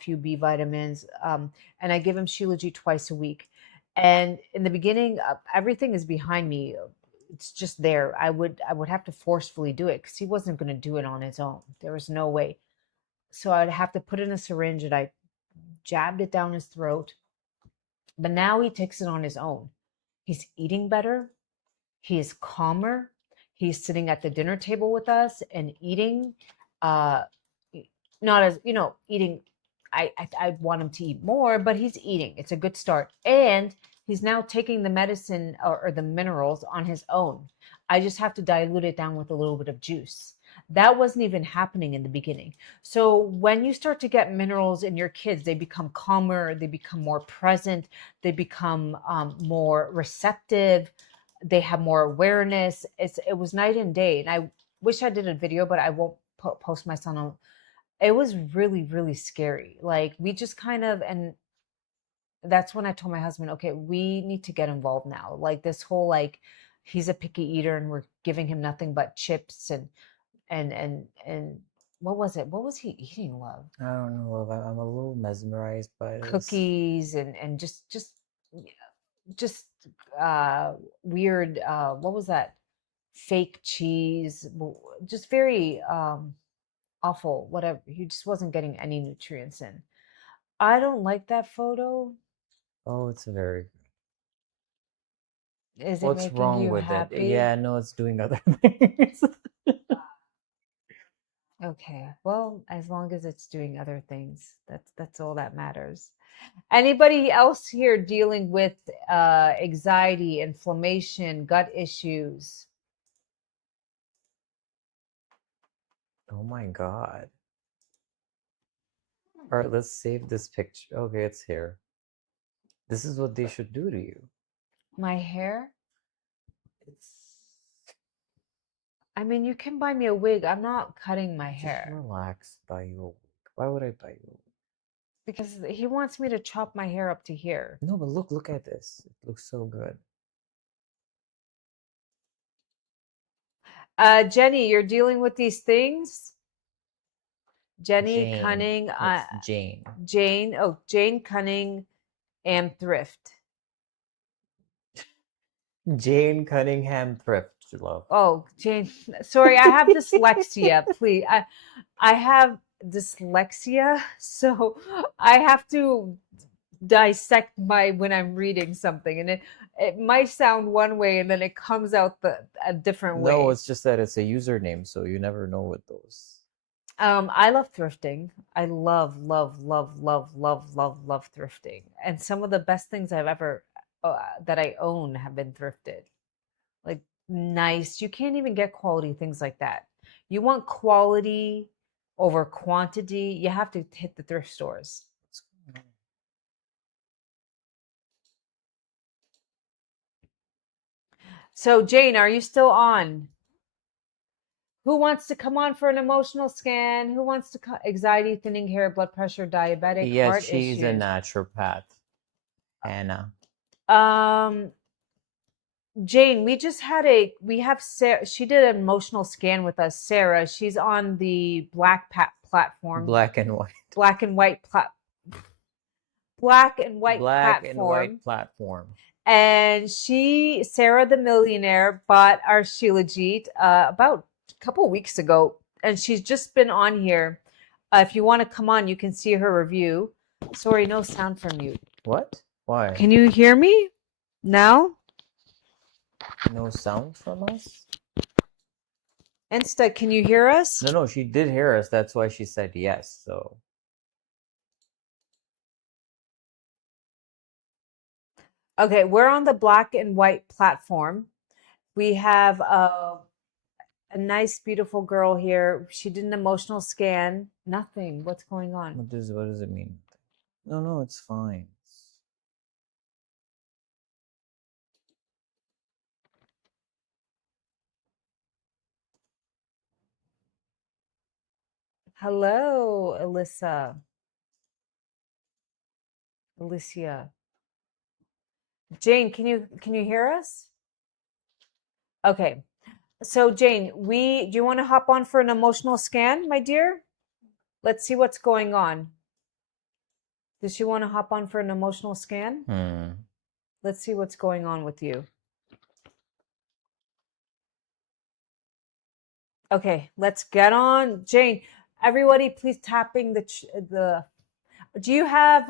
few B vitamins, and I give him Shilajit twice a week. And in the beginning, everything is behind me. It's just there. I would have to forcefully do it because he wasn't going to do it on his own. There was no way. So I'd have to put in a syringe, and I jabbed it down his throat. But now he takes it on his own. He's eating better. He is calmer. He's sitting at the dinner table with us and eating. Uh, not as eating. I want him to eat more, but he's eating. It's a good start, and he's now taking the medicine or the minerals on his own. I just have to dilute it down with a little bit of juice. That wasn't even happening in the beginning. So when you start to get minerals in your kids, they become calmer, they become more present, they become more receptive, they have more awareness. It was night and day, and I wish I did a video, but I won't post my son on. It was really, really scary. Like we just kind of, and that's when I told my husband, okay, we need to get involved now. Like this whole he's a picky eater and we're giving him nothing but chips and what was it? What was he eating, love? I don't know, love. I'm a little mesmerized by this. Cookies and just weird. What was that? Fake cheese. Just very awful. Whatever. He just wasn't getting any nutrients in. I don't like that photo. Oh, it's very good. Is it What's making wrong you with it? happy? Yeah, no, it's doing other things. Okay. Well, as long as it's doing other things, that's all that matters. Anybody else here dealing with anxiety, inflammation, gut issues? Oh my God. All right, let's save this picture. Okay, it's here. This is what they should do to you. My hair? It's I mean, you can buy me a wig. I'm not cutting my just hair relax, buy you a wig. Why would I buy you a wig? because he wants me to chop my hair up to here. No, but look at this. It looks so good. Jenny, you're dealing with these things? Jenny Jane. Cunning, It's Jane. Jane. Oh, Jane Cunning, Am Thrift. Jane Cunningham Thrift, love. Oh, Jane. Sorry, I have dyslexia. Please, I have dyslexia, so I have to dissect when I'm reading something, and it might sound one way, and then it comes out a different way. No, it's just that it's a username, so you never know with those. I love thrifting. I love, love, love, love, love, love, love thrifting. And some of the best things I've ever that I own have been thrifted. Like nice. You can't even get quality things like that. You want quality over quantity, you have to hit the thrift stores. So Jane, are you still on? Who wants to come on for an emotional scan? Who wants to anxiety, thinning hair, blood pressure, diabetic, Yes, heart she's a issues? naturopath. Anna. Jane, we have Sarah. She did an emotional scan with us. Sarah, she's on the platform. Black and white. Black and white Black platform. and white platform. And Sarah the millionaire, bought our Shilajit about a couple of weeks ago, and she's just been on here. If you want to come on, you can see her review. Sorry, no sound from you. What? Why? Can you hear me now? No sound from us? Insta, can you hear us? No, she did hear us. That's why she said yes. So. Okay, we're on the black and white platform. We have a nice, beautiful girl here. She did an emotional scan. Nothing. What's going on? What does it mean? No, it's fine. Hello, Alicia. Jane, can you hear us? Okay. So Jane, do you want to hop on for an emotional scan, my dear? Let's see what's going on. Does she want to hop on for an emotional scan? Hmm. Let's see what's going on with you. Okay, let's get on. Jane, everybody please tapping the do you have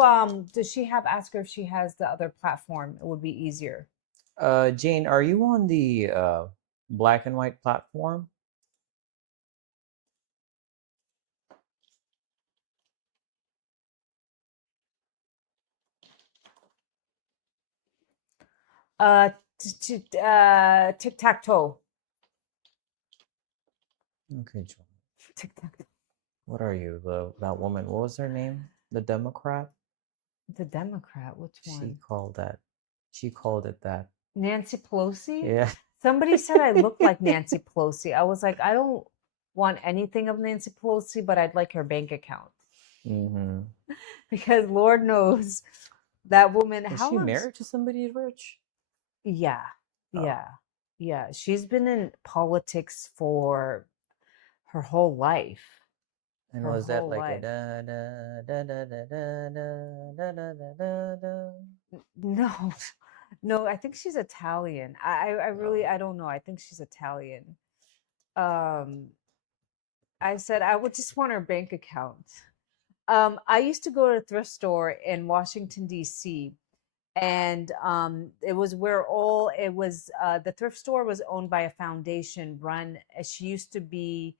does she have ask her if she has the other platform? It would be easier. Jane, are you on the black and white platform? Uh tic-tac-toe. Okay, Joel. Tic-tac. What are you? That woman, what was her name? The Democrat? The Democrat, which She one? called that. She called it that. Nancy Pelosi? Yeah. Somebody said I look like Nancy Pelosi. I was like, I don't want anything of Nancy Pelosi, but I'd like her bank account. Mm-hmm. Because Lord knows that woman, Is how she long? married to somebody rich? Yeah, Oh. yeah, yeah. She's been in politics for her whole life. And Her was that whole like a life. da da da da da da da da da da da da? No, no, I think she's Italian. I really, Oh. I don't know. I think she's Italian. Um, I said I would just want her bank account. I used to go to a thrift store in Washington, D.C., and it was where all it was. The thrift store was owned by a foundation run. She used to be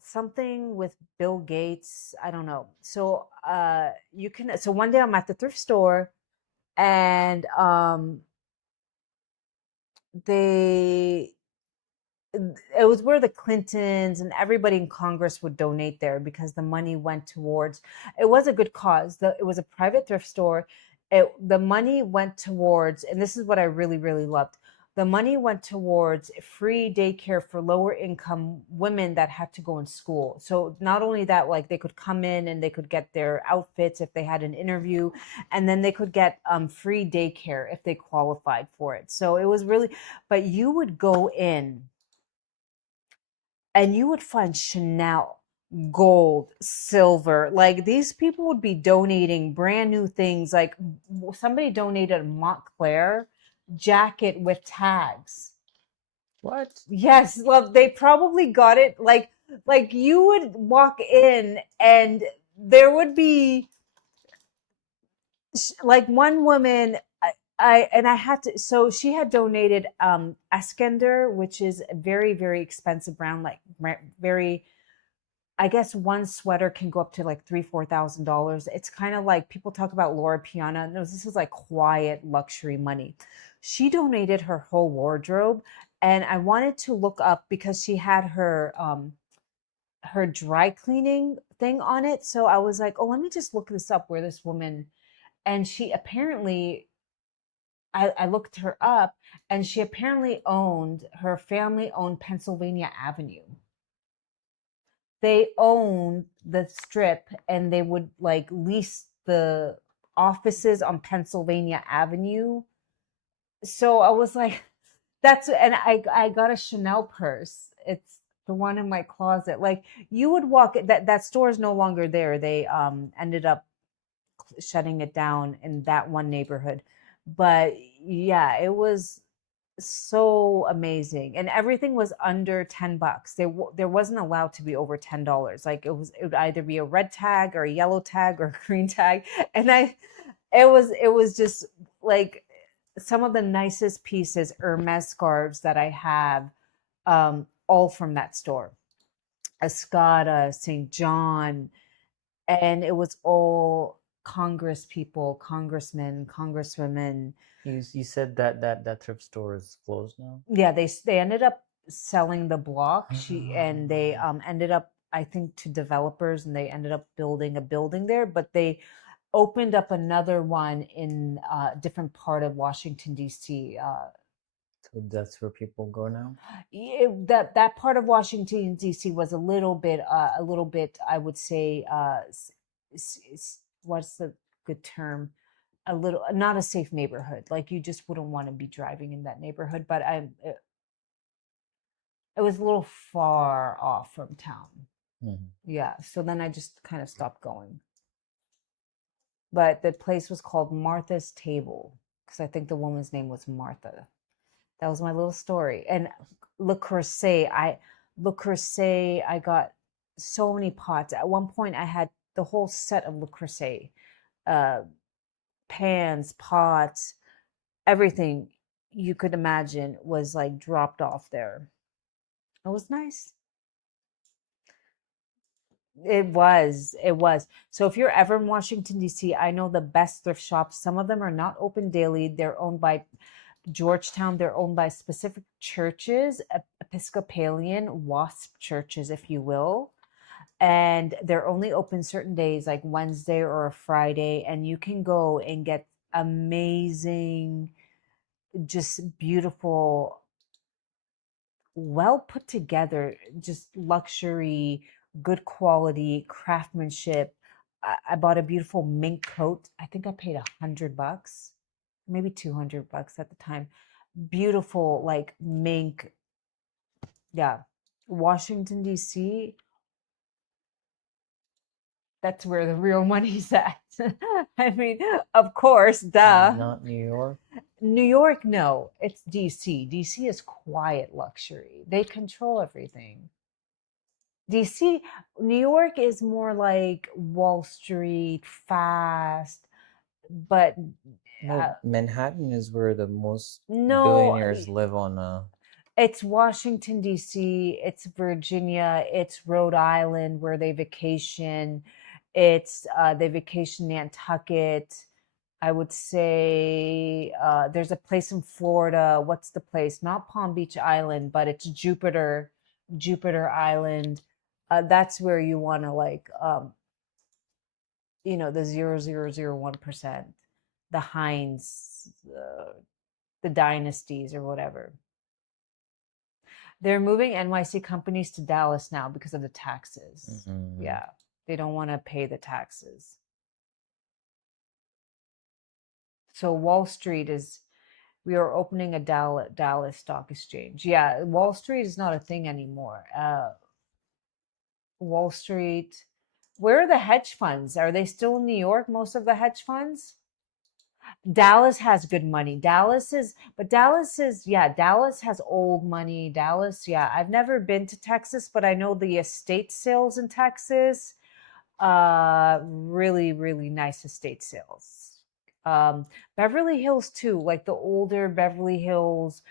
something with Bill Gates. I don't know. So you can. So one day I'm at the thrift store, and they it was where the Clintons and everybody in Congress would donate there because the money went towards it was a good cause. It was a private thrift store. The money went towards, and this is what I really, really loved. The money went towards free daycare for lower income women that had to go in school. So not only that, like they could come in and they could get their outfits if they had an interview, and then they could get free daycare if they qualified for it. So it was really, but you would go in and you would find Chanel, gold, silver. Like these people would be donating brand new things. Like somebody donated a Montclair jacket with tags. What? Yes, well, they probably got it. Like you would walk in and there would be like one woman. I had to, so she had donated Eskender, which is a very, very expensive brand, like very, I guess one sweater can go up to like $3,000-4,000. It's kind of like people talk about Laura Piana. No, this is like quiet luxury money. She donated her whole wardrobe, and I wanted to look up because she had her dry cleaning thing on it. So I was like, oh, let me just look this up where this woman, and she apparently I looked her up, and she apparently her family owned Pennsylvania Avenue. They owned the strip and they would like lease the offices on Pennsylvania Avenue. So I was like, that's, and I got a Chanel purse. It's the one in my closet. Like you would walk, that store is no longer there. They ended up shutting it down in that one neighborhood. But yeah, it was so amazing, and everything was under $10. There wasn't allowed to be over $10. Like it would either be a red tag or a yellow tag or a green tag, and it was just like some of the nicest pieces, Hermes scarves that I have, all from that store. Escada, St. John, and it was all Congress people, congressmen, congresswomen. You said that thrift store is closed now? Yeah, they ended up selling the block. They ended up, I think, to developers, and they ended up building a building there, but they opened up another one in a different part of Washington, D.C. So that's where people go now? That part of Washington, D.C. was a little bit, I would say, what's the good term? A little, not a safe neighborhood. Like you just wouldn't want to be driving in that neighborhood. But it was a little far off from town. Mhm. Yeah. So then I just kind of stopped going. but the place was called Martha's Table because I think the woman's name was Martha. That was my little story. And Le Creuset, I got so many pots. At one point, I had the whole set of Le Creuset, uh, pans, pots, everything you could imagine was like dropped off there. It was nice. It was. So if you're ever in Washington, D.C., I know the best thrift shops. Some of them are not open daily. They're owned by Georgetown. They're owned by specific churches, Episcopalian WASP churches, if you will. And they're only open certain days, like Wednesday or a Friday. And you can go and get amazing, just beautiful, well put together, just luxury, good quality craftsmanship. I bought a beautiful mink coat. I think I paid $100, maybe $200 at the time. Beautiful, like mink. Yeah. Washington, D.C., that's where the real money's at. I mean, of course, duh. Not New York. New York, no, it's DC. DC is quiet luxury. They control everything. DC, New York is more like Wall Street, fast, but No, Manhattan is where the most no, billionaires live on a. it's Washington, D.C., it's Virginia, it's Rhode Island where they vacation, it's they vacation Nantucket. I would say there's a place in Florida. What's the place? Not Palm Beach Island, but it's Jupiter Island. That's where you want to like, the 0.001%, the Heinz, the dynasties or whatever. They're moving NYC companies to Dallas now because of the taxes. Mhm. Yeah, they don't want to pay the taxes. So Wall Street is, we are opening a Dallas Stock Exchange. Yeah, Wall Street is not a thing anymore. Wall Street, where are the hedge funds? Are they still in New York, most of the hedge funds? Dallas has good money. Dallas has old money. Dallas, yeah. I've never been to Texas, but I know the estate sales in Texas, really, really nice estate sales. Beverly Hills too, like the older Beverly Hills.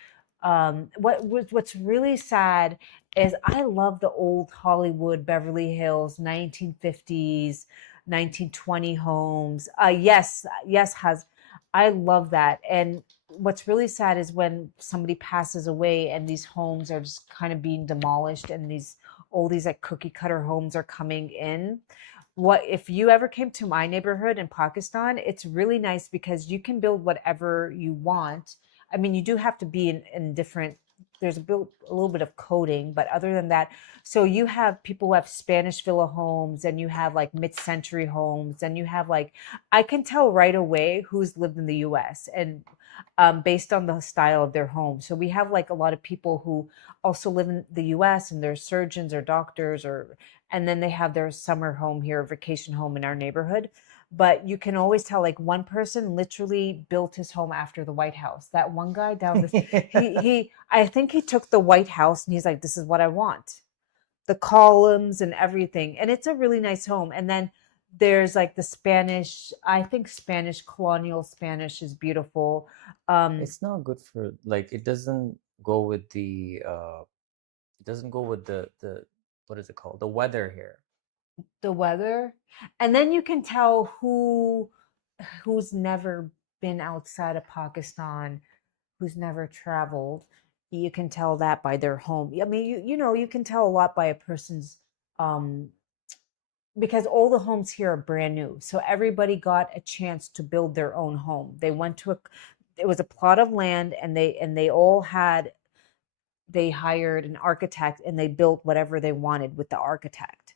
What's really sad is I love the old Hollywood Beverly Hills 1950s, 1920 homes. Yes, has I love that. And what's really sad is when somebody passes away and these homes are just kind of being demolished and these like cookie cutter homes are coming in. What if you ever came to my neighborhood in Pakistan? It's really nice because you can build whatever you want. I mean, you do have to be in different, there's a little bit of coding, but other than that, so you have people who have Spanish villa homes and you have like mid-century homes and you have like, I can tell right away who's lived in the US and based on the style of their home. So we have like a lot of people who also live in the US and they're surgeons or doctors or, and then they have their summer home here, vacation home in our neighborhood. But you can always tell like one person literally built his home after the White House. That one guy down this, I think he took the White House and he's like, this is what I want. The columns and everything. And it's a really nice home. And then there's like the Spanish, I think Spanish, colonial Spanish is beautiful. It's not good for like it doesn't go with the it doesn't go with the what is it called? The weather here. The weather. And then you can tell who's never been outside of Pakistan, who's never traveled. You can tell that by their home. I mean, you can tell a lot by a person's um because all the homes here are brand new. So everybody got a chance to build their own home. They went to it was a plot of land and they all had they hired an architect and they built whatever they wanted with the architect.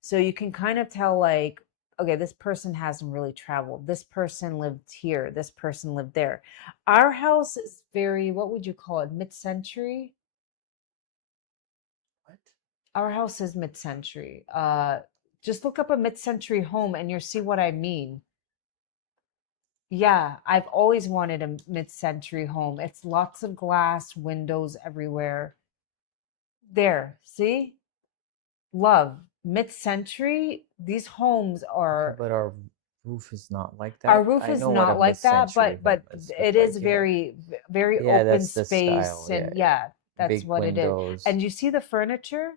So you can kind of tell like, okay, this person hasn't really traveled. This person lived here. This person lived there. Our house is very, what would you call it? Mid-century? What? Our house is mid-century. Just look up a mid-century home and you'll see what I mean. Yeah, I've always wanted a mid-century home. It's lots of glass, windows everywhere. There, see? Love. Mid-century, these homes Okay, are but our roof is not like our that. roof I is know what a not like that, mid-century but home is, but it is like, very yeah, open that's the space style. Yeah, and yeah. yeah, that's Big what it is. windows. And you see the furniture?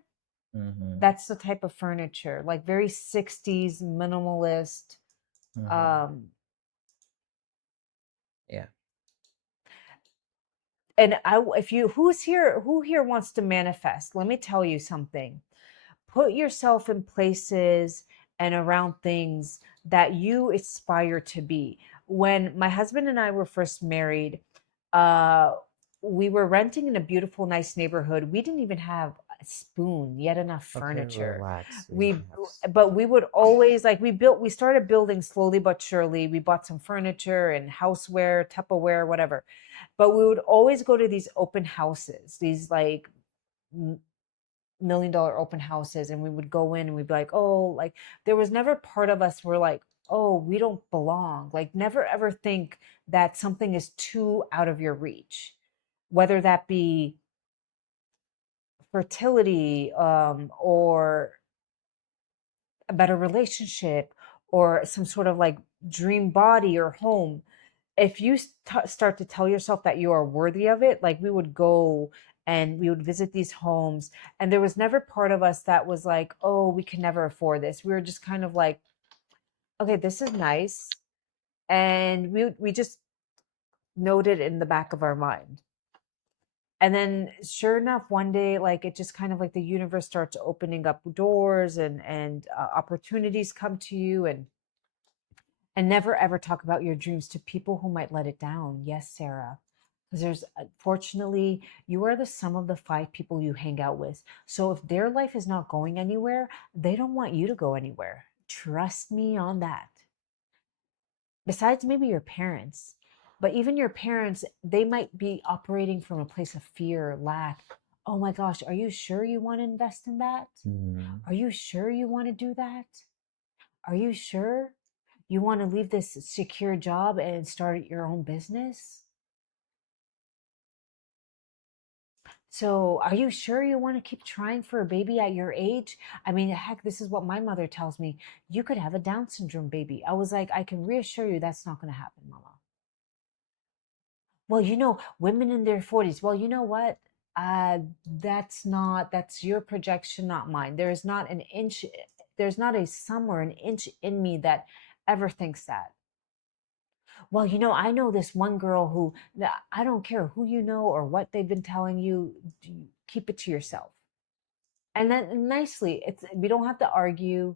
Mm-hmm. That's the type of furniture, like very 60s minimalist. Mm-hmm. Um, Yeah. and if you, who here wants to manifest? Let me tell you something. Put yourself in places and around things that you aspire to be. When my husband and I were first married, uh, we were renting in a beautiful, nice neighborhood. We didn't even have a spoon, yet enough Okay, furniture. relax. We We, have but we would always like we started building slowly but surely. We bought some furniture and houseware, Tupperware, whatever. But we would always go to these open houses, these like $1 million open houses, and we would go in and we'd be like, oh, like there was never part of us where like, oh, we don't belong. Like never ever think that something is too out of your reach, whether that be fertility, or a better relationship, or some sort of like dream body or home. If you start to tell yourself that you are worthy of it, like we would go and we would visit these homes, and there was never part of us that was like, oh, we can never afford this. We were just kind of like, okay, this is nice, and we just noted in the back of our mind. And then sure enough, one day, like it just kind of like the universe starts opening up doors, and opportunities come to you. And never ever talk about your dreams to people who might let it down. Yes, Sarah. Because there's, fortunately, you are the sum of the 5 people you hang out with. So if their life is not going anywhere, they don't want you to go anywhere. Trust me on that. Besides maybe your parents, but even your parents, they might be operating from a place of fear, lack. Oh my gosh, are you sure you want to invest in that? Mm. Are you sure you want to do that? Are you sure you want to leave this secure job and start your own business? So, are you sure you want to keep trying for a baby at your age? I mean, heck, this is what my mother tells me. You could have a Down syndrome baby. I was like, I can reassure you that's not going to happen, Mama. Well, women in their 40s. Well, you know what? That's your projection, not mine. There's not a sum or an inch in me that ever thinks that. Well, I know this one girl who, I don't care who you know or what they've been telling you, keep it to yourself. And then nicely, we don't have to argue.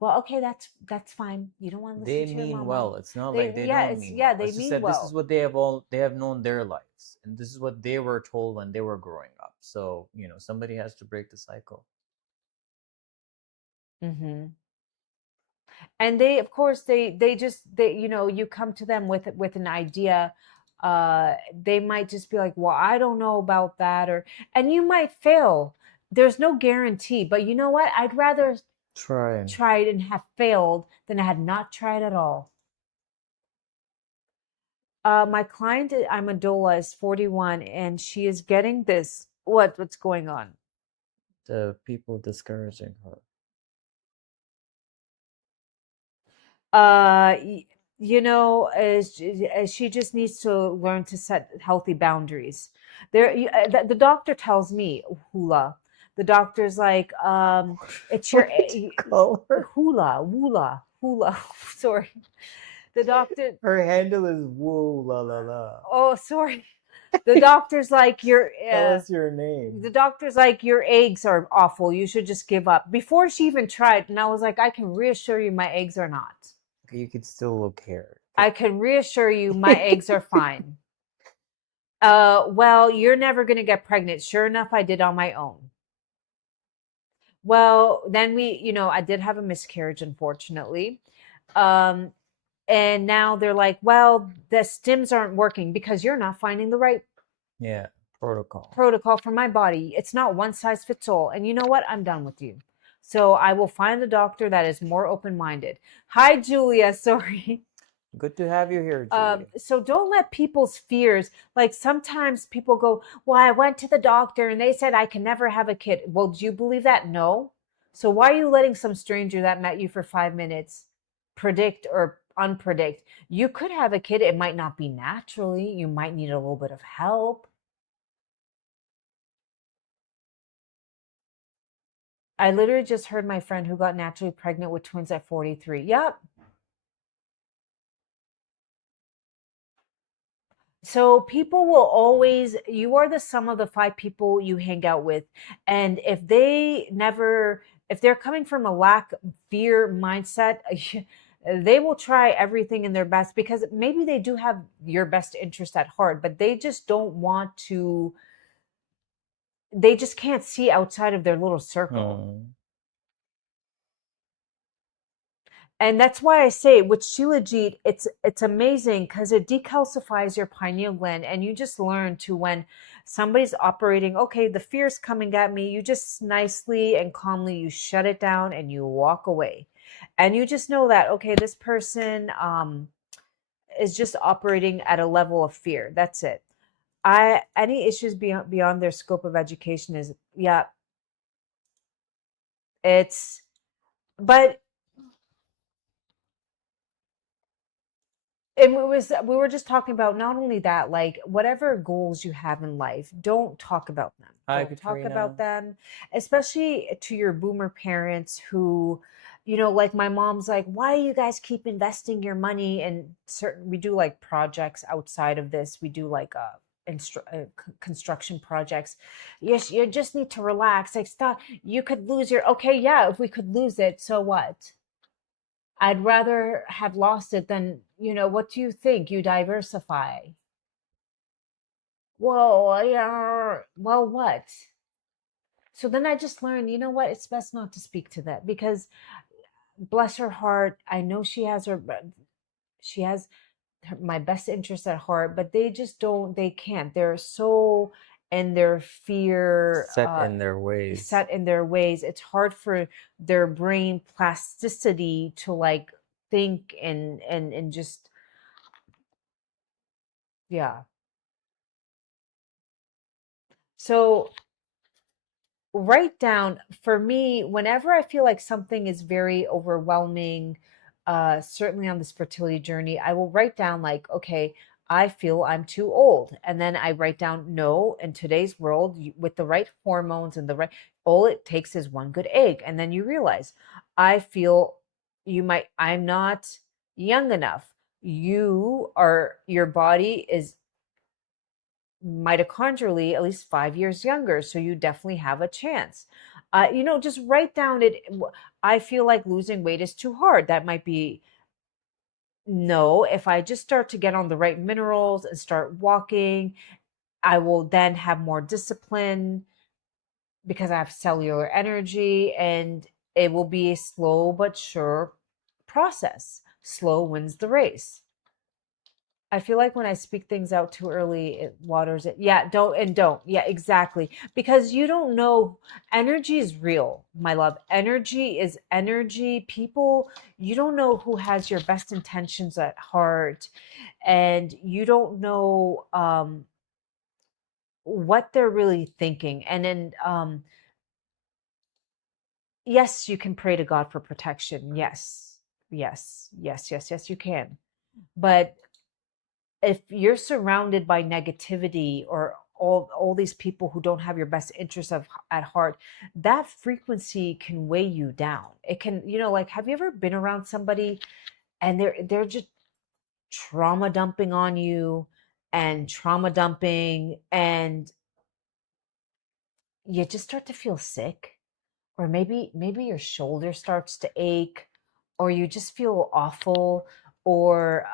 Well, okay, that's fine. You don't want to listen They to your mean mama. well. It's not like They they Yeah, don't it's mean yeah, well. they It's just mean that this is well. what they have known their lives, and this is what they were told when they were growing up. So, somebody has to break the cycle. Hmm. And they, of course, they just you come to them with an idea. They might just be like, well, I don't know about that, and you might fail. There's no guarantee, but you know what? I'd rather Try. tried and have failed than I had not tried at all. My client, Amadola, is 41, and she is getting this. What's going on? The people discouraging her. Uh, she just needs to learn to set healthy boundaries. The doctor tells me, Hula. The doctor's like, it's your What did you call her? hula. Sorry, the doctor. Her handle is woo la la la. Oh, sorry. The doctor's like, Tell us your name. your eggs are awful. You should just give up. Before she even tried, and I was like, I can reassure you, my eggs are not. Okay, you could still look here. I can reassure you, my Okay. eggs are fine. Well, you're never going to get pregnant. Sure enough, I did on my own. Well, then I did have a miscarriage, unfortunately. Um, and now they're like, well, the stims aren't working because you're not finding the right Yeah, protocol. protocol for my body. It's not one size fits all. And you know what? I'm done with you. So I will find a doctor that is more open minded. Hi, Julia. Sorry. Good to have you here, Julie. So don't let people's fears, like sometimes people go, well, I went to the doctor and they said I can never have a kid. Well, do you believe that? No. So why are you letting some stranger that met you for 5 minutes predict or unpredict? You could have a kid. It might not be naturally. You might need a little bit of help. I literally just heard my friend who got naturally pregnant with twins at 43. Yep. So people will always, you are the sum of the five people you hang out with. And if they never, if they're coming from a lack fear mindset, they will try everything in their best because maybe they do have your best interest at heart, but they just don't want to, they just can't see outside of their little circle. Hmm. And that's why I say with Shilajit, it's amazing because it decalcifies your pineal gland, and you just learn to when somebody's operating, okay, the fear's coming at me, you just nicely and calmly you shut it down and you walk away, and you just know that okay, this person is just operating at a level of fear. That's it. I any issues beyond their scope of education is yeah, it's but and we were just talking about not only that, like whatever goals you have in life, don't talk about them. Hi, Don't talk about Katrina. them, especially to your boomer parents who, you know, like my mom's like, why do you guys keep investing your money in certain, we do like projects outside of this. We do like construction projects. Yes, you just need to relax. Like, stop. You could lose your, okay, yeah, if we could lose it, so what? I'd rather have lost it than, you know, what do you think? You diversify. Whoa, yeah. Well, what? So then I just learned, you know what? It's best not to speak to that because bless her heart, I know she has my best interest at heart, but they just don't, they can't. They're so in their fear, Set in their ways. set in their ways. It's hard for their brain plasticity to like think and just yeah. So write down for me whenever I feel like something is very overwhelming, certainly on this fertility journey, I will write down like, okay, I feel I'm too old. And then I write down, no, in today's world, with the right hormones and the right, all it takes is one good egg. And then you realize, I feel I'm not young enough. Your body is mitochondrially at least 5 years younger. So you definitely have a chance. You know, just write down it. I feel like losing weight is too hard. That might be no. If I just start to get on the right minerals and start walking, I will then have more discipline because I have cellular energy and it will be a slow but sure process. Slow wins the race. I feel like when I speak things out too early, it waters it. Yeah, don't and don't. Yeah, exactly. Because you don't know, energy is real, my love. Energy is energy. People, you don't know who has your best intentions at heart, and you don't know what they're really thinking. And then, yes, you can pray to God for protection. Yes, yes, you can. But if you're surrounded by negativity or all these people who don't have your best interests at heart, that frequency can weigh you down. It can, you know, like have you ever been around somebody and they're just trauma dumping on you and trauma dumping and you just start to feel sick, or maybe your shoulder starts to ache, or you just feel awful, or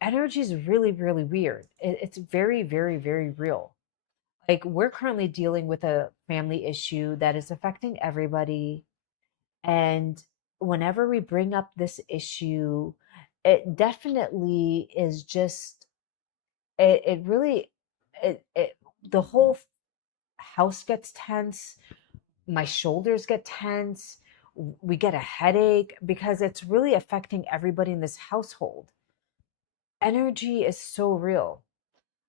energy is really weird. It's very real. Like we're currently dealing with a family issue that is affecting everybody, and whenever we bring up this issue, it definitely is just it really it the whole house gets tense, my shoulders get tense, We get a headache because it's really affecting everybody in this household. Energy is so real.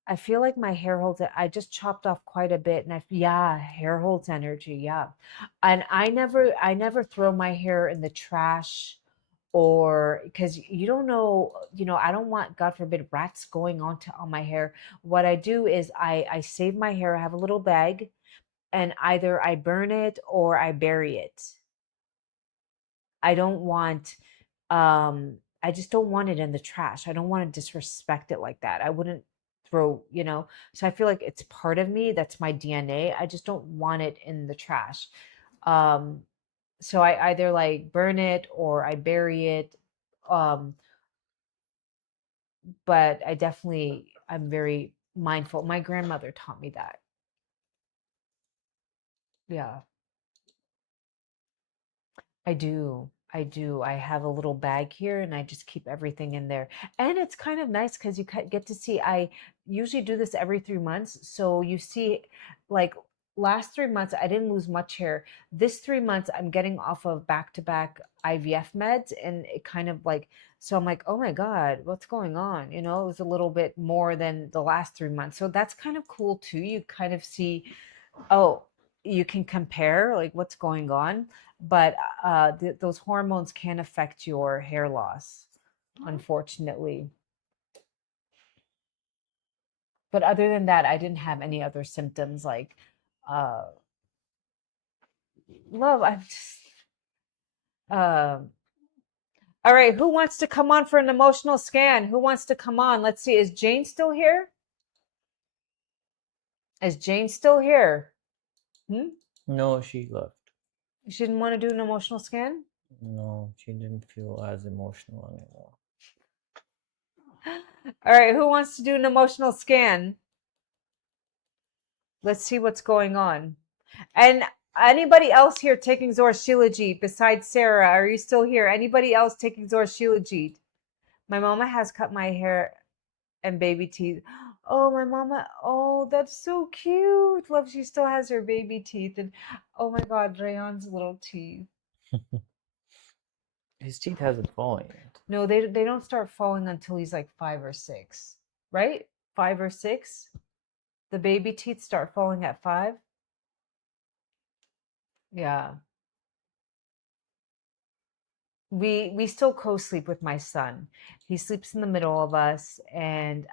I feel like my hair holds it. I just chopped off quite a bit, and yeah, hair holds energy. Yeah, and I never throw my hair in the trash, or because you don't know, I don't want, God forbid, rats going on my hair. What I do is I save my hair. I have a little bag, and either I burn it or I bury it. I don't want I just don't want it in the trash. I don't want to disrespect it like that. I wouldn't throw. So I feel like it's part of me, that's my DNA. I just don't want it in the trash. Um so I either like burn it or I bury it. Um but I'm very mindful. My grandmother taught me that. Yeah. I do. I do. I have a little bag here and I just keep everything in there. And it's kind of nice because you get to see. I usually do this every 3 months. So you see, like last 3 months, I didn't lose much hair. This 3 months, I'm getting off of back to back IVF meds. And it kind of like, so I'm like, oh my God, what's going on? It was a little bit more than the last 3 months. So that's kind of cool too. You kind of see, oh, you can compare like what's going on, but those hormones can affect your hair loss, unfortunately. But other than that, I didn't have any other symptoms like uh, love. I'm just. Um all right, who wants to come on for an emotional scan? Who wants to come on? Let's see. Is Jane still here? Is Jane still here? Hmm? No, she left. She didn't want to do an emotional scan? No, she didn't feel as emotional anymore. All right, who wants to do an emotional scan? Let's see what's going on. And anybody else here taking Zor Shilajit besides Sarah? Are you still here? Anybody else taking Zor Shilajit? My mama has cut my hair and baby teeth. Oh, my mama. Oh, that's so cute. Love, she still has her baby teeth. And oh my God, Rayon's little teeth. His teeth hasn't fallen yet. No, they don't start falling until he's like 5 or 6, right? 5 or 6. The baby teeth start falling at 5. Yeah. We still co-sleep with my son. He sleeps in the middle of us, and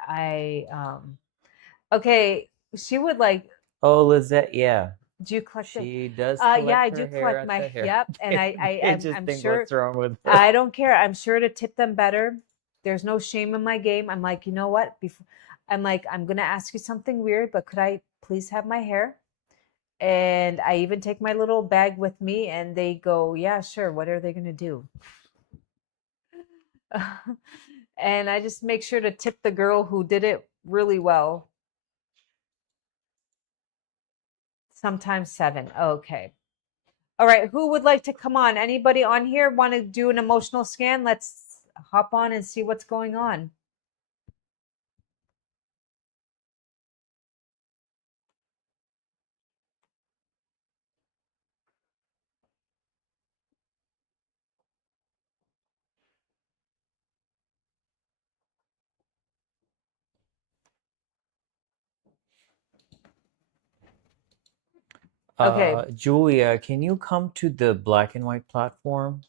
okay, she would like, Oh, Lizette, yeah. do you collect them? She does Yeah, collect I do her hair collect at my, the hair. yep, and They I'm just I'm think sure. what's wrong with her. I don't care. I'm sure to tip them better. There's no shame in my game. I'm like, you know what? Before I'm like, I'm gonna ask you something weird, but could I please have my hair? And I even take my little bag with me, and they go, yeah, sure. What are they gonna do? And I just make sure to tip the girl who did it really well. Sometimes 7. Okay. All right. Who would like to come on? Anybody on here want to do an emotional scan? Let's hop on and see what's going on. Okay. Julia, can you come to the black and white platform?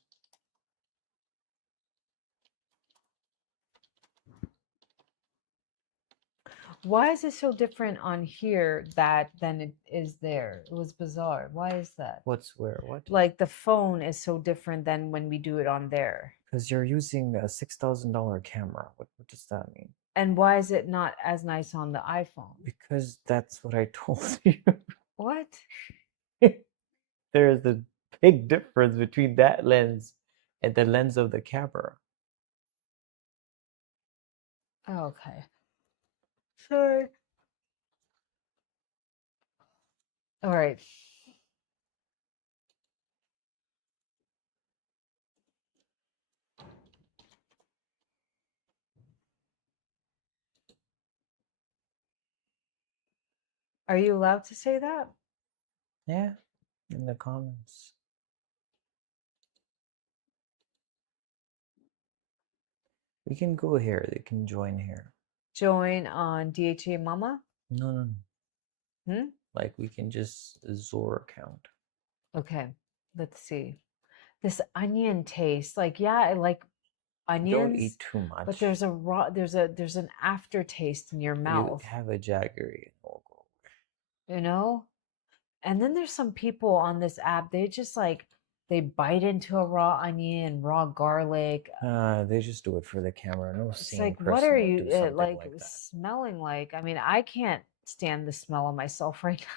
Why is it so different on here than it is there? It was bizarre. Why is that? What's where? What? Like the phone is so different than when we do it on there. Because you're using a $6,000 camera. What does that mean? And why is it not as nice on the iPhone? Because that's what I told you. What? There's a big difference between that lens and the lens of the camera. Okay. Sorry. All right. Are you allowed to say that? Yeah, in the comments. We can go here. They can join here. Join on DHA Mama? No, no, no. Hmm? Like we can just Zor account. Okay, let's see. This onion taste, like, yeah, I like Don't onions, eat too but much. there's an aftertaste in your You mouth, have a jaggery. Oh, you know? And then there's some people on this app, they just like they bite into a raw onion, raw garlic. they just do it for the camera. No It's sane like, what are person would you do something like like that. smelling like? I mean, I can't stand the smell of myself right now.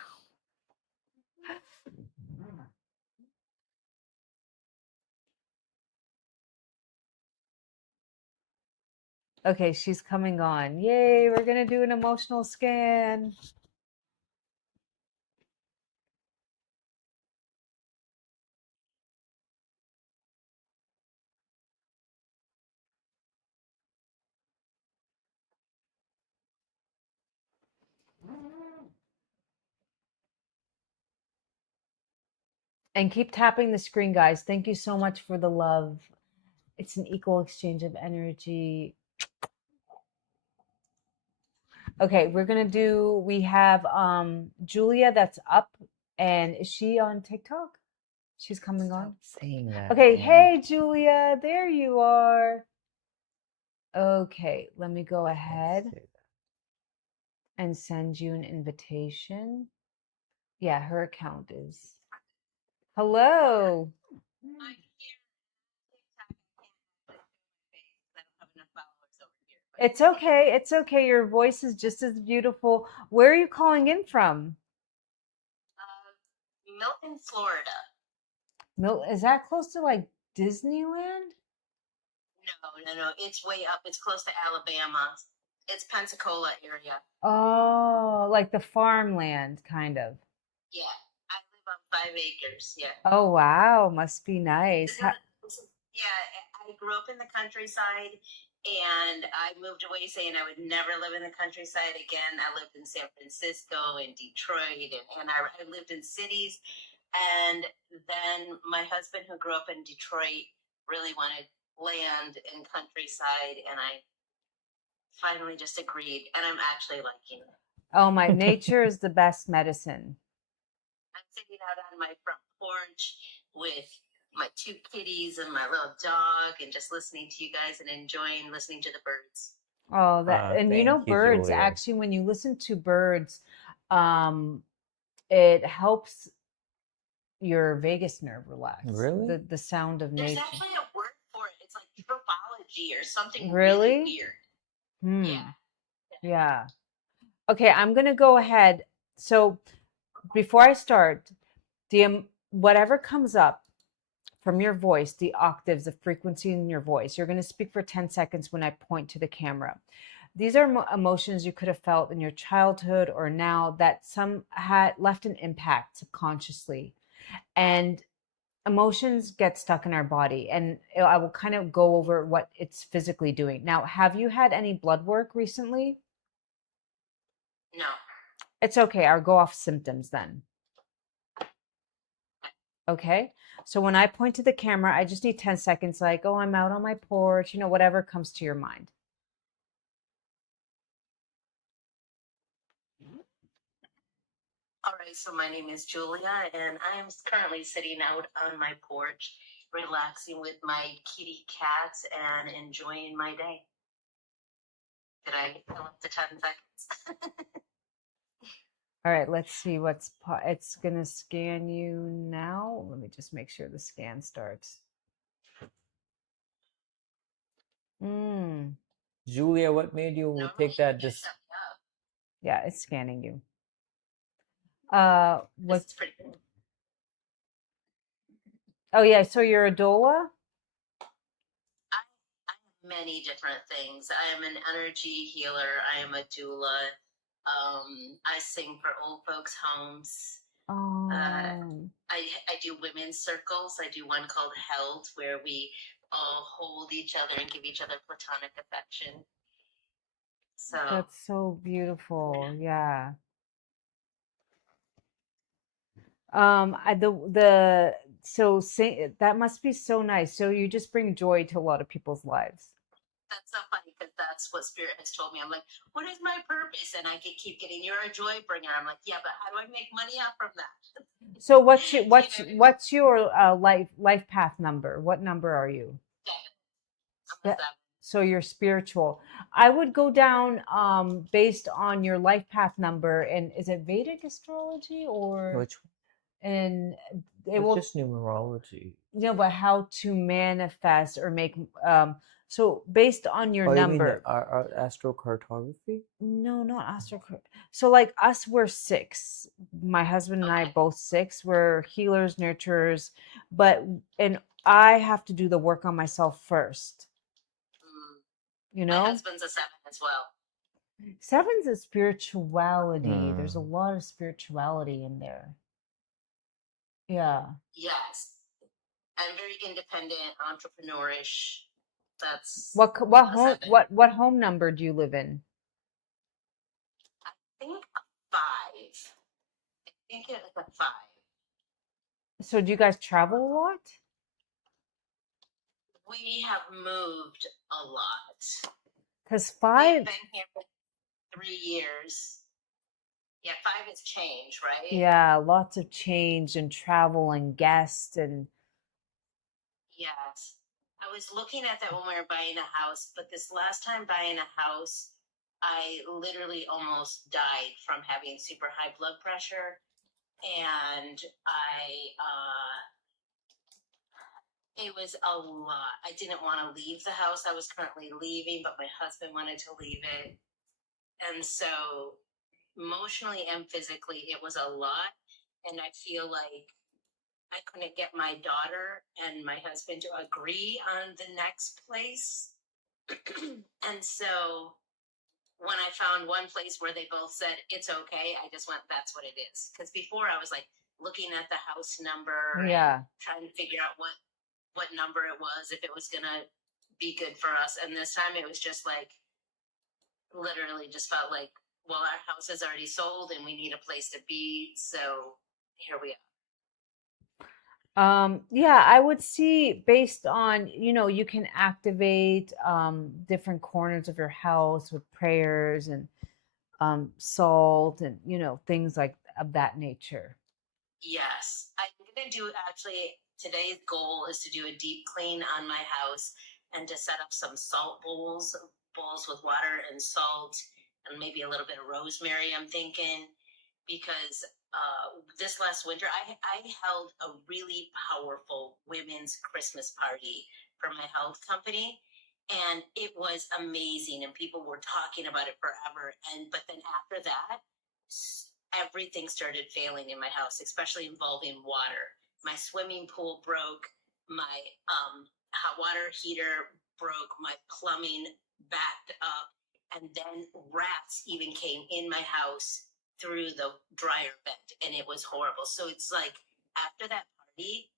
Okay, she's coming on. Yay, we're gonna do an emotional scan. And keep tapping the screen, guys. Thank you so much for the love. It's an equal exchange of energy. Okay, we have Julia that's up, and is she on TikTok? She's coming on. Stop saying that, Okay, man. hey Julia, there you are. Okay, let me go Can't ahead say and send you an invitation. Yeah, her account is. Hello. It's okay. It's okay. Your voice is just as beautiful. Where are you calling in from? Milton, Florida. Is that close to like Disneyland? No. It's way up. It's close to Alabama. It's Pensacola area. Oh, like the farmland kind of. Yeah. I live on 5 acres. Yeah. Oh, wow. Must be nice. Yeah. I grew up in the countryside and I moved away saying I would never live in the countryside again. I lived in San Francisco and Detroit and I lived in cities. And then my husband, who grew up in Detroit, really wanted land and countryside, and I finally just agreed, and I'm actually liking it. Oh, my nature is the best medicine. I'm sitting out on my front porch with my 2 kitties and my little dog and just listening to you guys and enjoying listening to the birds. Oh, and you know, thank you, birds Julia. actually, when you listen to birds, it helps your vagus nerve relax. Really? The sound of There's nature. actually a word for it. It's like trophology or something Really? really weird. Yeah. Yeah. Okay, I'm gonna go ahead. So before I start, whatever comes up from your voice, the octaves, the frequency in your voice, you're gonna speak for 10 seconds when I point to the camera. These are emotions you could have felt in your childhood or now that some had left an impact subconsciously. And emotions get stuck in our body. And I will kind of go over what it's physically doing. Now, have you had any blood work recently? No. It's okay. I'll go off symptoms then. Okay. So when I point to the camera, I just need 10 seconds, like, oh, I'm out on my porch, whatever comes to your mind. All right, so my name is Julia, and I am currently sitting out on my porch, relaxing with my kitty cats and enjoying my day. Did I fill up the 10 seconds? All right, let's see it's going to scan you now. Let me just make sure the scan starts. Julia, what made you take that? Yeah, it's scanning you. This is pretty cool. Oh yeah, so you're a doula? I am many different things. I am an energy healer. I am a doula. I sing for old folks' homes. Oh. I do women's circles. I do one called Health, where we all hold each other and give each other platonic affection. So that's so beautiful. Yeah. That must be so nice. So you just bring joy to a lot of people's lives. That's so because that's what Spirit has told me. I'm like, what is my purpose? And I could keep getting, you're a joy bringer. I'm like, yeah, but how do I make money out from that? So what's your You know, what's your life path number? What number are you? I'm a Spe- 7. So you're spiritual. I would go down based on your life path number. And is it Vedic astrology or Which and it it's will just numerology. but how to manifest or make so based on your Oh, you mean number. our astrocartography? No, not astro. So like us, we're 6. My husband and I Okay. both 6. We're healers, nurturers, and I have to do the work on myself first. You My know, husband's a 7 as well. 7's a spirituality. There's a lot of spirituality in there. Yeah. Yes. I'm very independent, entrepreneurish. That's What a home 7. what home number do you live in? I think a 5. I think it's a 5. So do you guys travel a lot? We have moved a lot. Because We've 5, been here for 3 years. Yeah, 5 is change, right? yeah, lots of change and travel and guests and Yes. I was looking at that when we were buying a house, but this last time buying a house, I literally almost died from having super high blood pressure. And it was a lot. I didn't want to leave the house I was currently leaving, but my husband wanted to leave it. And so emotionally and physically, it was a lot. And I feel like I couldn't get my daughter and my husband to agree on the next place. And so when I found one place where they both said it's okay, I just went, that's what it is. Because before I was like looking at the house number yeah. and trying to figure out what number it was, if it was gonna be good for us. And this time it was just like literally just felt like, well, our house is already sold and we need a place to be, so here we are. Yeah, I would see based on, you can activate different corners of your house with prayers and salt and, things like of that nature. Yes, I'm gonna do, actually today's goal is to do a deep clean on my house and to set up some salt bowls with water and salt and maybe a little bit of rosemary, I'm thinking, because this last winter I held a really powerful women's Christmas party for my health company, and it was amazing and people were talking about it forever. And but then after that, everything started failing in my house, especially involving water. My swimming pool broke, my hot water heater broke, my plumbing backed up, and then rats even came in my house through the dryer vent, and it was horrible. So it's like after that party,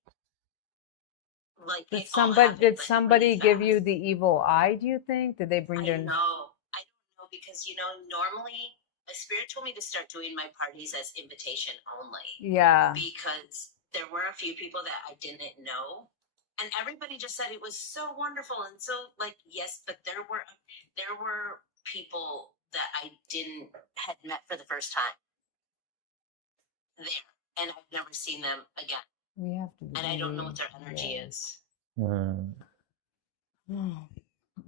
like Did it all happened like somebody really give you fast. the evil eye, do you think? Did they bring I their know. I don't know because normally my spirit told me to start doing my parties as invitation only Yeah. because there were a few people that I didn't know, and everybody just said it was so wonderful and so like yes, but there were people that I didn't had met for the first time there, and I've never seen them again, We have to and I don't know be, what their energy yeah. is.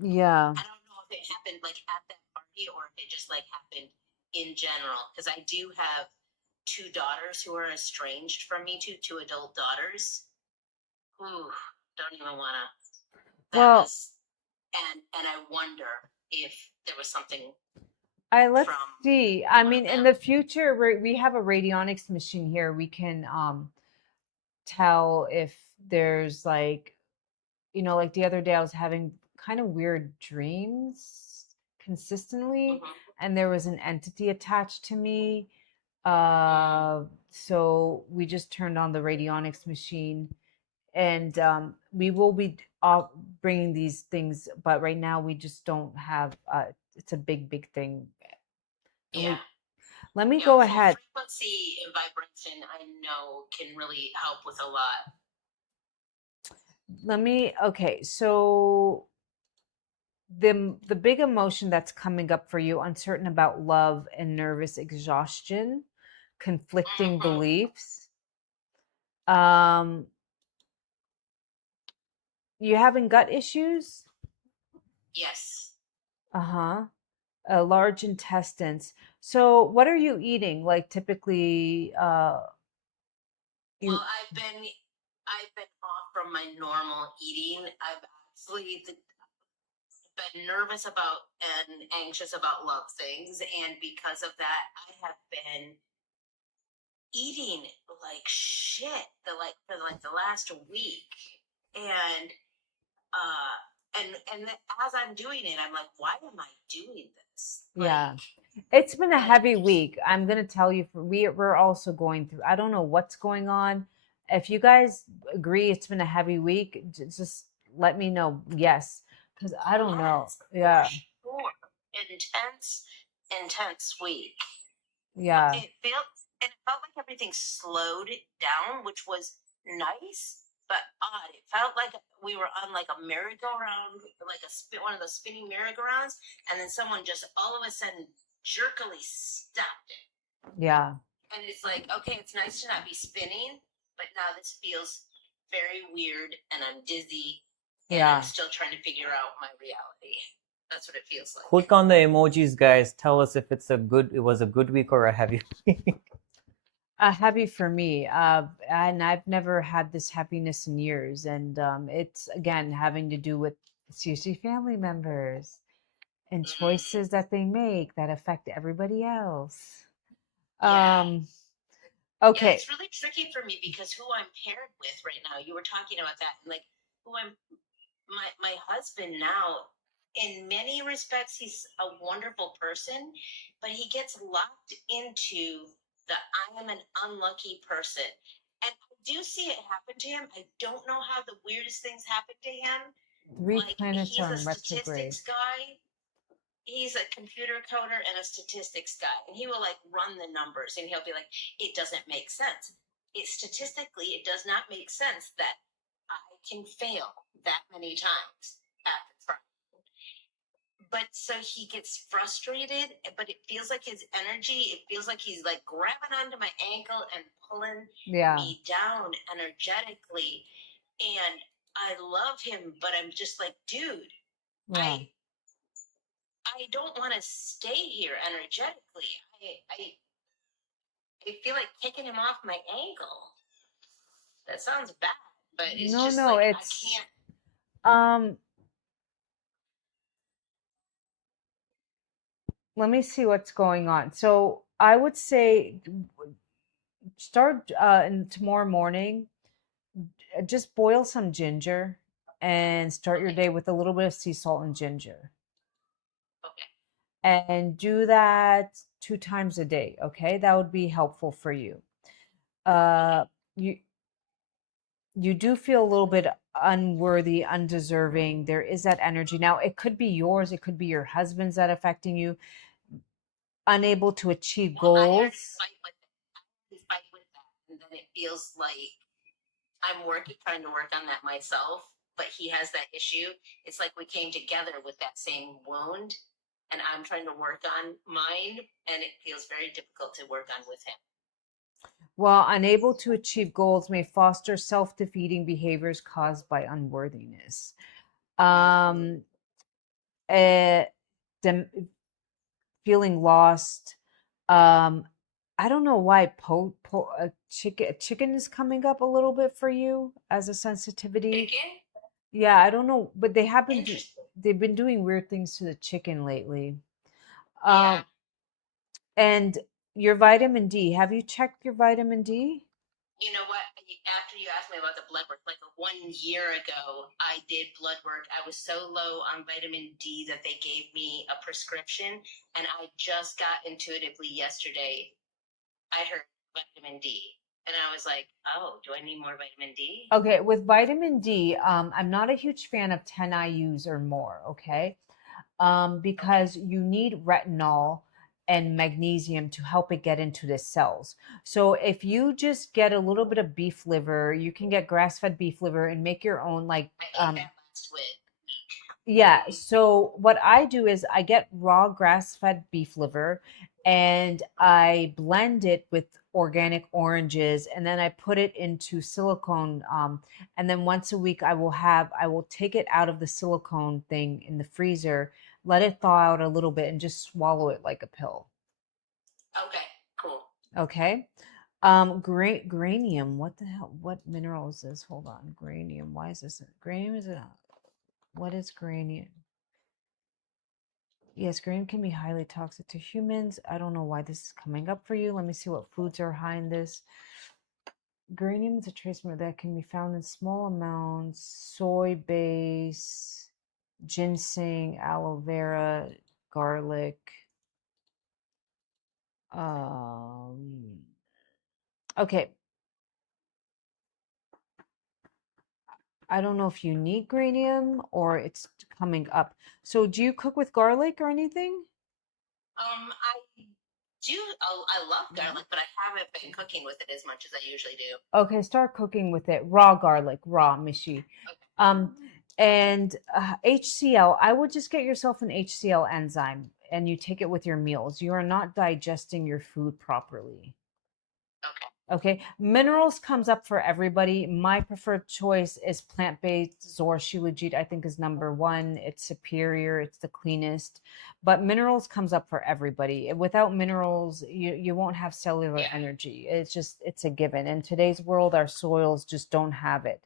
Yeah. I don't know if it happened like at that party or if it just like happened in general. Because I do have 2 daughters who are estranged from me, two adult daughters. Ooh, don't even wanna. That Well, was, and I wonder if there was something let's from see. I one of mean, in them. the future, we have a radionics machine here. We can tell if there's like, like the other day I was having kind of weird dreams consistently, Mhm. and there was an entity attached to me. So we just turned on the radionics machine, and we will be bringing these things, but right now we just don't have. It's a big thing, and Yeah. let me Yeah, go full ahead. frequency and vibration, I know, can really help with a lot. Okay, so the big emotion that's coming up for you, uncertain about love and nervous exhaustion, conflicting Mm-hmm. beliefs. You having gut issues? Yes. Uh-huh. Large intestines. So what are you eating? Like typically, you Well, I've been off from my normal eating. I've actually been nervous about and anxious about love things, and because of that, I have been eating like shit for the last week, and as I'm doing it, I'm like, why am I doing this? yeah. Like, It's been a I heavy just week. I'm gonna tell you, we're also going through. I don't know what's going on. If you guys agree, it's been a heavy week. Just let me know. Yes, because I don't know. yes, for Yeah, sure, intense week. yeah, It felt like everything slowed down, which was nice but odd. It felt like we were on like a merry-go-round, like one of those spinning merry-go-rounds, and then someone just all of a sudden jerkily stopped it. yeah, And it's like, okay, it's nice to not be spinning, but now this feels very weird, and I'm dizzy, and I'm yeah. still trying to figure out my reality. That's what it feels like. Click on the emojis, guys. Tell us if it was a good week or a heavy week. Heavy for me. And I've never had this happiness in years, and it's again having to do with it's usually family members and Mm, choices that they make that affect everybody else. yeah. Yeah, Okay. it's really tricky for me because who I'm paired with right now, you were talking about that, and like who I'm my husband now, in many respects he's a wonderful person, but he gets locked into the I am an unlucky person. And I do see it happen to him. I don't know how the weirdest things happen to him. 3 Like planets he's are a in retrograde. statistics guy, he's a computer coder and a statistics guy, and he will like run the numbers and he'll be like, it doesn't make sense. It does not make sense that I can fail that many times at the try. But so he gets frustrated, but it feels like his energy, it feels like he's like grabbing onto my ankle and pulling Yeah, me down energetically. And I love him, but I'm just like, dude, yeah. I I don't want to stay here energetically. I feel like kicking him off my ankle. That sounds bad, but it's No, just no, like I it's can't. um let me see what's going on. So I would say start tomorrow morning, just boil some ginger and start your Okay, day with a little bit of sea salt and ginger. okay, And do that 2 times a day, okay? That would be helpful for you. okay. Uh you you do feel a little bit unworthy, undeserving. There is that energy. Now, it could be yours, it could be your husband's that affecting you, unable to achieve Well, I already goals. fight with it. I already fight with that, and then it feels like I'm trying to work on that myself. But he has that issue. It's like we came together with that same wound, and I'm trying to work on mine, and it feels very difficult to work on with him. While unable to achieve goals may foster self-defeating behaviors caused by unworthiness. Um, eh, dem- Feeling lost. Um, I don't know why chicken is coming up a little bit for you as a sensitivity. Chicken? Yeah, I don't know, but Interesting. they've been doing weird things to the chicken lately. Yeah. Um, and your vitamin D, have you checked your vitamin D? You know what? After you asked me about the blood work, like 1 year ago, I did blood work. I was so low on vitamin D that they gave me a prescription, and I just got intuitively yesterday. I heard vitamin D, and I was like, "Oh, do I need more vitamin D?" Okay, with vitamin D, I'm not a huge fan of 10 IUs or more, okay? Okay, Because you need retinol and magnesium to help it get into the cells. So if you just get a little bit of beef liver, you can get grass-fed beef liver and make your own like I ate that last week. Yeah, so what I do is I get raw grass-fed beef liver and I blend it with organic oranges and then I put it into silicone and then once a week I will take it out of the silicone thing in the freezer, let it thaw out a little bit and just swallow it like a pill. Okay, cool. Okay? Granium, what the hell? What mineral is this? Hold on. Granium. Why is this? Granium is a what is granium? Yes, grain can be highly toxic to humans. I don't know why this is coming up for you. Let me see what foods are high in this. Granium is a trace mineral that can be found in small amounts. Soy base, ginseng, aloe vera, garlic. Um, okay, I don't know if you need granium or it's coming up. So do you cook with garlic or anything? I do. Oh, I love garlic, but I haven't been cooking with it as much as I usually do. Okay, start cooking with it. Raw garlic, raw, Mishi. Okay. Um, and HCl, I would just get yourself an HCl enzyme and you take it with your meals. You are not digesting your food properly. Okay. Okay, minerals comes up for everybody. My preferred choice is plant-based. Zor Shilajit, I think, is number one. It's superior. It's the cleanest. But minerals comes up for everybody. Without minerals, you won't have cellular energy. It's a given. In today's world, our soils just don't have it.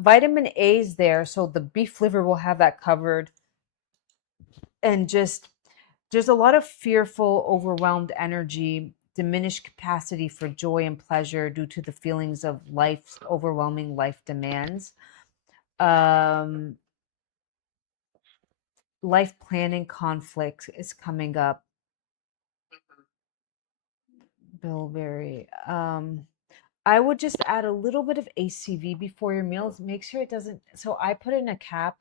Vitamin A is there, so the beef liver will have that covered. And just there's a lot of fearful, overwhelmed energy, diminished capacity for joy and pleasure due to the feelings of life's overwhelming life demands. Um, Life planning conflict is coming up. Bilberry. I would just add a little bit of ACV before your meals. Make sure it doesn't. So I put it in a cap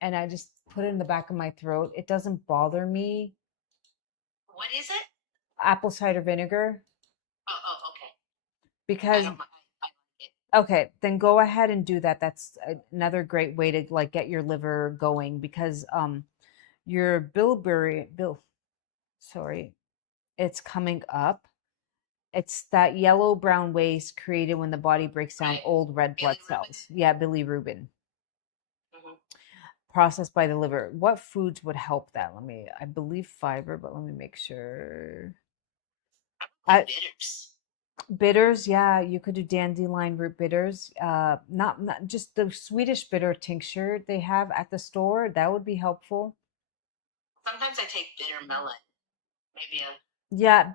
and I just put it in the back of my throat. It doesn't bother me. What is it? Apple cider vinegar. Okay. I Because don't. I like it. okay, then go ahead and do that. That's another great way to like get your liver going because your sorry, it's coming up. It's that yellow brown waste created when the body breaks down Right. old red blood Bilirubin. cells. Yeah, bilirubin Mhm. processed by the liver. What foods would help that? I believe fiber, but let me make sure. Probably I, bitters. Bitters, yeah, you could do dandelion root bitters. Not just the Swedish bitter tincture they have at the store. That would be helpful. Sometimes I take bitter melon. Maybe a. Yeah,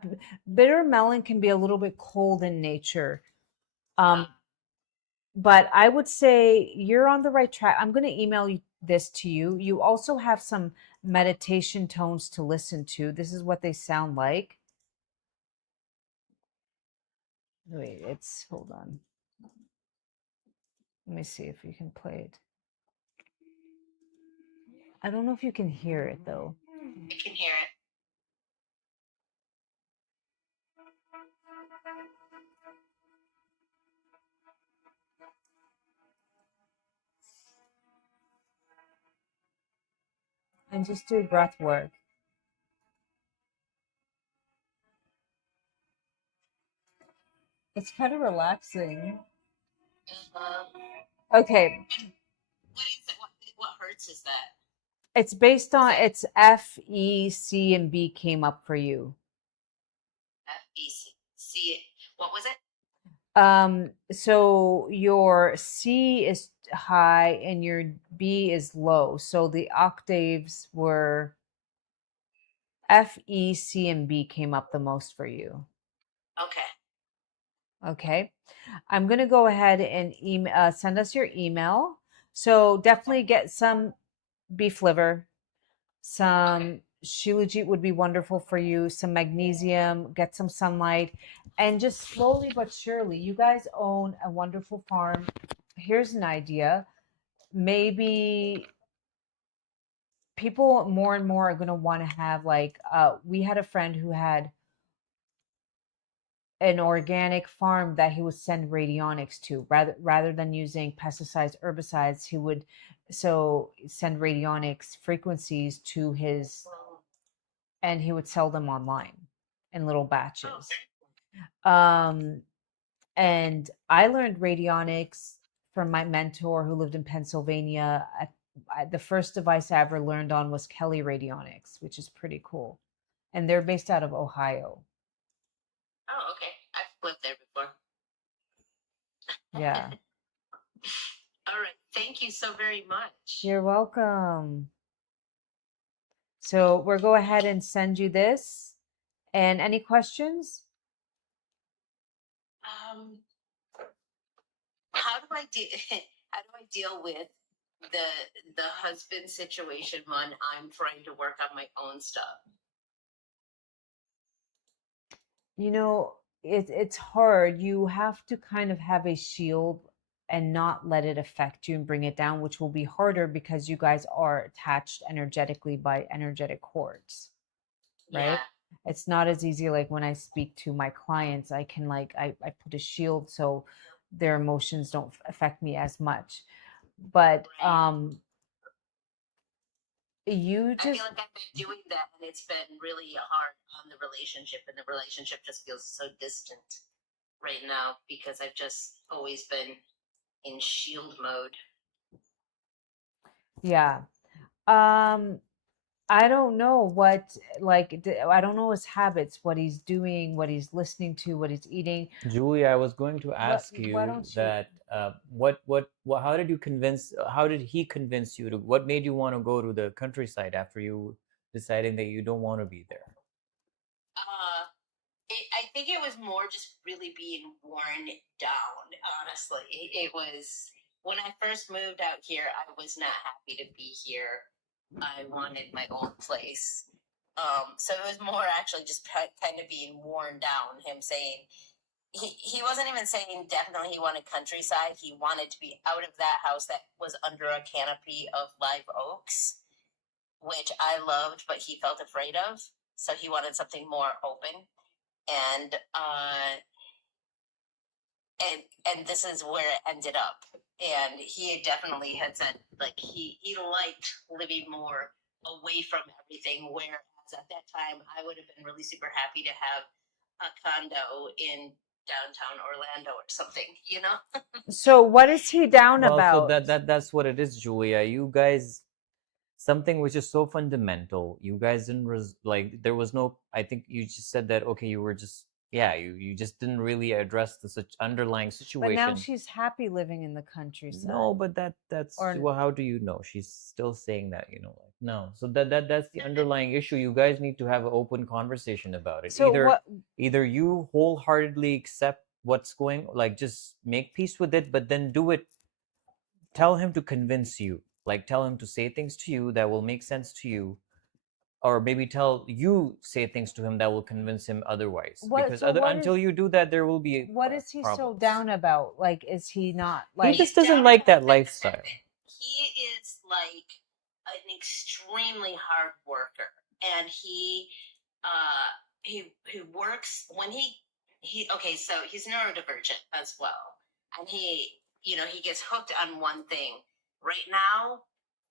bitter melon can be a little bit cold in nature. Um, but I would say you're on the right track. I'm going to email this to you. You also have some meditation tones to listen to. This is what they sound like. Wait, hold on. Let me see if you can play it. I don't know if you can hear it though. I can hear it. And just do breath work. It's kind of relaxing. Okay, What is it? What hertz is that? it's based Is on that it's F, E, C, and B came up for you. FEC? See, what was it? So your C is high and your B is low. So the octaves were F, E, C, and B came up the most for you. Okay. Okay. I'm going to go ahead and send us your email. So definitely get some beef liver, some shilajit would be wonderful for you, some magnesium, get some sunlight, and just slowly but surely, you guys own a wonderful farm. Here's an idea. Maybe people more and more are going to want to have like we had a friend who had an organic farm that he would send radionics to rather than using pesticides, herbicides. He would So send radionics frequencies to his, and he would sell them online in little batches. Um, and I learned radionics from my mentor who lived in Pennsylvania. The first device I ever learned on was Kelly Radionics, which is pretty cool. And they're based out of Ohio. Oh, okay. I've lived there before. Yeah. All right. Thank you so very much. You're welcome. So we'll go ahead and send you this. And any questions? How do I how do I deal with the husband situation when I'm trying to work on my own stuff? You know, it's hard. You have to kind of have a shield and not let it affect you and bring it down, which will be harder because you guys are attached energetically by energetic cords, right? Yeah. It's not as easy like when I speak to my clients, I can like I put a shield so their emotions don't affect me as much. But you I just feel like I've been doing that and it's been really hard on the relationship, and the relationship just feels so distant right now because I've just always been in shield mode. yeah. I don't know what, like, I don't know his habits, what he's doing, what he's listening to, what he's eating. Julie, I was going to ask Why you don't you? that how did you convince, how did he convince you to, what made you want to go to the countryside after you deciding that you don't want to be there? I think it was more just really being worn down, honestly. It was, when I first moved out here, I was not happy to be here. I wanted my own place. So it was more actually just kind of being worn down. Him saying, he wasn't even saying definitely he wanted countryside. He wanted to be out of that house that was under a canopy of live oaks, which I loved, but he felt afraid of. So he wanted something more open. And and this is where it ended up. And he definitely had said like he liked living more away from everything, whereas at that time I would have been really super happy to have a condo in downtown Orlando or something, you know? So what is he down Well, so about? that's what it is, Julia. You guys, something which is so fundamental. You guys didn't like, there was no, I think you just said that, okay, you were just, yeah, you just didn't really address the such underlying But now situation. she's happy living in the countryside. No, but that's Or- well, how do you know? She's still saying that, you know, like, no. So that's the underlying issue. You guys need to have an open conversation about it. So what? Either you wholeheartedly accept what's going, like, just make peace with it, but then do it. Tell him to convince you. Like, tell him to say things to you that will make sense to you, or maybe tell you say things to him that will convince him otherwise. What? Because So what until is? you do that, there will be What is he so problems. down about? Like, is he not He like? just doesn't like that lifestyle. He is like an extremely hard worker, and he works when he okay, so he's neurodivergent as well, and he gets hooked on one thing. Right now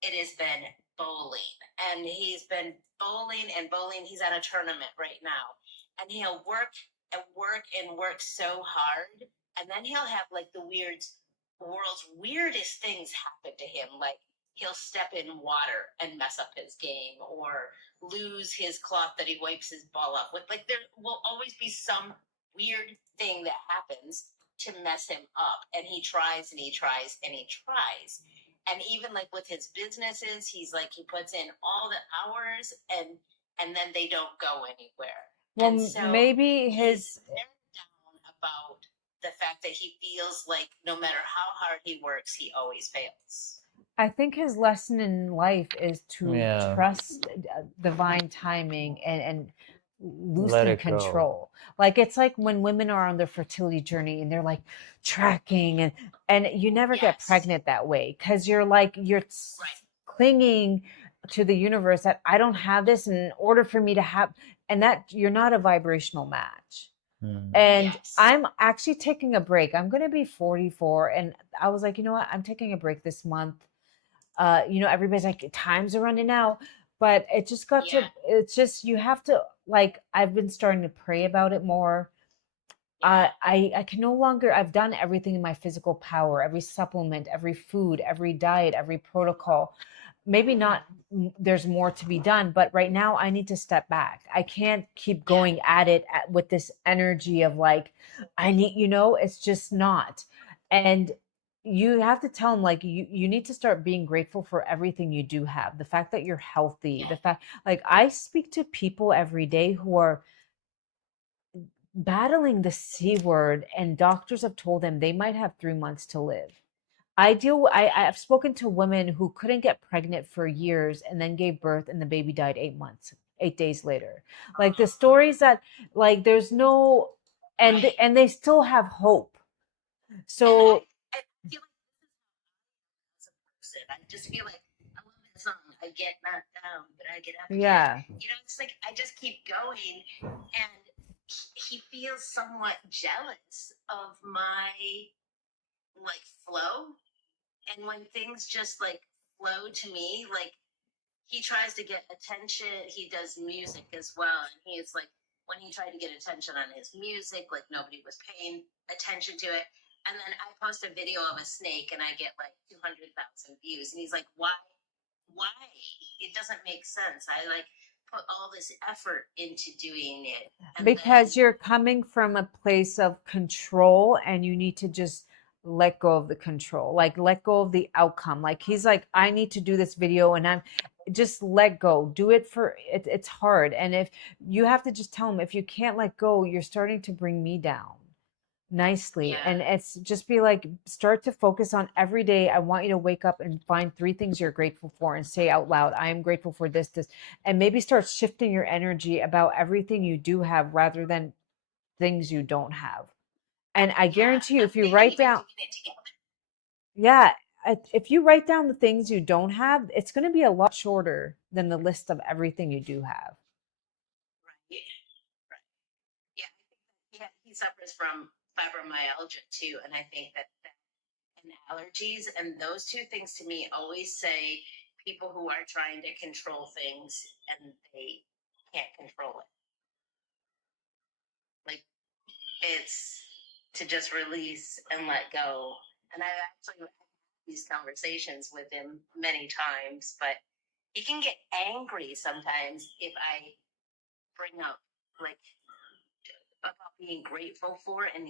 it has been bowling, and he's been bowling and bowling. He's at a tournament right now, and he'll work and work and work so hard, and then he'll have like the world's weirdest things happen to him, like he'll step in water and mess up his game, or lose his cloth that he wipes his ball up with. Like there will always be some weird thing that happens to mess him up, and he tries and he tries and he tries. And even like with his businesses, he's like he puts in all the hours, and then they don't go anywhere. Well, and so maybe he's very down about the fact that he feels like no matter how hard he works, he always fails. I think his lesson in life is to Yeah. trust divine timing and Let loosen it go. control. Like it's like when women are on their fertility journey and they're like tracking and you never get Yes. pregnant that way because you're like you're Right. clinging to the universe that I don't have this in order for me to have, and that you're not a vibrational match. And Yes. I'm actually taking a break. I'm going to be 44. And I was like, you know what? I'm taking a break this month. Everybody's like, times are running out, but it just got Yeah. to, it's just, you have to, like, I've been starting to pray about it more. Yeah. I can no longer, I've done everything in my physical power, every supplement, every food, every diet, every protocol. Maybe not, there's more to be done, but right now I need to step back. I can't keep Yeah. going at it with this energy of like, I need, it's just not. And you have to tell them, like, you need to start being grateful for everything you do have. The fact that you're healthy, Yeah. the fact, like, I speak to people every day who are battling the C word, and doctors have told them they might have 3 months to live. I've spoken to women who couldn't get pregnant for years and then gave birth and the baby died 8 months, 8 days later. Like the stories that, like, there's no, and Right. and they still have hope. And So I feel like as a person, I just feel like I love that song. I get knocked down, but I get up again. yeah, It's like I just keep going, and he feels somewhat jealous of my like flow, and when things just like flow to me, like he tries to get attention. He does music as well, and he's like, when he tried to get attention on his music, like nobody was paying attention to it. And then I post a video of a snake, and I get like 200,000 views, and he's like, "Why? Why? It doesn't make sense. I like put all this effort into doing it, and then because you're coming from a place of control and you need to just let go of the control, like let go of the outcome. Like he's like, I need to do this video and I'm just let go, do it for it. It's hard. And if you have to just tell him, if you can't let go, you're starting to bring me down nicely. yeah, And it's just be like, start to focus on every day. I want you to wake up and find 3 things you're grateful for and say out loud, I am grateful for this, and maybe start shifting your energy about everything you do have rather than things you don't have. And I yeah. guarantee you, I'm if you thinking write about down, doing it together. yeah, if you write down the things you don't have, it's going to be a lot shorter than the list of everything you do have. Right. Right. Yeah. Yeah. He suffers from fibromyalgia too, and I think that and allergies, and those two things to me always say people who are trying to control things and they can't control it. Like it's to just release and let go. And I've actually had these conversations with him many times, but he can get angry sometimes if I bring up like about being grateful for, and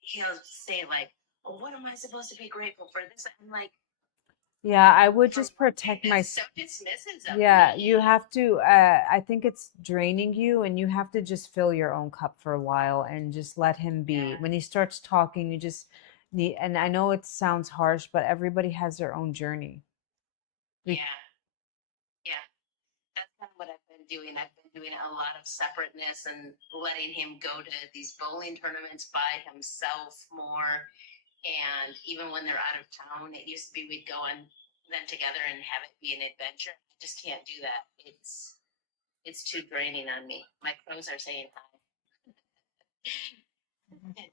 he'll say like, "Oh, what am I supposed to be grateful for?" This I'm like, Yeah, I would for just one thing, protect my, that's so dismissive of yeah, you me. have to, I think it's draining you and you have to just fill your own cup for a while and just let him be. Yeah, When he starts talking, you just need, and I know it sounds harsh, but everybody has their own journey. We, yeah, yeah. That's kind of what I've been doing. I've been doing a lot of separateness and letting him go to these bowling tournaments by himself more. And even when they're out of town, it used to be we'd go on them together and have it be an adventure. I just can't do that. It's too draining on me. My crows are saying hi.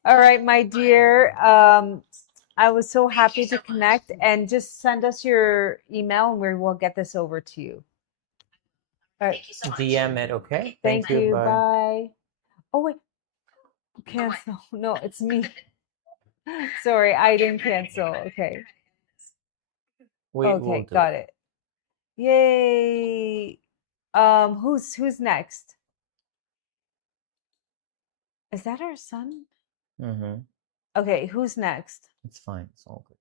all right, my But dear. I was so thank you happy so to much. connect, and just send us your email and we will get this over to you. All right. Thank you so much. DM it, okay? Okay, Thank Thank bye. you. you. Bye. Bye. Oh, wait, Oh, what? cancel. No, it's me. Sorry, I Okay, I'm didn't trying to cancel. I'm trying Okay. to end this. We'll Okay, do it. got it. Yay. Who's next? Is that our son? Mm-hmm. Okay, who's next? It's fine. It's all good.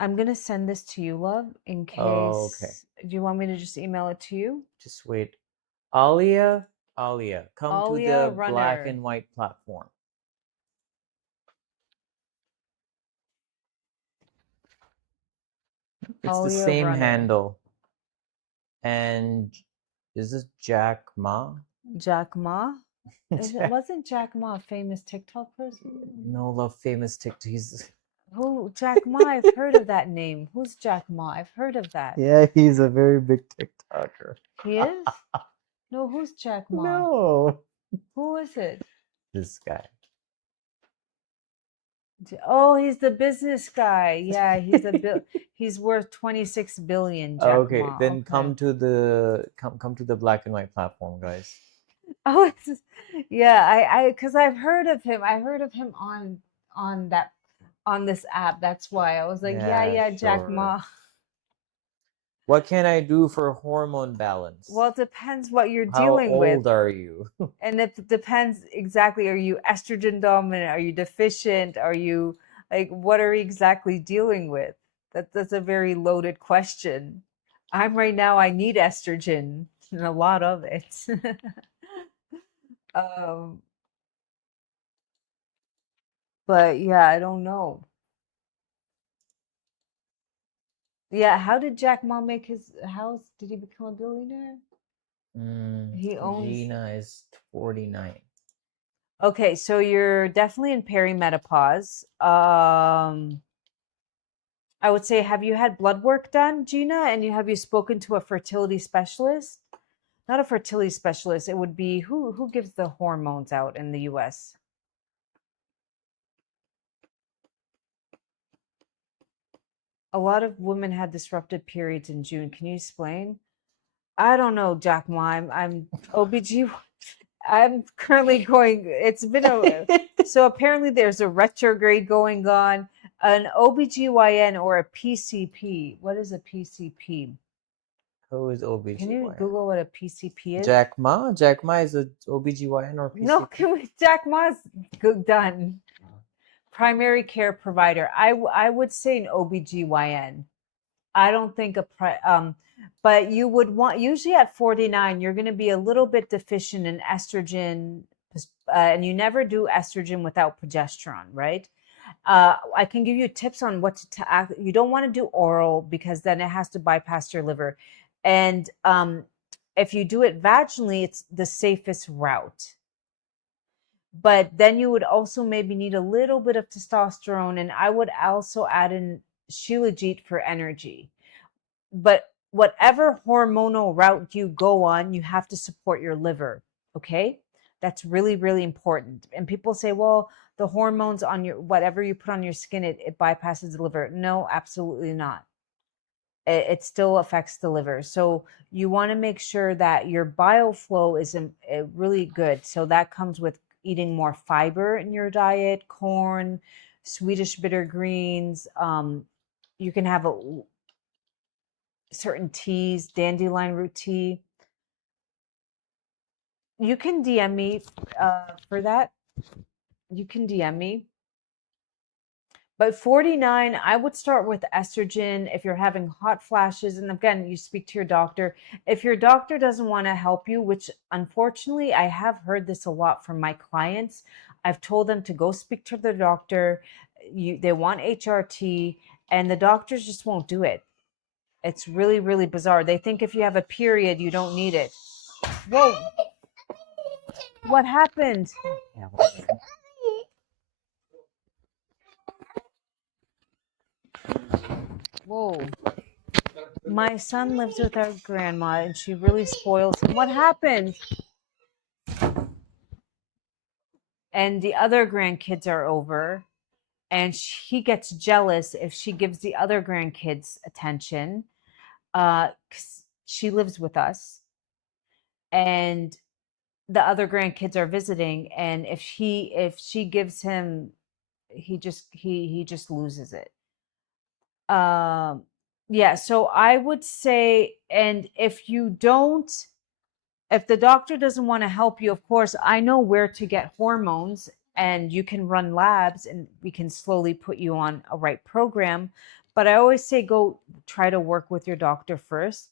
I'm gonna send this to you, love, in Oh, okay. case. Do you want me to just email it to you? Just wait. Alia, come to Alia the black Runner. and white platform. It's the Alia same Runner. handle. And is this Jack Ma? Jack Ma? Jack, Wasn't Jack Ma a famous TikTok person? no love famous TikTok. He's Who? Jack Ma? I've heard of that name. Who's Jack Ma? I've heard of that. yeah, he's a very big TikToker. He is? No, who's Jack Ma? No, Who is it? this guy. Oh, he's the business guy. Yeah, he's worth 26 billion, Jack Okay, Ma. then Okay. come to the black and white platform, guys. Oh, yeah, because I've heard of him. I heard of him on that on this app. That's why I was like, yeah, Yeah, yeah, Jack sure. Ma. What can I do for hormone balance? Well, it depends what you're How dealing with. old are you? And it depends exactly. Are you estrogen dominant? Are you deficient? Are you like what are you exactly dealing with? That's a very loaded question. I'm right now, I need estrogen and a lot of it. um, but yeah, I don't know. Yeah, how did Jack Ma make his house? Did he become a billionaire? He owns. Gina is 49. Okay, so you're definitely in perimenopause. I would say, have you had blood work done, Gina? And have you spoken to a fertility specialist? Not a fertility specialist. It would be who gives the hormones out in the US? A lot of women had disrupted periods in June. Can you explain? I don't know, Jack Ma. I'm OBG. I'm currently going. It's been a so apparently there's a retrograde going on. An OBGYN or a PCP. What is a PCP? Who is Can you OBGYN? Google what a PCP is? Jack Ma? Jack Ma is a OBGYN or PCP? No, can we? Jack Ma's done. Primary care provider. I would say an OBGYN. I don't think but you would want usually at 49 you're going to be a little bit deficient in estrogen, and you never do estrogen without progesterone, right? I can give you tips on what to act. You don't want to do oral because then it has to bypass your liver, and if you do it vaginally, it's the safest route. But then you would also maybe need a little bit of testosterone, and I would also add in Shilajit for energy. But whatever hormonal route you go on, you have to support your liver. Okay. That's really, really important. And people say, well, the hormones on your, whatever you put on your skin, it bypasses the liver. No, absolutely not. It still affects the liver. So you want to make sure that your bile flow is really good. So that comes with eating more fiber in your diet, corn, Swedish bitter greens. You can have certain teas, dandelion root tea. You can DM me for that. You can DM me. But 49, I would start with estrogen if you're having hot flashes. And again, you speak to your doctor. If your doctor doesn't want to help you, which unfortunately I have heard this a lot from my clients, I've told them to go speak to their doctor. They want HRT, and the doctors just won't do it. It's really, really bizarre. They think if you have a period, you don't need it. Whoa. What happened? Whoa. My son lives with our grandma and she really spoils him. What happened? And the other grandkids are over and he gets jealous if she gives the other grandkids attention. 'Cause she lives with us and the other grandkids are visiting, and if she gives him, he just loses it. Yeah, so I would say, and if the doctor doesn't want to help you, of course I know where to get hormones, and you can run labs and we can slowly put you on a right program. But I always say go try to work with your doctor first.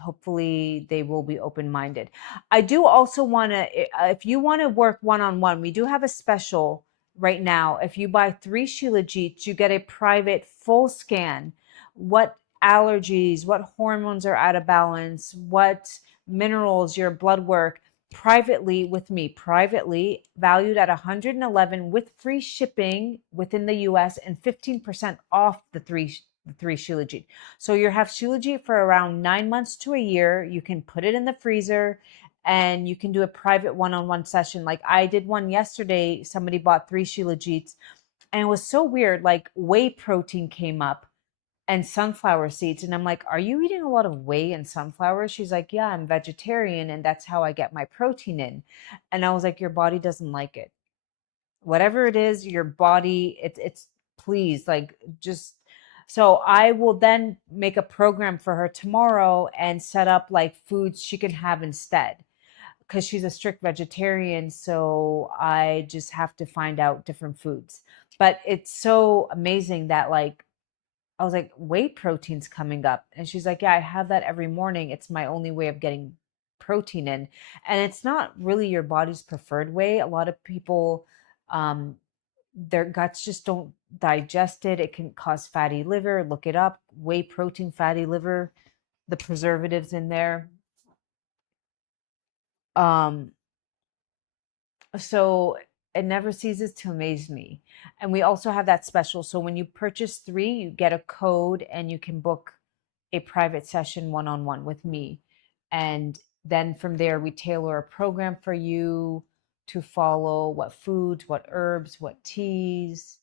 Hopefully they will be open-minded. I do also want to, if you want to work one-on-one, we do have a special right now. If you buy 3 Shilajits, you get a private full scan. What allergies, what hormones are out of balance, what minerals, your blood work, privately with me, privately valued at 111 with free shipping within the US and 15% off the three Shilajit. So you have Shilajit for around 9 months to a year. You can put it in the freezer and you can do a private one-on-one session. Like I did one yesterday. Somebody bought 3 Shilajits And it was so weird. Like whey protein came up and sunflower seeds. And I'm like, are you eating a lot of whey and sunflowers? She's like, yeah, I'm vegetarian and that's how I get my protein in. And I was like, your body doesn't like it. Whatever it is, your body, it's please, like, just, so I will then make a program for her tomorrow and set up like foods she can have instead because she's a strict vegetarian. So I just have to find out different foods. But it's so amazing that, like, I was like, whey protein's coming up. And she's like, yeah, I have that every morning. It's my only way of getting protein in. And it's not really your body's preferred way. A lot of people, um, their guts just don't digest it. It can cause fatty liver. Look it up. Whey protein, fatty liver, the preservatives in there. Um, so it never ceases to amaze me. And we also have that special. So when you purchase 3, you get a code and you can book a private session one-on-one with me. And then from there, we tailor a program for you to follow: what foods, what herbs, what teas.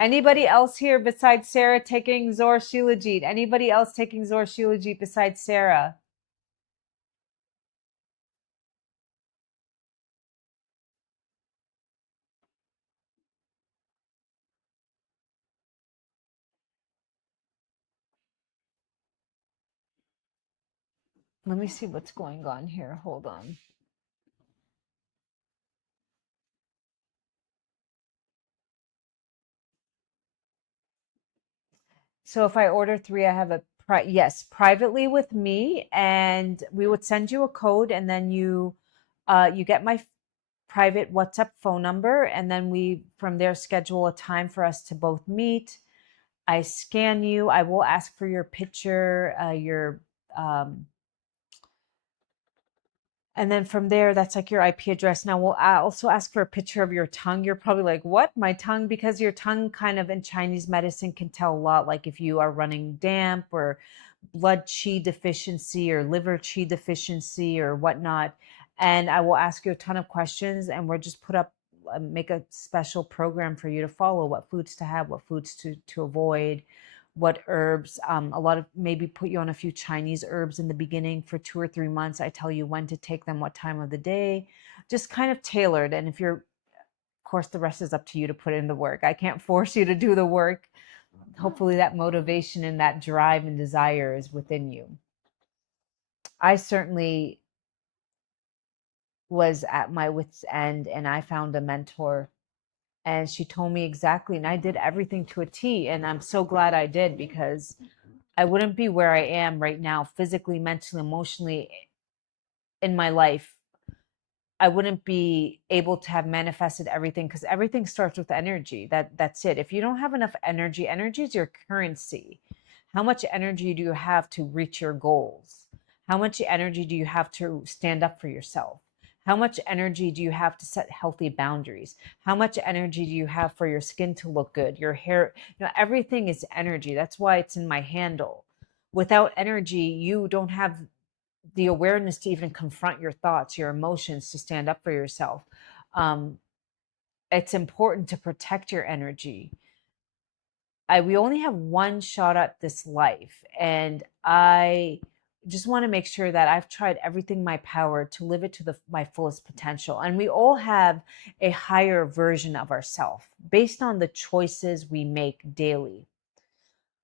Anybody else here besides Sarah taking Zor Shilajit? Anybody else taking Zor Shilajit besides Sarah? Let me see what's going on here. Hold on. So if I order 3, I have a yes, privately with me, and we would send you a code, and then you get my private WhatsApp phone number, and then we from there schedule a time for us to both meet. I scan you. I will ask for your picture, your and then from there, that's like your IP address. Now, we'll also ask for a picture of your tongue. You're probably like, what? My tongue? Because your tongue kind of in Chinese medicine can tell a lot. Like if you are running damp or blood qi deficiency or liver qi deficiency or whatnot. And I will ask you a ton of questions, and we'll just put up, make a special program for you to follow: what foods to have, what foods to avoid, what herbs. A lot of, maybe put you on a few Chinese herbs in the beginning for 2 or 3 months. I tell you when to take them, what time of the day, just kind of tailored. And if you're, of course, the rest is up to you to put in the work. I can't force you to do the work. Hopefully that motivation and that drive and desire is within you. I certainly was at my wit's end, and I found a mentor, and she told me exactly, and I did everything to a T. And I'm so glad I did, because I wouldn't be where I am right now, physically, mentally, emotionally, in my life. I wouldn't be able to have manifested everything, because everything starts with energy. That's it. If you don't have enough energy, energy is your currency. How much energy do you have to reach your goals? How much energy do you have to stand up for yourself? How much energy do you have to set healthy boundaries? How much energy do you have for your skin to look good, your hair? Everything is energy. That's why it's in my handle. Without energy, you don't have the awareness to even confront your thoughts, your emotions, to stand up for yourself. Um, it's important to protect your energy. We only have one shot at this life, and I just want to make sure that I've tried everything in my power to live it to my fullest potential. And we all have a higher version of ourselves based on the choices we make daily.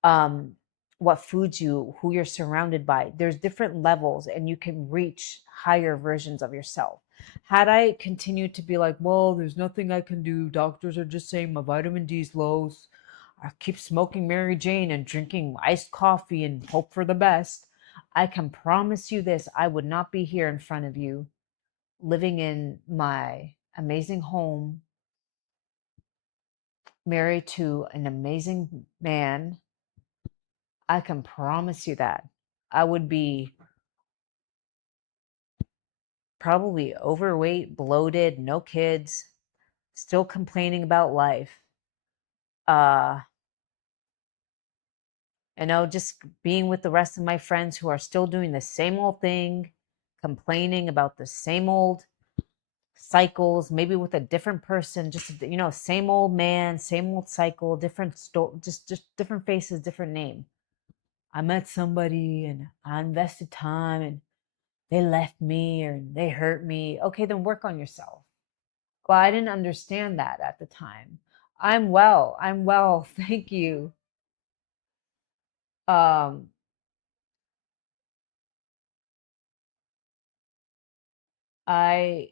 um, what foods who you're surrounded by. There's different levels, and you can reach higher versions of yourself. Had I continued to be like, well, there's nothing I can do, doctors are just saying my vitamin D is low, I keep smoking Mary Jane and drinking iced coffee and hope for the best, I can promise you this: I would not be here in front of you, living in my amazing home, married to an amazing man. I can promise you that. I would be probably overweight, bloated, no kids, still complaining about life. Uh, You know, just being with the rest of my friends who are still doing the same old thing, complaining about the same old cycles, maybe with a different person, just, you know, same old man, same old cycle, different just different faces, different name. I met somebody and I invested time and they left me or they hurt me. Okay, then work on yourself. Well, I didn't understand that at the time. I'm well. I'm well. Thank you. Um, I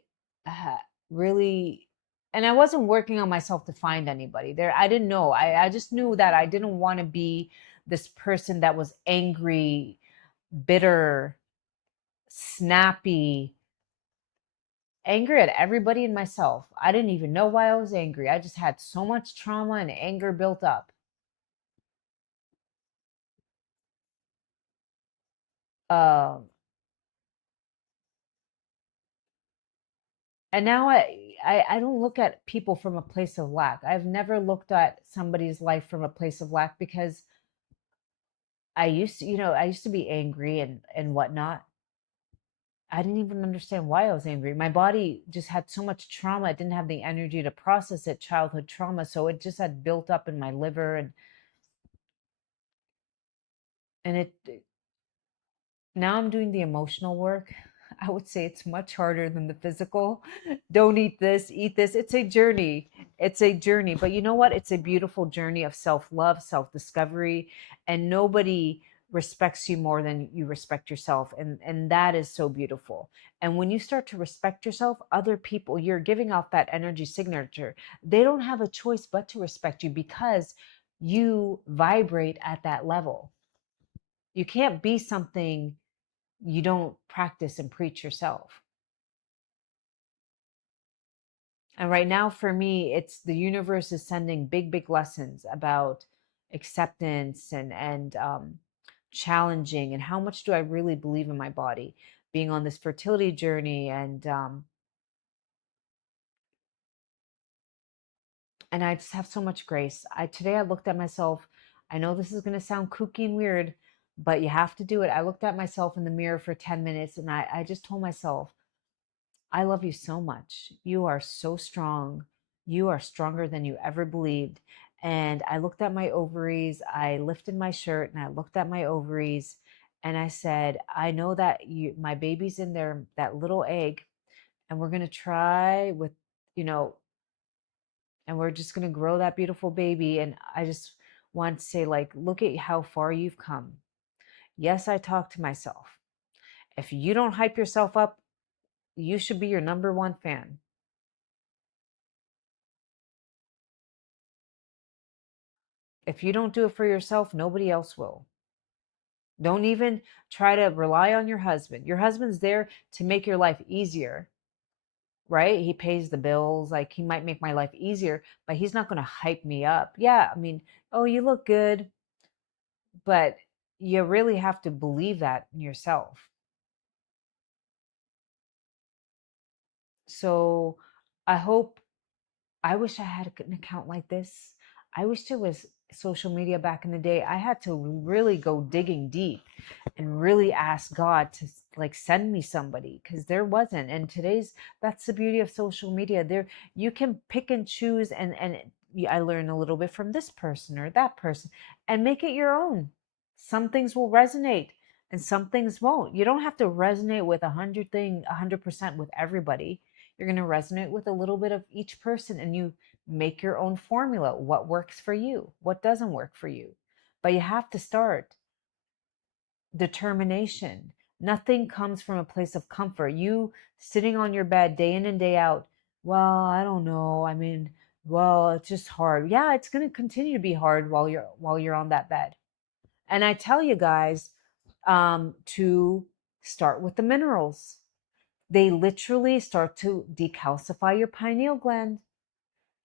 really, and I wasn't working on myself to find anybody there. I didn't know. I just knew that I didn't want to be this person that was angry, bitter, snappy, angry at everybody and myself. I didn't even know why I was angry. I just had so much trauma and anger built up. Um, and now I don't look at people from a place of lack. I've never looked at somebody's life from a place of lack because I used to, you know, I used to be angry and whatnot. I didn't even understand why I was angry. My body just had so much trauma. It didn't have the energy to process it, childhood trauma. So it just had built up in my liver and it now I'm doing the emotional work. I would say it's much harder than the physical. Don't eat this, eat this. It's a journey. It's a journey. But you know what? It's a beautiful journey of self love, self discovery, and nobody respects you more than you respect yourself. And that is so beautiful. And when you start to respect yourself, other people, you're giving off that energy signature. They don't have a choice but to respect you because you vibrate at that level. You can't be something you don't practice and preach yourself. And right now, for me, it's the universe is sending big, big lessons about acceptance and challenging and how much do I really believe in my body, being on this fertility journey and I just have so much grace. I today I looked at myself. I know this is going to sound kooky and weird, but you have to do it. I looked at myself in the mirror for 10 minutes and I just told myself, I love you so much. You are so strong. You are stronger than you ever believed. And I looked at my ovaries. I lifted my shirt and I looked at my ovaries and I said, I know that my baby's in there, that little egg, and we're going to try with, you know, and we're just going to grow that beautiful baby. And I just want to say, like, look at how far you've come. Yes, I talk to myself. If you don't hype yourself up, you should be your number one fan. If you don't do it for yourself, nobody else will. Don't even try to rely on your husband. Your husband's there to make your life easier, right? He pays the bills. Like he might make my life easier, but he's not going to hype me up. Yeah, I mean, oh, you look good, but you really have to believe that in yourself. So I hope I wish I had an account like this. I wish there was social media back in the day. I had to really go digging deep and really ask God to like send me somebody because there wasn't. And today's that's the beauty of social media. There you can pick and choose and I learn a little bit from this person or that person and make it your own. Some things will resonate and some things won't. You don't have to resonate with 100% with everybody. You're going to resonate with a little bit of each person and you make your own formula. What works for you? What doesn't work for you? But you have to start determination. Nothing comes from a place of comfort. You sitting on your bed day in and day out, well, I don't know. I mean, well, it's just hard. Yeah, it's going to continue to be hard while you're on that bed. And I tell you guys to start with the minerals. They literally start to decalcify your pineal gland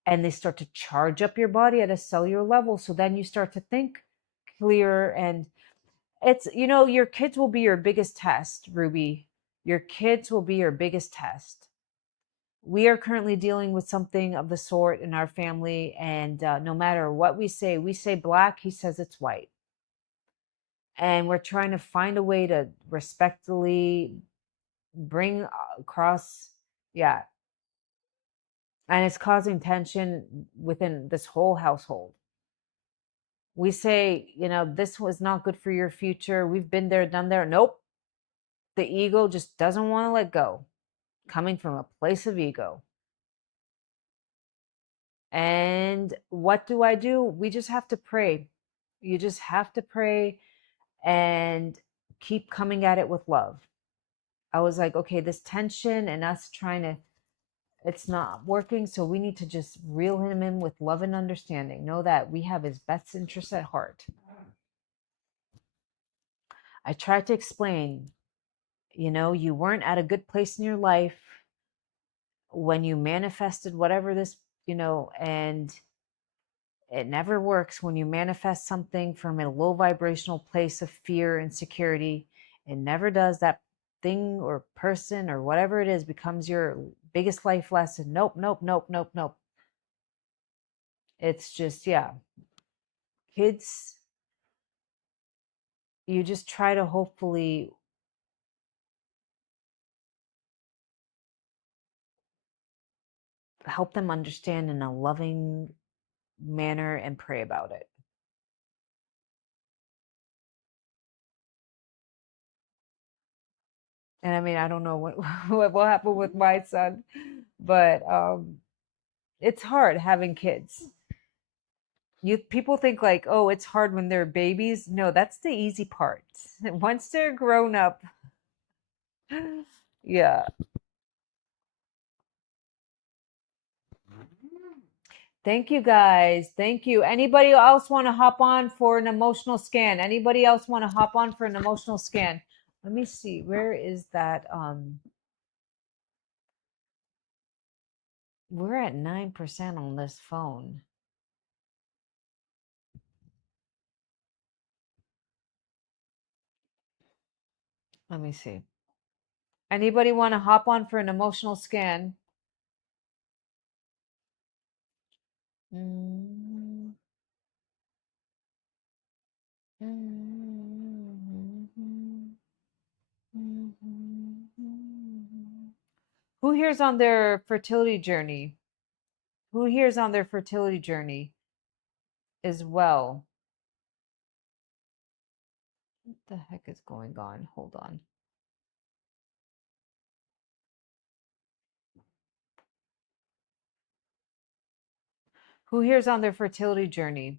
and they start to charge up your body at a cellular level. So then you start to think clearer and it's, you know, your kids will be your biggest test, Ruby. Your kids will be your biggest test. We are currently dealing with something of the sort in our family, and no matter what we say black, he says it's white. and we're trying to find a way to respectfully bring across, yeah, and it's causing tension within this whole household. We say, this was not good for your future. We've been there, done there. Nope. The ego just doesn't want to let go, coming from a place of ego. And what do? We just have to pray. You just have to pray and keep coming at it with love. I was like, okay, this tension and us trying to, it's not working. So we need to just reel him in with love and understanding. Know that we have his best interests at heart. I tried to explain, you weren't at a good place in your life when you manifested whatever this, and it never works when you manifest something from a low vibrational place of fear and security. It never does. That thing or person or whatever it is becomes your biggest life lesson. Nope, nope, nope, nope, nope. It's just, yeah. Kids, you just try to hopefully help them understand in a loving manner and pray about it. And I mean, I don't know what will happen with my son, but it's hard having kids. People think like, oh, it's hard when they're babies. No, that's the easy part. Once they're grown up, yeah. Thank you guys. Thank you. Anybody else want to hop on for an emotional scan? Anybody else want to hop on for an emotional scan? Let me see. Where is that? We're at 9% on this phone. Let me see. Anybody want to hop on for an emotional scan? Mm-hmm. Who here's on their fertility journey? Who here's on their fertility journey as well? What the heck is going on? Hold on. Who here's on their fertility journey?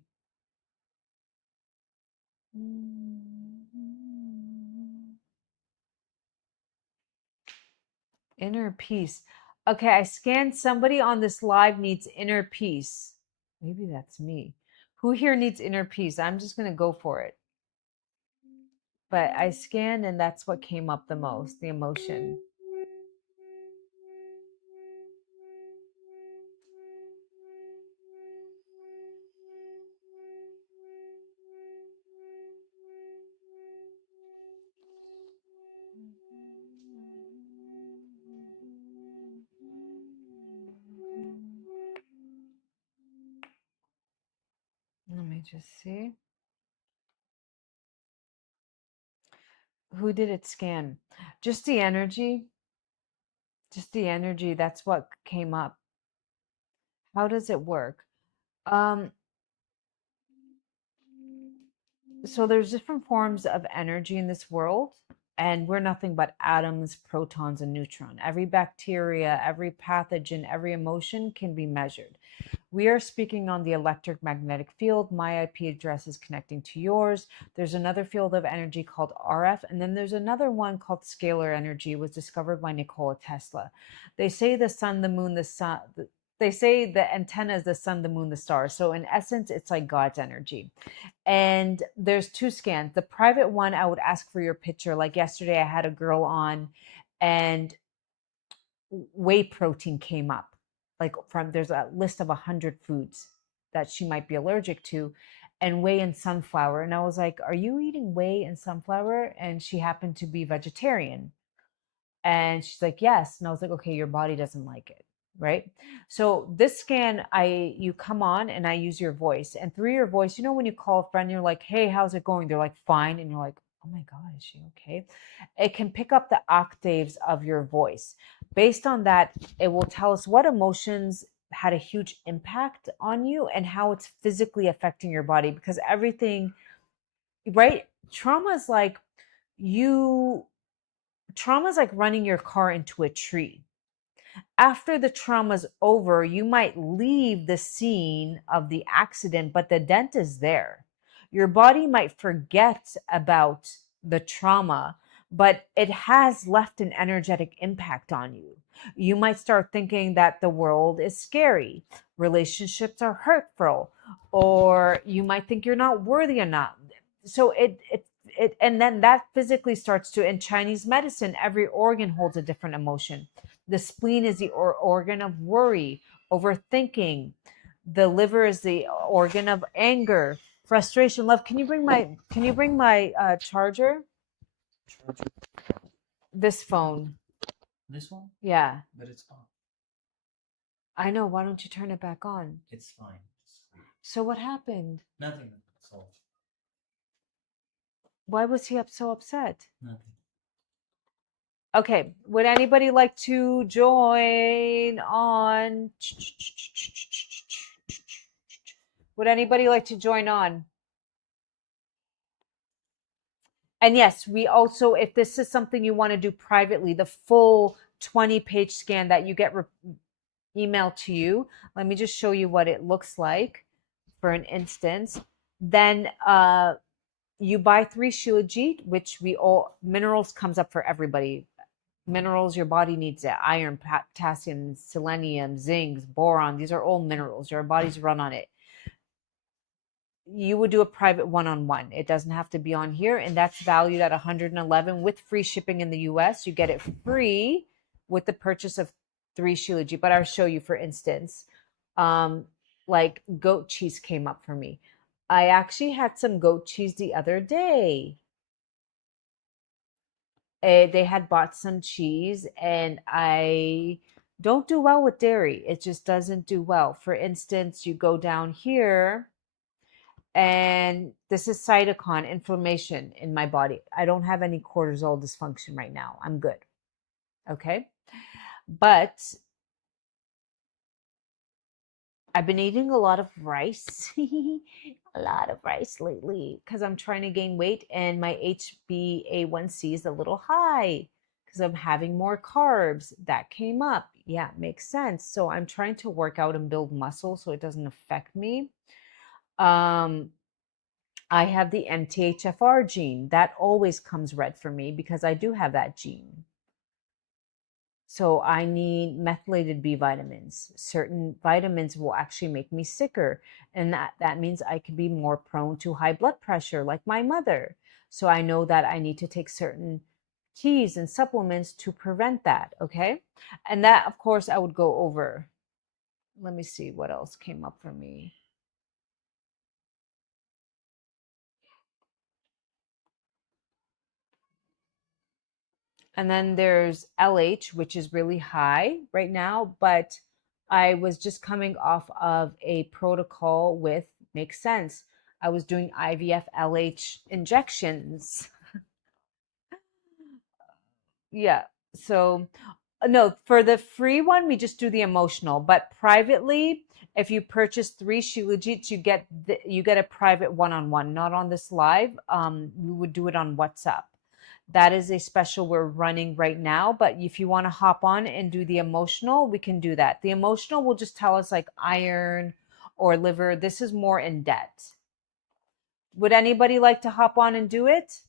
Inner peace. Okay, I scanned somebody on this live needs inner peace. Maybe that's me. Who here needs inner peace? I'm just going to go for it. But I scanned and that's what came up the most, the emotion. Let me just see. Who did it scan? Just the energy. Just the energy. That's what came up. How does it work? Um, so there's different forms of energy in this world, and we're nothing but atoms, protons, and neutrons. Every bacteria, every pathogen, every emotion can be measured. We are speaking on the electromagnetic field. My IP address is connecting to yours. There's another field of energy called RF, and then there's another one called scalar energy. It was discovered by Nikola Tesla. They say the sun, the moon, the sun. They say the antenna is the sun, the moon, the stars. So in essence, it's like God's energy. And there's two scans. The private one, I would ask for your picture. Like yesterday, I had a girl on, and whey protein came up. Like there's a list of 100 foods that she might be allergic to, and whey and sunflower. And I was like, are you eating whey and sunflower? And she happened to be vegetarian. And she's like, yes. And I was like, okay, your body doesn't like it. right? So this scan, you come on and I use your voice, and through your voice, you know, when you call a friend, you're like, hey, how's it going? They're like, fine. And you're like, oh my God, is she okay? It can pick up the octaves of your voice. Based on that, it will tell us what emotions had a huge impact on you and how it's physically affecting your body, because everything, right? You trauma is like running your car into a tree. After the trauma's over, you might leave the scene of the accident, but the dent is there. Your body might forget about the trauma, but it has left an energetic impact on you. You might start thinking that the world is scary, relationships are hurtful, or you might think you're not worthy enough. So and then that physically starts to, in Chinese medicine, every organ holds a different emotion. The spleen is the organ of worry, overthinking. The liver is the organ of anger, frustration, love. Can you bring my charger? Charger. This phone. This one? Yeah. But it's on. I know. Why don't you turn it back on? It's fine. So what happened? Nothing. That's all. Why was he so upset? Nothing. Okay. Would anybody like to join on? Would anybody like to join on? And yes, we also, if this is something you want to do privately, the full 20-page scan that you get emailed to you, let me just show you what it looks like for an instance. Then you buy 3 Shilajit, which minerals comes up for everybody. Minerals, your body needs it. Iron, potassium, selenium, zinc, boron. These are all minerals. Your body's run on it. You would do a private one-on-one. It doesn't have to be on here, and that's valued at $111 with free shipping in the US. You get it free with the purchase of 3 Shilajit. But I'll show you, for instance, like goat cheese came up for me. I actually had some goat cheese the other day. They had bought some cheese, and I don't do well with dairy. It just doesn't do well. For instance, you go down here, and this is cytokine inflammation in my body. I don't have any cortisol dysfunction right now. I'm good. Okay. But I've been eating a lot of rice, a lot of rice lately, because I'm trying to gain weight, and my HbA1c is a little high because I'm having more carbs. That came up. Yeah, makes sense. So I'm trying to work out and build muscle so it doesn't affect me. I have the MTHFR gene. That always comes red for me because I do have that gene. So I need methylated B-vitamins. Certain vitamins will actually make me sicker. And that means I could be more prone to high blood pressure, like my mother. So I know that I need to take certain teas and supplements to prevent that. Okay. And that, of course, I would go over. Let me see what else came up for me. And then there's LH, which is really high right now, but I was just coming off of a protocol with, makes sense. I was doing IVF LH injections. Yeah. So, no, for the free one, we just do the emotional, but privately, if you purchase 3 Shilajits, you get a private one-on-one, not on this live. We would do it on WhatsApp. That is a special we're running right now. But if you want to hop on and do the emotional, we can do that. The emotional will just tell us like iron or liver. This is more in depth. Would anybody like to hop on and do it?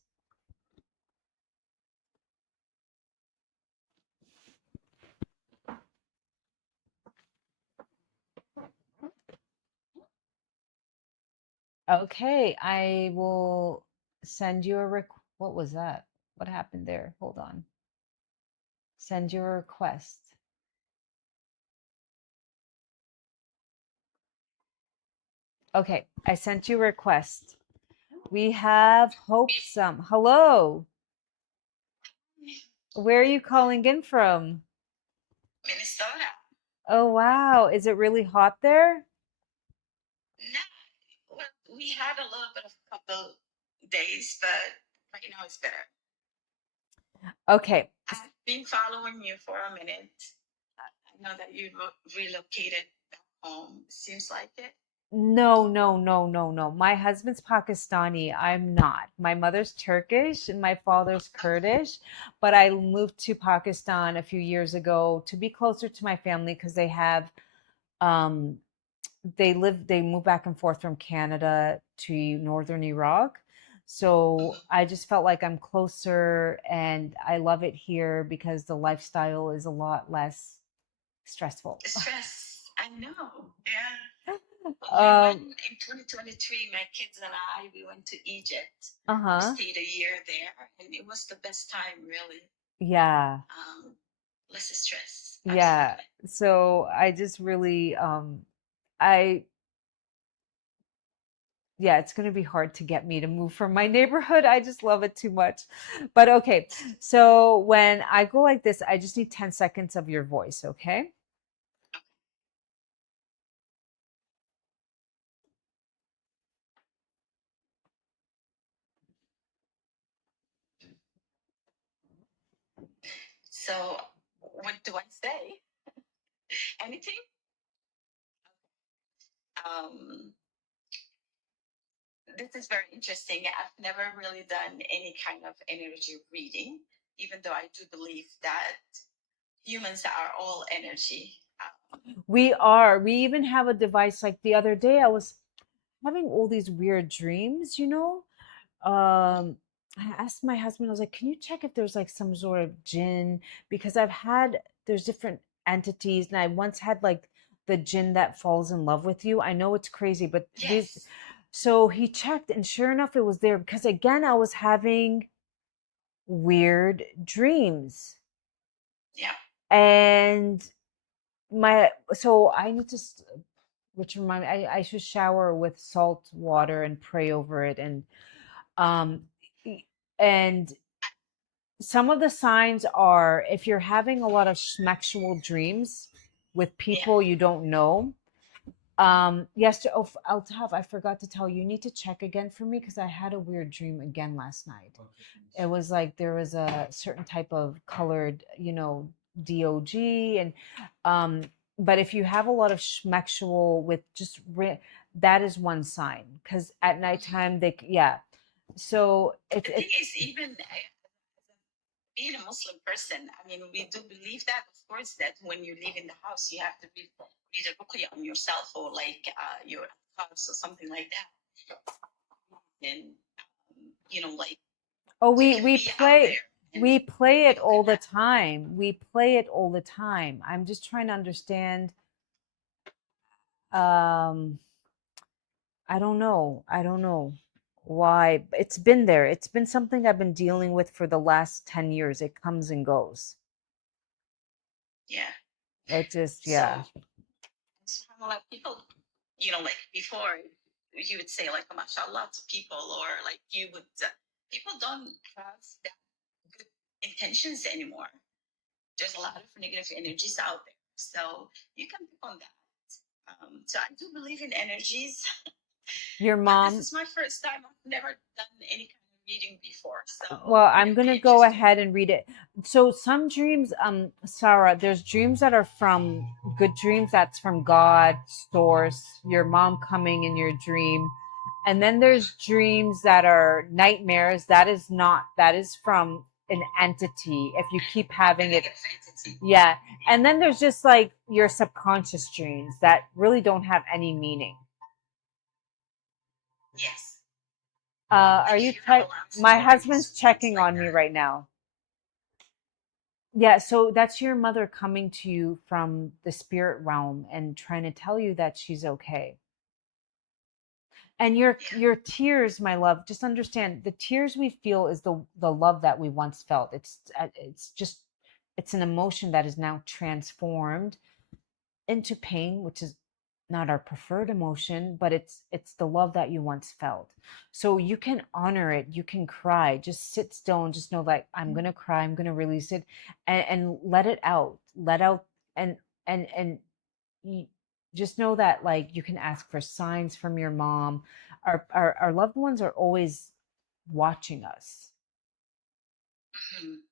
Okay, I will send you a what was that? What happened there? Hold on. Send your request. Okay, I sent you a request. We have Hope some. Hello. Where are you calling in from? Minnesota. Oh, wow. Is it really hot there? No, well, we had a little bit of a couple days, but right now it's better. Okay. I've been following you for a minute. I know that you relocated back home. Seems like it. No, no, no, no, no. My husband's Pakistani. I'm not. My mother's Turkish and my father's Kurdish, but I moved to Pakistan a few years ago to be closer to my family because they have um they move back and forth from Canada to northern Iraq. So Mhm. I just felt like I'm closer and I love it here because the lifestyle is a lot less stressful. Stress. I know. Yeah. We Um, went in 2023, my kids and I, we went to Egypt. We uh-huh. stayed a year there, and it was the best time, really. Yeah. Um, Less stress, Yeah. absolutely. So I just really I yeah, it's going to be hard to get me to move from my neighborhood. I just love it too much. But okay. So when I go like this, I just need 10 seconds of your voice, okay? So, what do I say? Anything? Um, this is very interesting. I've never really done any kind of energy reading, even though I do believe that humans are all energy. We are. We even have a device like the other day I was having all these weird dreams, you know? I asked my husband, I was like, can you check if there's like some sort of jinn? Because there's different entities, and I once had like the jinn that falls in love with you. I know it's crazy, but Yes. so he checked, and sure enough, it was there because again, I was having weird dreams. Yeah. And so I need to, which remind me, I should shower with salt water and pray over it. Um, and some of the signs are if you're having a lot of sexual dreams with Yeah. people you don't know. I forgot to tell you, you need to check again for me because I had a weird dream again last night. It was like there was a certain type of colored, dog, and um but if you have a lot of sexual with that is one sign because at nighttime yeah. So if The it thing is, even being a Muslim person, I mean, we do believe that, of course, that when you live in the house, you have to read a ruqya on yourself or like your house or something like that. And, like Oh, you we can we be out play there and we play you it all the can, time. We play it all the time. I'm just trying to understand. Um, I don't know. I don't know why. It's been there. It's been something I've been dealing with for the last 10 years. It comes and goes. yeah. It just, yeah. So, like people, like before, you would say like, mashallah to people, or like you would, people don't have that good intentions anymore. There's a lot of negative energies out there. So you can pick on that. So I do believe in energies, Your but this mom, is my first time. I've never done any kind of reading before. So well, it I'm would be gonna go interesting. ahead and read it. So some dreams, Sarah, there's dreams that are from good dreams, that's from God, source, your mom coming in your dream. And then there's dreams that are nightmares. That is from an entity. If you keep A having it, negative entity. yeah. And then there's just like your subconscious dreams that really don't have any meaning. Yes. Are Like you you have a lot of my stories, husband's things checking like on me that. right now. Yeah, so that's your mother coming to you from the spirit realm and trying to tell you that she's okay. And Yeah. your tears, my love, just understand the tears we feel is the love that we once felt. It's just it's an emotion that is now transformed into pain, which is not our preferred emotion, but it's the love that you once felt. So you can honor it, you can cry, just sit still and just know like I'm gonna cry, I'm gonna release it and let it out. Let out and and just know that like you can ask for signs from your mom. Our loved ones are always watching us. Mhm.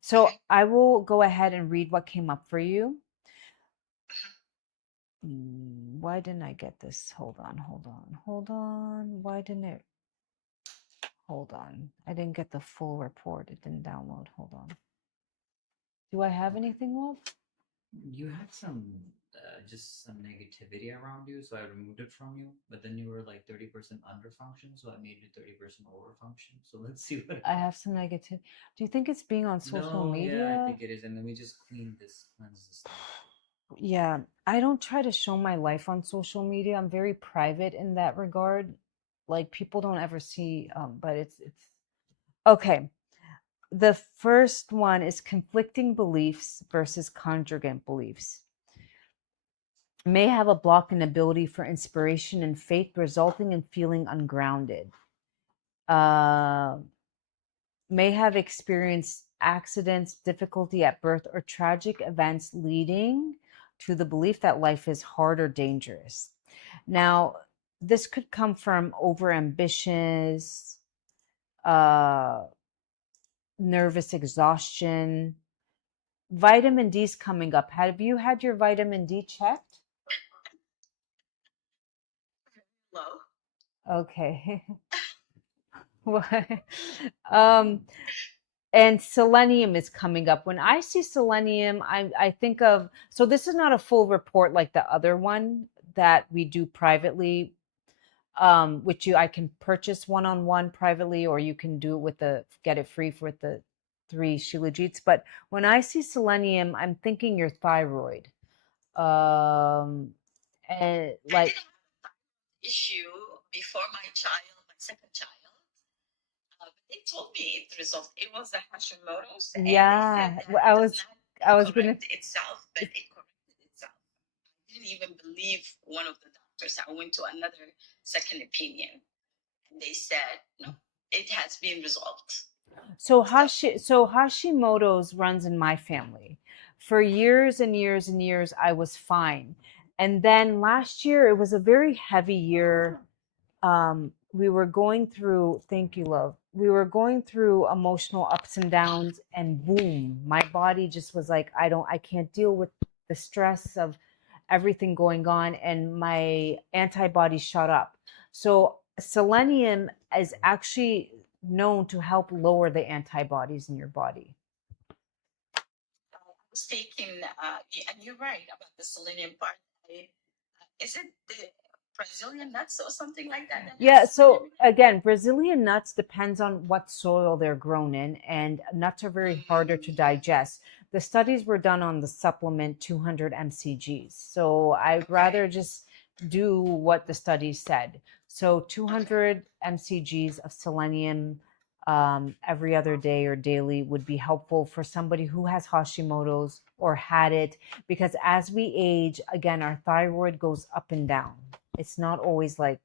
So Okay. I will go ahead and read what came up for you. Why didn't I get this? Hold on, hold on, hold on. Why didn't it? Hold on. I didn't get the full report. It didn't download. Hold on. Do I have anything, love? You had some just some negativity around you, so I removed it from you. But then you were like 30% under function, so I made you 30% over function. So let's see what. I have some negative. Do you think it's being on social No, yeah, I media? think it is. And let me just cleanse this thing. Yeah, I don't try to show my life on social media. I'm very private in that regard. Like people don't ever see, but it's okay. The first one is conflicting beliefs versus congruent beliefs. May have a block in ability for inspiration and faith, resulting in feeling ungrounded. Uh, may have experienced accidents, difficulty at birth, or tragic events leading to the belief that life is hard or dangerous. Now, this could come from overambitious, uh, nervous exhaustion. Vitamin D's coming up. Have you had your vitamin D checked? Low. Okay. What? um, and selenium is coming up. When I see selenium, I think of, so this is not a full report like the other one that we do privately, which I can purchase one-on-one privately, or you can do it with get it free for the 3 Shilajits. But when I see selenium, I'm thinking your thyroid. Um, and I like, didn't have an issue before my second child. But they told me it resolved. It was the Hashimoto's, and they said yeah, that it does not I was gonna, correct itself, but it corrected itself. I didn't even believe one of the doctors. I went to another second opinion, and they said no, it has been resolved. so Hashimoto's runs in my family. For years and years and years, I was fine. And then last year, it was a very heavy year. We were going through, thank you, love. We were going through emotional ups and downs, and boom, my body just was like, I can't deal with the stress of everything going on, and my antibodies shot up. So selenium is actually known to help lower the antibodies in your body. I was taking, and you're right about the selenium part. Is it the Brazilian nuts or something like that? Yeah, so again, Brazilian nuts depends on what soil they're grown in, and nuts are very harder to digest. The studies were done on the supplement 200 mcgs. So I'd rather just do what the studies said. So 200 mcgs of selenium every other day or daily would be helpful for somebody who has Hashimoto's or had it, because as we age, again, our thyroid goes up and down. It's not always like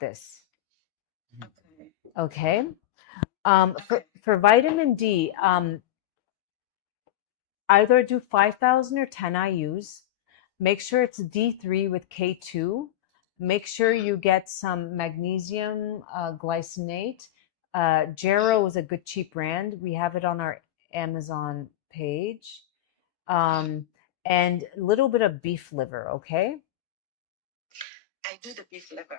this. Okay. Okay. Okay. For vitamin D, either do 5,000 or 10 IUs. Make sure it's D3 with K2. Make sure you get some magnesium glycinate. Jarrow is a good cheap brand. We have it on our Amazon page. And a little bit of beef liver, okay? I do the beef liver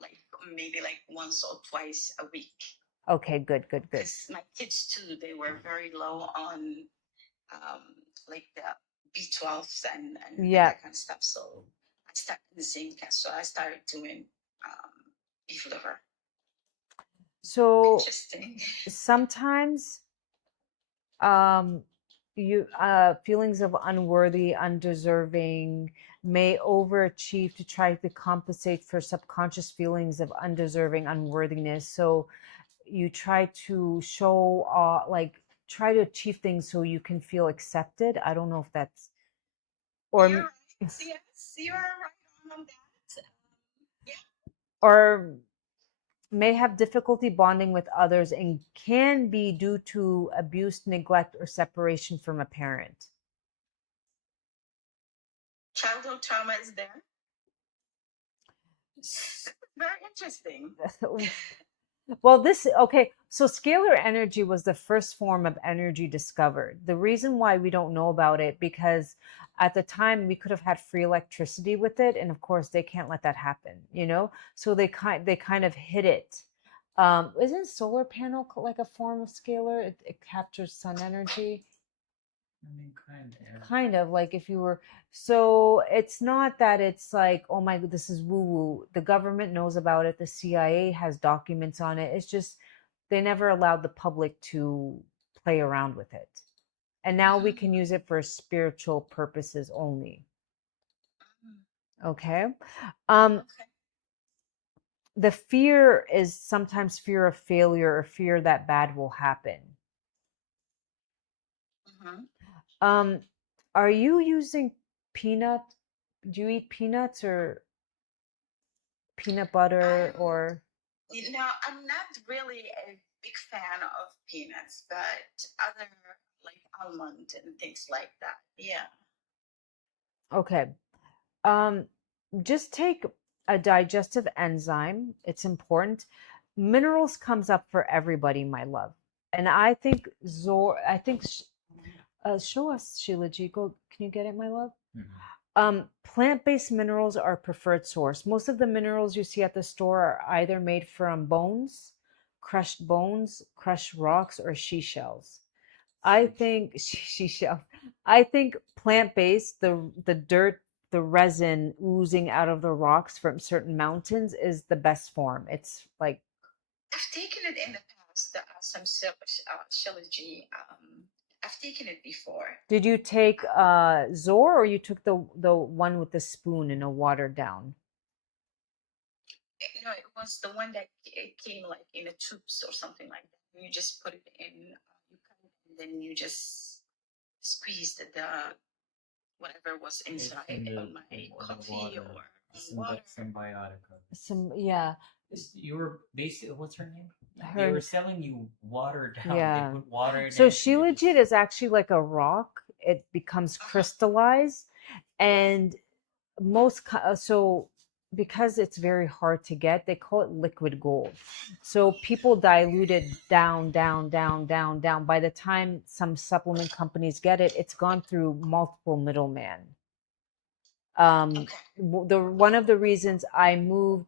like maybe like once or twice a week. Okay, good. Because my kids too, they were very low on um, like the B12s and Yeah. that kind of stuff. So I started the same test. So I started doing beef liver. So Interesting. sometimes you feelings of unworthy, undeserving may overachieve to try to compensate for subconscious feelings of undeserving, unworthiness. So you try to show try to achieve things so you can feel accepted. I don't know if that's or You're right. Yes, you are right on that. Yeah. or may have difficulty bonding with others and can be due to abuse, neglect, or separation from a parent. Childhood trauma is there. Very interesting. Well, okay, so scalar energy was the first form of energy discovered. The reason why we don't know about it, because at the time we could have had free electricity with it, and of course they can't let that happen, you know? So they kind of hid it. Isn't solar panel like a form of scalar? It captures sun energy. I mean, Kind of like if you were, so it's not that it's like, oh my, this is woo woo. The government knows about it. The CIA has documents on it. It's just they never allowed the public to play around with it. And now we can use it for spiritual purposes only. Okay. Okay. The fear is sometimes fear of failure or fear that bad will happen. Are you using peanut? Do you eat peanuts or peanut butter or? You know, I'm not really a big fan of peanuts, but other like almond and things like that. Yeah. Okay. Just take a digestive enzyme. It's important. Minerals comes up for everybody, my love. And I think show us, Shilajit. Go, can you get it, my love? Plant-based minerals are preferred source. Most of the minerals you see at the store are either made from bones, crushed rocks, or seashells. I think seashell. I think plant-based, the dirt, the resin oozing out of the rocks from certain mountains is the best form. It's like I've taken it in the past, some Shilajit. I've taken it before. Did you take Zor or you took the one with the spoon and a watered down? No, it was the one that it came like in a tubes or something like that. You just put it in, you cut it, and then you just squeezed the whatever was inside on my coffee or water. Some, yeah. You were basically, what's her name? They Her, were selling you water down. yeah. They put water in So it. and they Shilajit is actually like a rock. It becomes crystallized, and so because it's very hard to get, they call it liquid gold. So people dilute it down, down, down, down, down. By the time some supplement companies get it, it's gone through multiple middlemen. One of the reasons I moved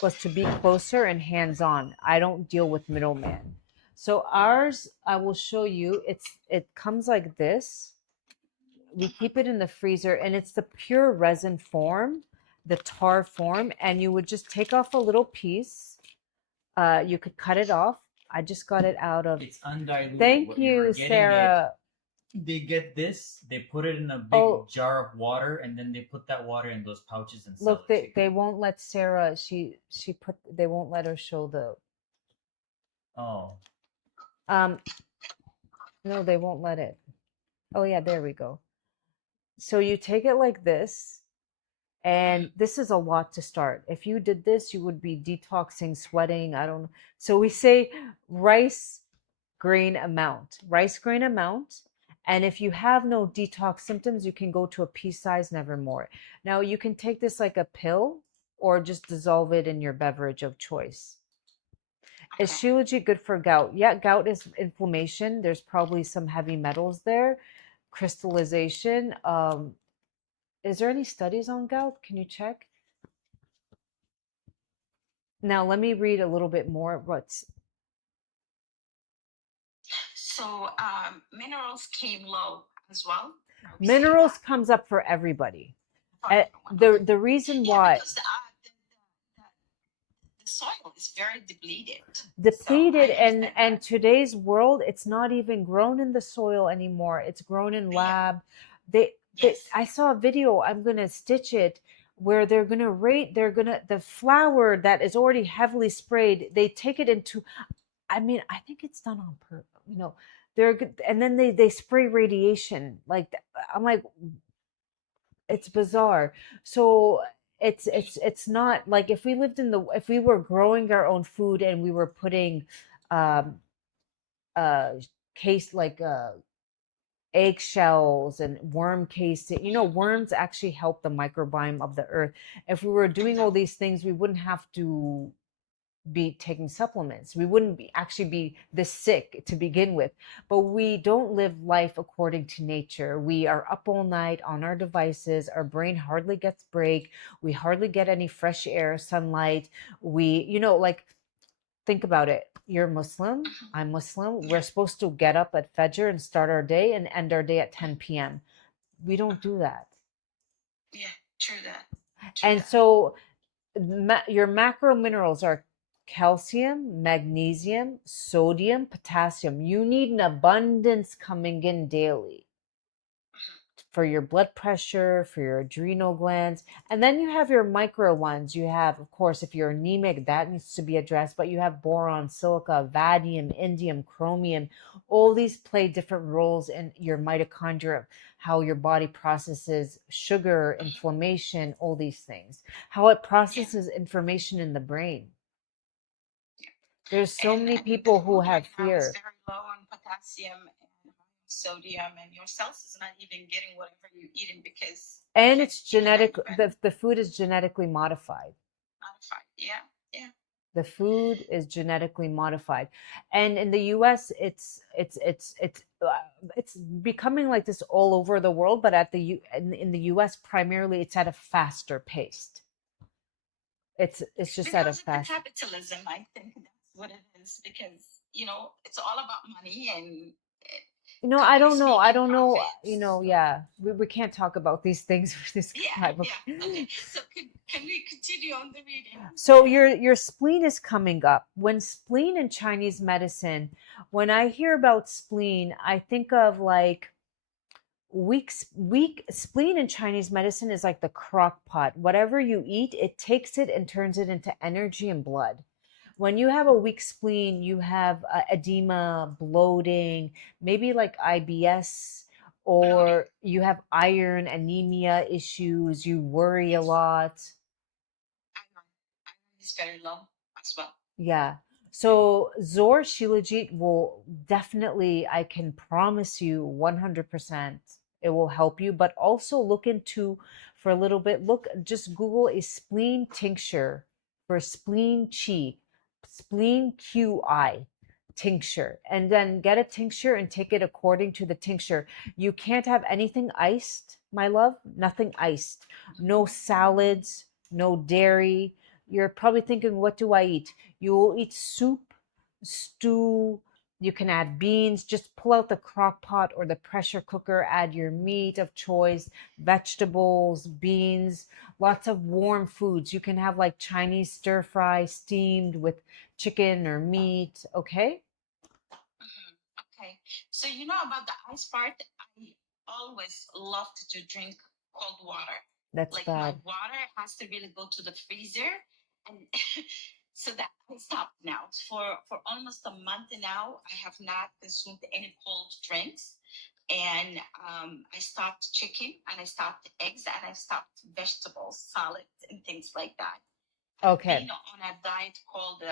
was to be closer and hands-on. I don't deal with middlemen. So ours, I will show you. It comes like this. We keep it in the freezer, and it's the pure resin form, the tar form, and you would just take off a little piece. You could cut it off. I just got it out of. It's undiluted. Thank What you, were getting Sarah. They get this, they put it in a big jar of water, and then they put that water in those pouches and sell Look, it. they won't let Sarah. They won't let her show the. Oh. No, they won't let it. Oh yeah, there we go. So you take it like this, and this is a lot to start. If you did this, you would be detoxing, sweating. I don't know. So we say rice grain amount. And if you have no detox symptoms, you can go to a pea size, never more. Now you can take this like a pill or just dissolve it in your beverage of choice. Is Shilajit good for gout? Yeah, gout is inflammation. There's probably some heavy metals there, crystallization. Is there any studies on gout? Can you check? Now let me read a little bit more. So minerals came low as well. Minerals comes up for everybody. The reason why because the soil is very depleted. Depleted, and today's world, it's not even grown in the soil anymore. It's grown in lab. I saw a video. I'm gonna stitch it where they're gonna rate. The flour that is already heavily sprayed. They take it into. I mean, I think it's done on purpose. You know, and then they spray radiation. Like I'm like, it's bizarre. So it's not like if we lived in the if we were growing our own food and we were putting um uh case like eggshells and worm casing. You know, worms actually help the microbiome of the earth. If we were doing all these things, we wouldn't have to be taking supplements. We wouldn't be actually be this sick to begin with. But we don't live life according to nature. We are up all night on our devices. Our brain hardly gets break. We hardly get any fresh air, sunlight. We, you know, like think about it. You're Muslim. I'm Muslim. We're supposed to get up at Fajr and start our day and end our day at 10 p.m. We don't do that. Yeah, true that. And so your macro minerals are calcium, magnesium, sodium, potassium. You need an abundance coming in daily for your blood pressure, for your adrenal glands. And then you have your micro ones. You have, of course, if you're anemic, that needs to be addressed, but you have boron, silica, vanadium, indium, chromium. All these play different roles in your mitochondria, how your body processes sugar, inflammation, all these things, how it processes information in the brain. There's so many people who have fear. It's very low on potassium and sodium, and your cells is not even getting whatever you're eating because and it's genetic. The food is genetically modified. Yeah. The food is genetically modified, and in the U.S., it's becoming like this all over the world. But in the U.S. primarily, it's at a faster pace. It's just at a faster. Capitalism, I think that's what it is, because it's all about money and. I don't know. Yeah, we can't talk about these things for this type of. Okay. So can we continue on the reading? So your spleen is coming up. When spleen in Chinese medicine, when I hear about spleen, I think of like weak spleen in Chinese medicine is like the crock pot. Whatever you eat, it takes it and turns it into energy and blood. When you have a weak spleen, you have edema, bloating, maybe like IBS, or you have iron, anemia issues, you worry a lot. Iron is very low as well. Yeah. So Zor Shilajit will definitely, I can promise you 100%, it will help you, but also look into for a little bit, just Google a spleen tincture for spleen qi. Spleen QI tincture, and then get a tincture and take it according to the tincture. You can't have anything iced, my love, nothing iced. No salads, no dairy. You're probably thinking, what do I eat? You will eat soup, stew. You can add beans. Just pull out the crock pot or the pressure cooker, add your meat of choice, vegetables, beans, lots of warm foods. You can have like Chinese stir fry steamed with chicken or meat. Okay. Okay. So about the ice part, I always loved to drink cold water. That's like bad. My water has to really go to the freezer, and so that I stopped now. For almost a month now, I have not consumed any cold drinks, and I stopped chicken, and I stopped eggs, and I stopped vegetables, salads, and things like that. Okay. I've been on a diet called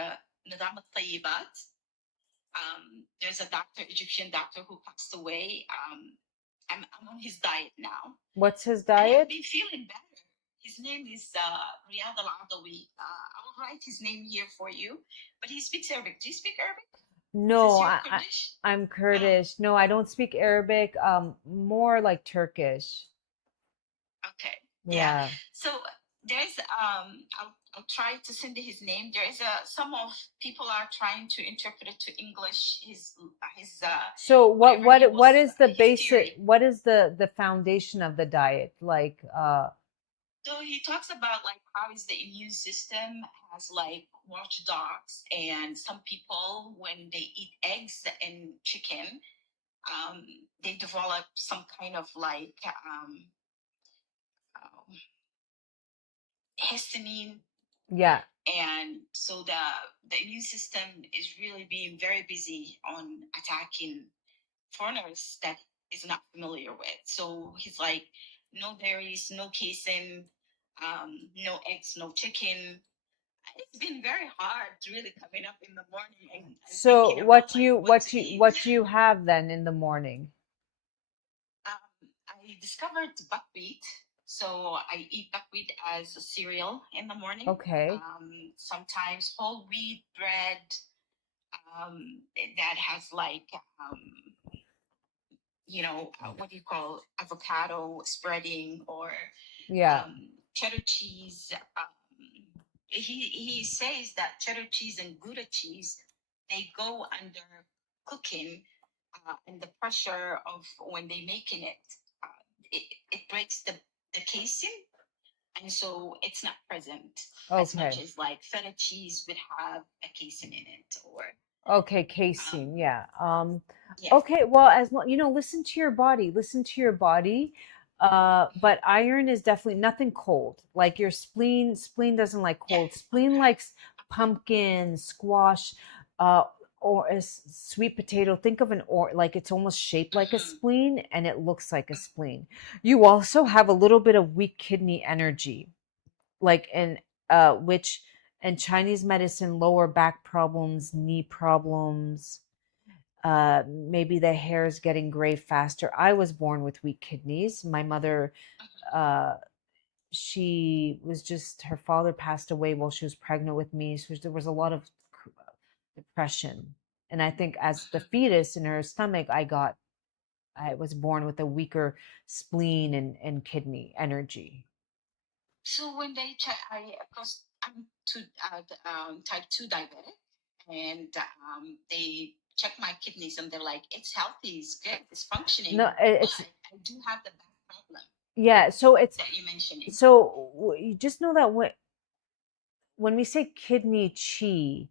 Nadam Tayyibat. There's a Egyptian doctor who passed away. I'm on his diet now. What's his And diet? I've been feeling better. His name is Riyad Al-Adawi. I will write his name here for you. But he speaks Arabic. Do you speak Arabic? No, Kurdish? I'm Kurdish. No, I don't speak Arabic. More like Turkish. Okay. Yeah. So there's I'll try to send his name. There is some of people are trying to interpret it to English. His So what is the basic? What is the foundation of the diet? Like So he talks about like how is the immune system has like watchdogs, and some people when they eat eggs and chicken, they develop some kind of like histamine. Yeah. And so the immune system is really being very busy on attacking foreigners that is not familiar with. So he's like, no dairies, no casein, no eggs, no chicken. It's been very hard, really, coming up in the morning and So thinking about like what to eat. what do you have then in the morning? I discovered buckwheat, so I eat buckwheat as a cereal in the morning. Okay. Sometimes whole wheat bread that has like what do you call avocado spreading or Yeah. cheddar cheese. He says that cheddar cheese and Gouda cheese, they go under cooking and the pressure of when they're making it. It breaks the casing, and so it's not present as much Okay. as like feta cheese would have a casing in it, or Okay, casein. um, Yeah. yeah. Okay, well, as you know, listen to your body. Listen to your body. But iron is definitely nothing cold. Like your spleen doesn't like Yeah. cold. Spleen likes pumpkin, squash, uh, or a sweet potato. Think of an or like it's almost shaped like a Mhm. spleen and it looks like a spleen. You also have a little bit of weak kidney energy, like in which in Chinese medicine, lower back problems, knee problems, maybe the hair is getting gray faster. I was born with weak kidneys. My mother, uh, she was just, her father passed away while she was pregnant with me. So there was a lot of depression. And I think as the fetus in her stomach, I was born with a weaker spleen and kidney energy. So when they check, of course I'm type 2 diabetic, and they check my kidneys and they're like, it's healthy, it's good, it's No, functioning, but it's, I do have the back problem yeah. So it's, that you're mentioning. you just know that when we say kidney chi,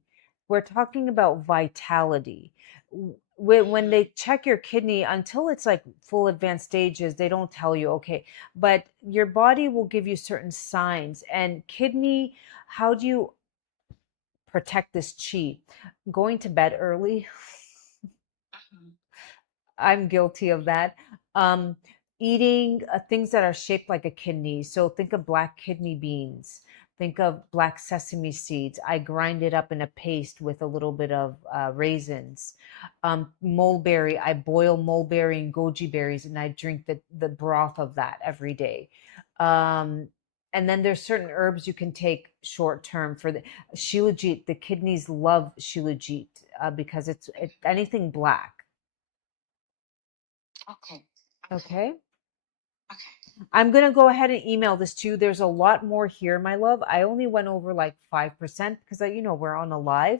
we're talking about vitality. When Mhm. they check your kidney, until it's like full advanced stages, they don't tell you, okay, but your body will give you certain signs. And kidney, how do you protect this chi? Going to bed early. Mhm. I'm guilty of that. Um, Eating things that are shaped like a kidney. So think of black kidney beans. Think of black sesame seeds. I grind it up in a paste with a little bit of raisins. Mulberry. I boil mulberry and goji berries, and I drink the broth of that every day. Um, and then there's certain herbs you can take short term for the shilajit. The kidneys love shilajit because it's anything black. Okay. Okay. Okay. Okay. I'm going to go ahead and email this to you. There's a lot more here, my love. I only went over like 5% because, we're on a live.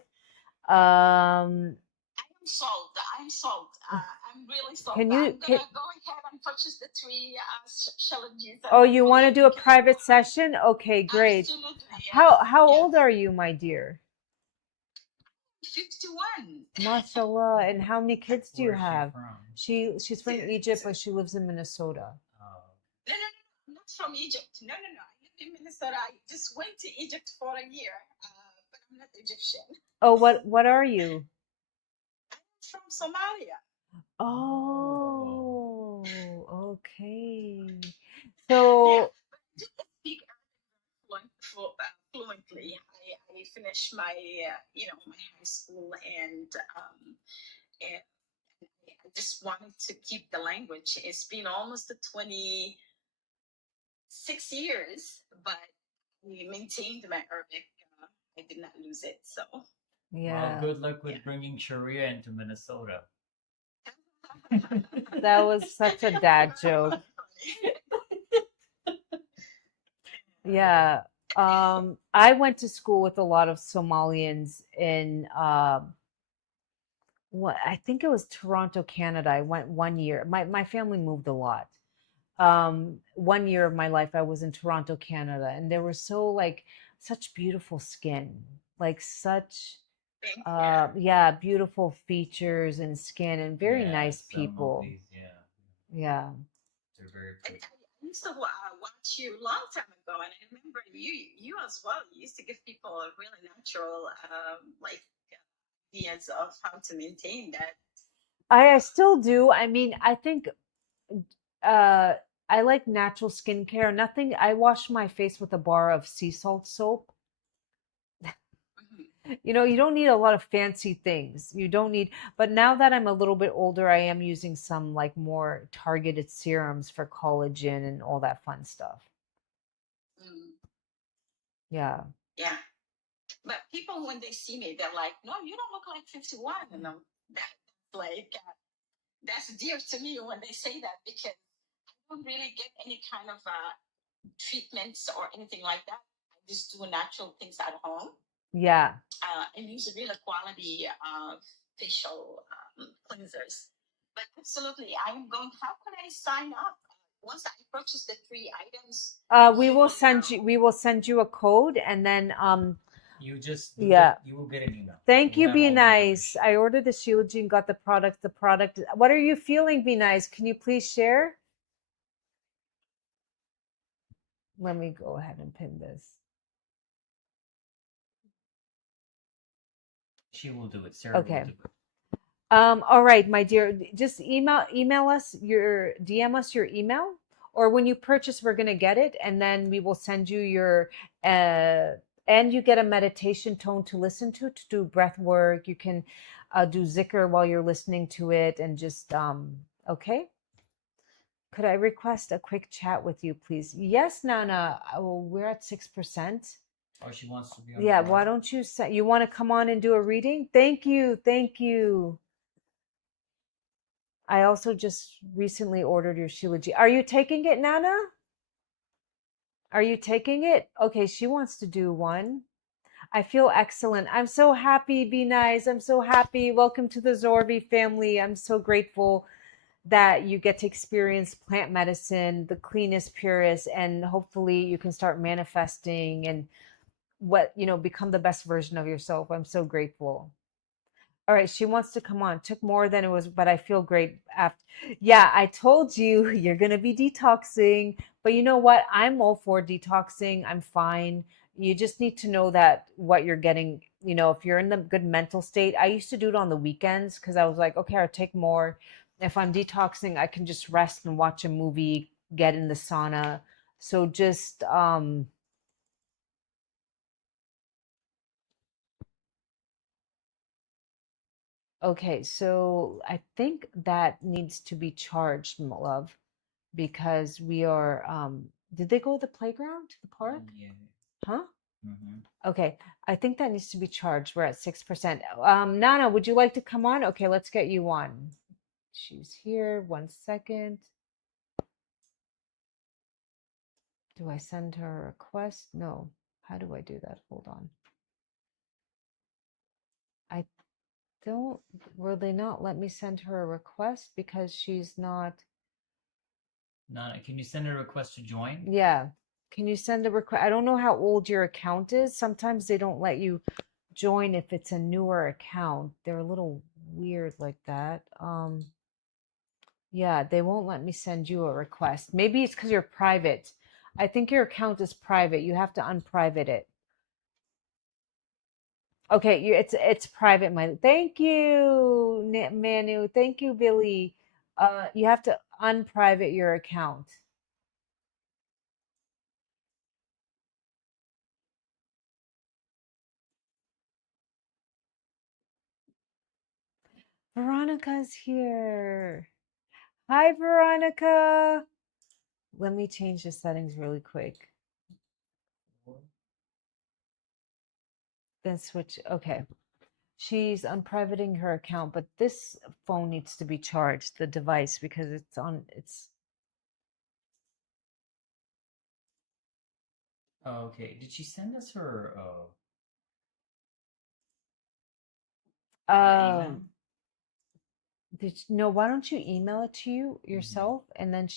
Um, I'm sold. I'm sold. I'm really sold. can you, I'm can, gonna go ahead and purchase the three Shilajits, and oh, you want hopefully to do we a can. private session? Okay, great. Absolutely, yes, How yes. old are you, my dear? 51. Mashallah. And how many kids do you Where is she have? from? She's from Egypt, but she lives in Minnesota. Oh. No, no, no, I'm not from Egypt. No, no, no. I live in Minnesota. I just went to Egypt for a year, but I'm not Egyptian. Oh, what are you? I'm from Somalia. Oh, okay. Yeah, So, but I do speak fluently. I finished my, my high school, and I just wanted to keep the language. It's been almost 26 years, but we maintained my Arabic. I did not lose it. So, Well, yeah. good luck with yeah. bringing Sharia into Minnesota. That was such a dad joke. Yeah. I went to school with a lot of Somalians in what I think it was Toronto, Canada. I went 1 year. My family moved a lot. 1 year of my life I was in Toronto, Canada, and they were so like such beautiful skin, like such Thank you. yeah, beautiful features and skin and very Yeah, nice some of people. these, yeah, Yeah. they're very I pretty. used to watch you a long time ago, and I remember you as well. You used to give people a really natural, like ideas of how to maintain that. I still do. I mean, I think uh I like natural skincare. Nothing. I wash my face with a bar of sea salt soap. You know, you don't need a lot of fancy things. You don't need, but now that I'm a little bit older, I am using some like more targeted serums for collagen and all that fun stuff. Mm, Yeah. yeah. But people, when they see me, they're like, "No, you don't look like 51." And that's like, that's dear to me when they say that, because I don't really get any kind of treatments or anything like that. I just do natural things at home. Yeah. And use a real quality facial cleansers. But absolutely, I'm going. How can I sign up? Once I purchase the 3 items, We will send you a code and then You just do yeah. that. You will get an email. Thank We'll you, have Be all the Nice. information. I ordered the Shilajit and got the product. The product. What are you feeling, Be Nice? Can you please share? Let me go ahead and pin this. She will do it. Sarah will Okay. do it. All right, my dear. Just email us your DM us your email, or when you purchase, we're gonna get it, and then we will send you your and you get a meditation tone to listen to do breath work. You can do zikr while you're listening to it, and just okay. Could I request a quick chat with you, please? Yes, Nana. Oh, we're at 6%. Oh, she wants to be on. Yeah, the why live? don't you say you want to come on and do a reading? Thank you. Thank you. I also just recently ordered your Shilajit. Are you taking it, Nana? Are you taking it? Okay, she wants to do one. I feel excellent. I'm so happy. Be nice. I'm so happy. Welcome to the Zorvi family. I'm so grateful that you get to experience plant medicine, the cleanest, purest, and hopefully you can start manifesting and become the best version of yourself. I'm so grateful. All right, she wants to come on. Took more than it was, but I feel great after. Yeah, I told you you're going to be detoxing, but you know what? I'm all for detoxing. I'm fine. You just need to know that what you're getting, if you're in the good mental state. I used to do it on the weekends because I was like, okay, I'll take more. If I'm detoxing, I can just rest and watch a movie, get in the sauna. So just okay, so I think that needs to be charged, my love, because we are did they go to the playground, to the park? Yeah. Huh? Mm-hmm. Okay, I think that needs to be charged. We're at 6%. Nana, would you like to come on? Okay, let's get you on. She's here. 1 second. Do I send her a request? No. How do I do that? Hold on. I don't, will they not let me send her a request because she's not. Nana, can you send a request to join? Yeah. Can you send a request? I don't know how old your account is. Sometimes they don't let you join if it's a newer account. They're a little weird like that. Yeah, they won't let me send you a request. Maybe it's because you're private. I think your account is private. You have to unprivate it. Okay, it's private, my thank you, Manu. Thank you, Billy. You have to unprivate your account. Veronica's here. Hi, Veronica. Let me change the settings really quick. Then switch. Okay. She's unprivating her account, but this phone needs to be charged, the device, because it's. Oh, okay. Did she send us her email? Um, no, why don't you email it to you yourself and then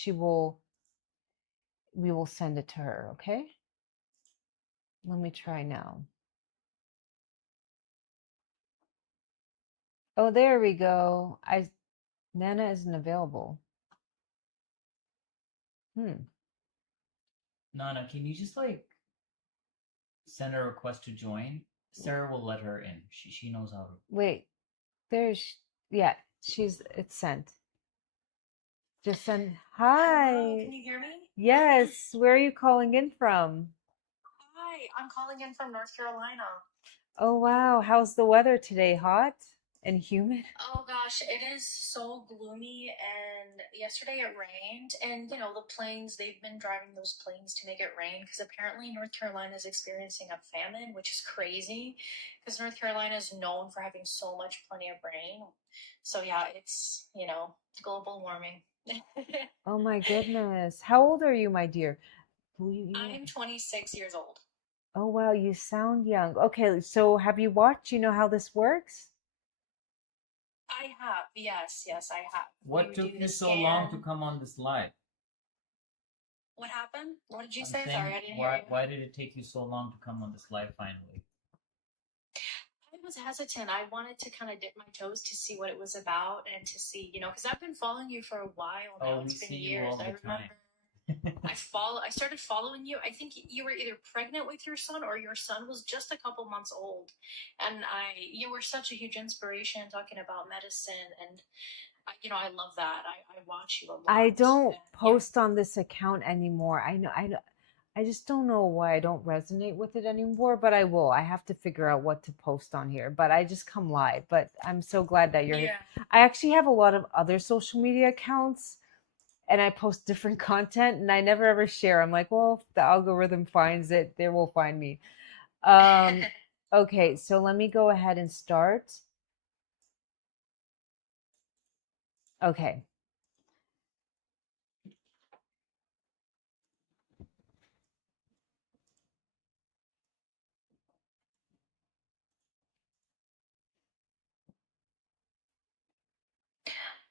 we will send it to her, okay? Let me try now. Oh, there we go. Nana isn't available. Nana, can you just like send a request to join? Sarah will let her in. She knows how to. Wait, there's, yeah, it's sent. Just send Hello, hi. can you hear me? Yes, where are you calling in from? Hi, I'm calling in from North Carolina. Oh wow, how's the weather today? Hot and humid? Oh gosh, it is so gloomy, and yesterday it rained. And you know, the planes, they've been driving those planes to make it rain because apparently North Carolina is experiencing a famine, which is crazy because North Carolina is known for having so much plenty of rain. So yeah, it's, global warming. Oh my goodness. How old are you, my dear? I'm 26 years old. Oh wow, you sound young. Okay, so have you watched, you know how this works? I have, yes, I have. What You took do you the so long to scan. come on this live? What happened? What did you I'm say? Sorry, saying, I didn't hear why you. why did it take you so long to come on this live finally? I was hesitant. I wanted to kind of dip my toes to see what it was about and to see, because I've been following you for a while now. Oh, we It's been see you years. all I the time. remember I started following you. I think you were either pregnant with your son or your son was just a couple months old. And you were such a huge inspiration talking about medicine, and I love that. I watch you a I lot. don't And yeah. post on this account anymore. I know, I just don't know why I don't resonate with it anymore, but I will. I have to figure out what to post on here, but I just come live. But I'm so glad that you're here. Yeah. I actually have a lot of other social media accounts and I post different content and I never ever share. I'm like, well, if the algorithm finds it, they will find me. Um, okay, so let me go ahead and start. Okay.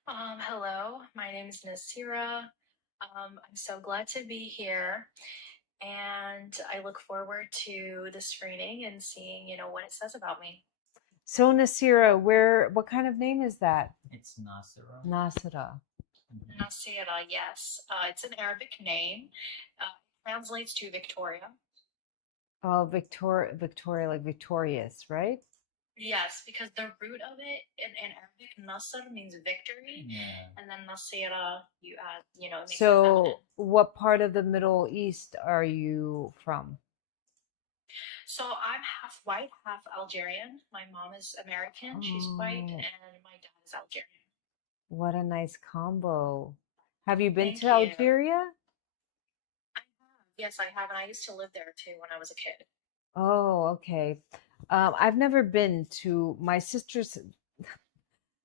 Hello, my name is Nasira. I'm so glad to be here, and I look forward to the screening and seeing, what it says about me. So Nasira, what kind of name is that? It's Nasira. Nasira. Nasira, yes. It's an Arabic name. It translates to Victoria. Oh, Victoria, like victorious, right? Yes, because the root of it in Arabic, Nasr means victory, Yeah. and then Nasira, it makes it feminine. So, what part of the Middle East are you from? So I'm half white, half Algerian. My mom is American, she's white, Oh, and my dad is Algerian. what a nice combo. Have you been to Thank you. Algeria? I have. Yes, I have, and I used to live there too when I was a kid. Oh, okay. I've never been to my sister's.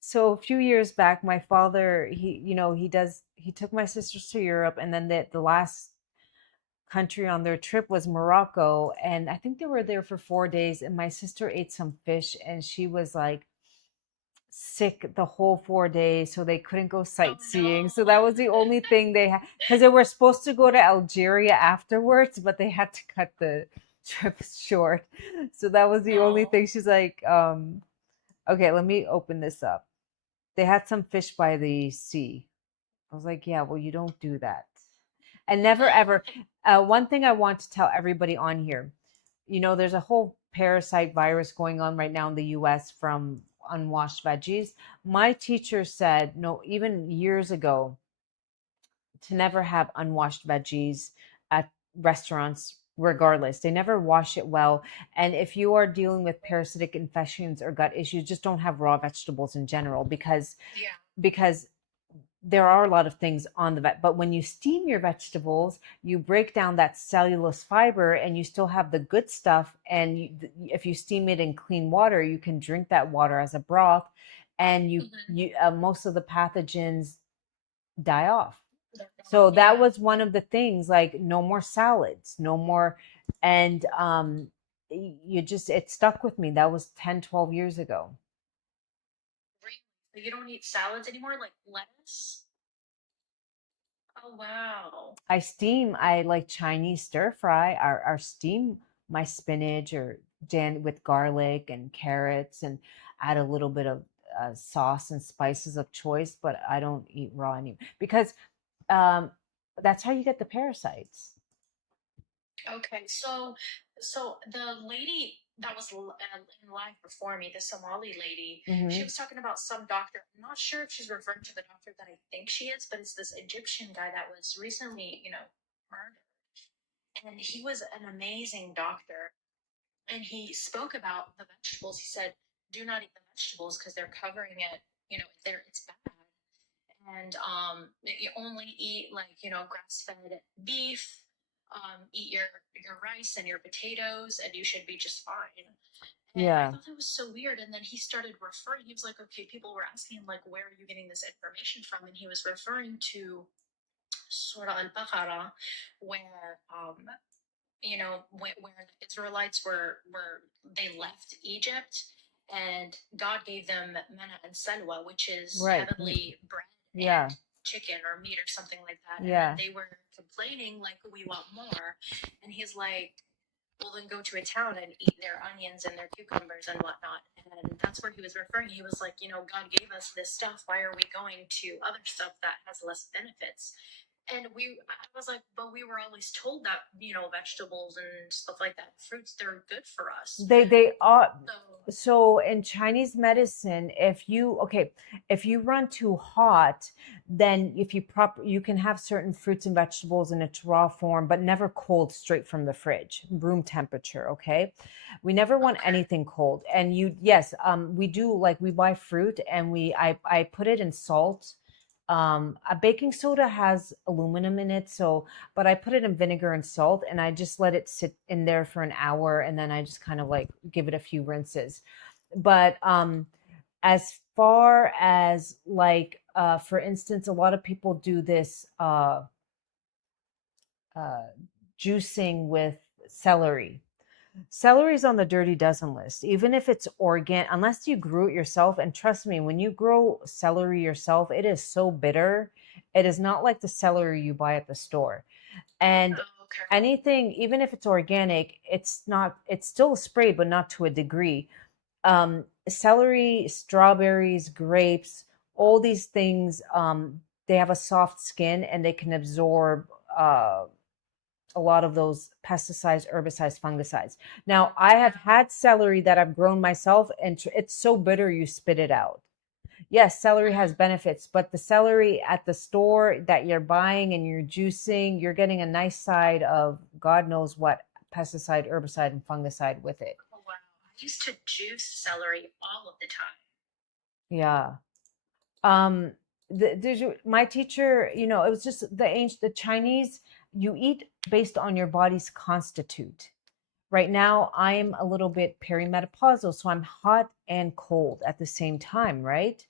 So a few years back, my father, he took my sisters to Europe, and then the last country on their trip was Morocco. And I think they were there for 4 days. And my sister ate some fish and she was like sick the whole 4 days. So they couldn't go Oh sightseeing. So no. that was the only thing they had because they were supposed to go to Algeria afterwards, but they had to cut the trip short. So that was the only Oh. thing. She's like, okay, let me open this up. They had some fish by the sea. I was like, yeah, well, you don't do that. And never ever. One thing I want to tell everybody on here, there's a whole parasite virus going on right now in the US from unwashed veggies. My teacher said, no, even years ago, to never have unwashed veggies at restaurants regardless. They never wash it well. And if you are dealing with parasitic infections or gut issues, just don't have raw vegetables in general Yeah. because there are a lot of things on the vet, but when you steam your vegetables, you break down that cellulose fiber and you still have the good stuff. And if you steam it in clean water, you can drink that water as a broth, and most of the pathogens die off. So that Yeah. was one of the things, like no more salads, no more, and it stuck with me. That was 10, 12 years ago. Really? So you don't eat salads anymore, like lettuce? Oh wow. I like Chinese stir fry or steam my spinach or with garlic and carrots and add a little bit of sauce and spices of choice, but I don't eat raw anymore because um, that's how you get the parasites. Okay, so the lady that was in live before me, the Somali lady. She Mm-hmm. was talking about some doctor. I'm not sure if she's referring to the doctor that I think she is, but it's this Egyptian guy that was recently, murdered. And he was an amazing doctor. And he spoke about the vegetables. He said, "Do not eat the vegetables because they're covering it. It's bad. And you only eat grass-fed beef. Eat your rice and your potatoes, and you should be just fine." And I Yeah. thought that was so weird. And then he started referring. He was like, "Okay, people were asking him, like, where are you getting this information from?" And he was referring to Surah al-Baqarah, where where the Israelites were they left Egypt, and God gave them manna and salwa, which is Right. heavenly bread Yeah. and chicken or meat or something like that. Yeah. And then they were complaining like, "We want more," and he's like, "Well, then go to a town and eat their onions and their cucumbers and whatnot." And that's where he was referring. He was like, "God gave us this stuff. Why are we going to other stuff that has less benefits?" And I was like, "But we were always told that, vegetables and stuff like that, fruits, they're good for us." They are. So, So in Chinese medicine, if you run too hot, then if you can have certain fruits and vegetables in its raw form, but never cold straight from the fridge, room temperature. Okay, we never want okay. anything cold. And yes, we do, like, we buy fruit and I put it in salt. A baking soda has aluminum in it, but I put it in vinegar and salt and I just let it sit in there for an hour, and then I just kind of like give it a few rinses. But as far as, like, for instance, a lot of people do this uh, juicing with celery. Celery is on the dirty dozen list, even if it's organic, unless you grew it yourself. And trust me, when you grow celery yourself, it is so bitter. It is not like the celery you buy at the store. And Oh, okay. anything, even if it's organic, it's still sprayed, but not to a degree. Celery, strawberries, grapes, all these things, they have a soft skin and they can absorb a lot of those pesticides, herbicides, fungicides. Now, I have had celery that I've grown myself, and it's so bitter you spit it out. Yes, celery has benefits, but the celery at the store that you're buying and you're juicing, you're getting a nice side of God knows what pesticide, herbicide, and fungicide with it. Oh, wow. I used to juice celery all of the time. Yeah. Um, my teacher, it was just the Chinese, you eat based on your body's constitute. Right now, I'm a little bit perimenopausal, so I'm hot and cold at the same time, right?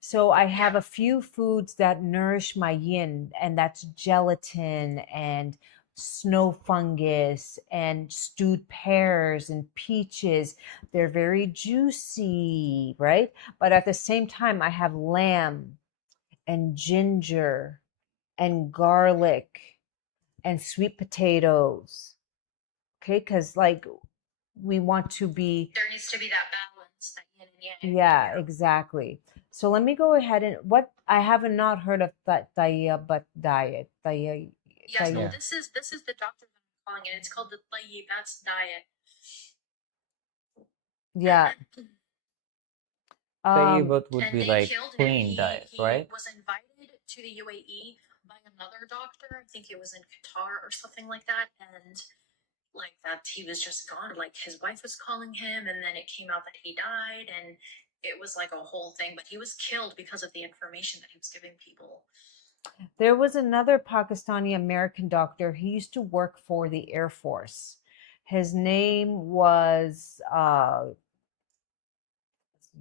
So I have Yeah. a few foods that nourish my yin, and that's gelatin and snow fungus and stewed pears and peaches. They're very juicy, right? But at the same time, I have lamb and ginger and garlic and sweet potatoes. Okay, because, like, we want to be, There needs to be that balance, that yin and yang. yeah, exactly. So let me go ahead and what I have not heard of that but diet. Yes, Yeah. this is the doctor that I'm calling it. It's called the Tayyibat's diet. Yeah. Tayyibat would And be they like killed him. clean diet, right? He was invited to the UAE by another doctor. I think it was in Qatar or something like that. And like that, he was just gone. Like his wife was calling him, and then it came out that he died, and it was like a whole thing. But he was killed because of the information that he was giving people. There was another Pakistani American doctor. He used to work for the Air Force. His name was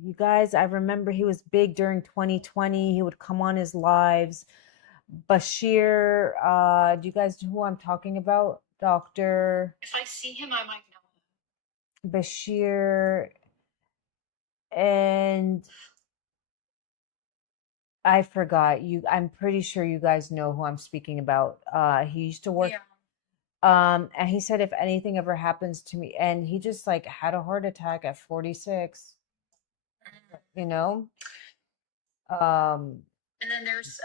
you guys, I remember he was big during 2020. He would come on his lives. Bashir, do you guys know who I'm talking about? Dr. If I see him, I might know him. Bashir, and I forgot you. I'm pretty sure you guys know who I'm speaking about. He used to work. Yeah. And he said if anything ever happens to me, and he just like had a heart attack at 46. You know. Um,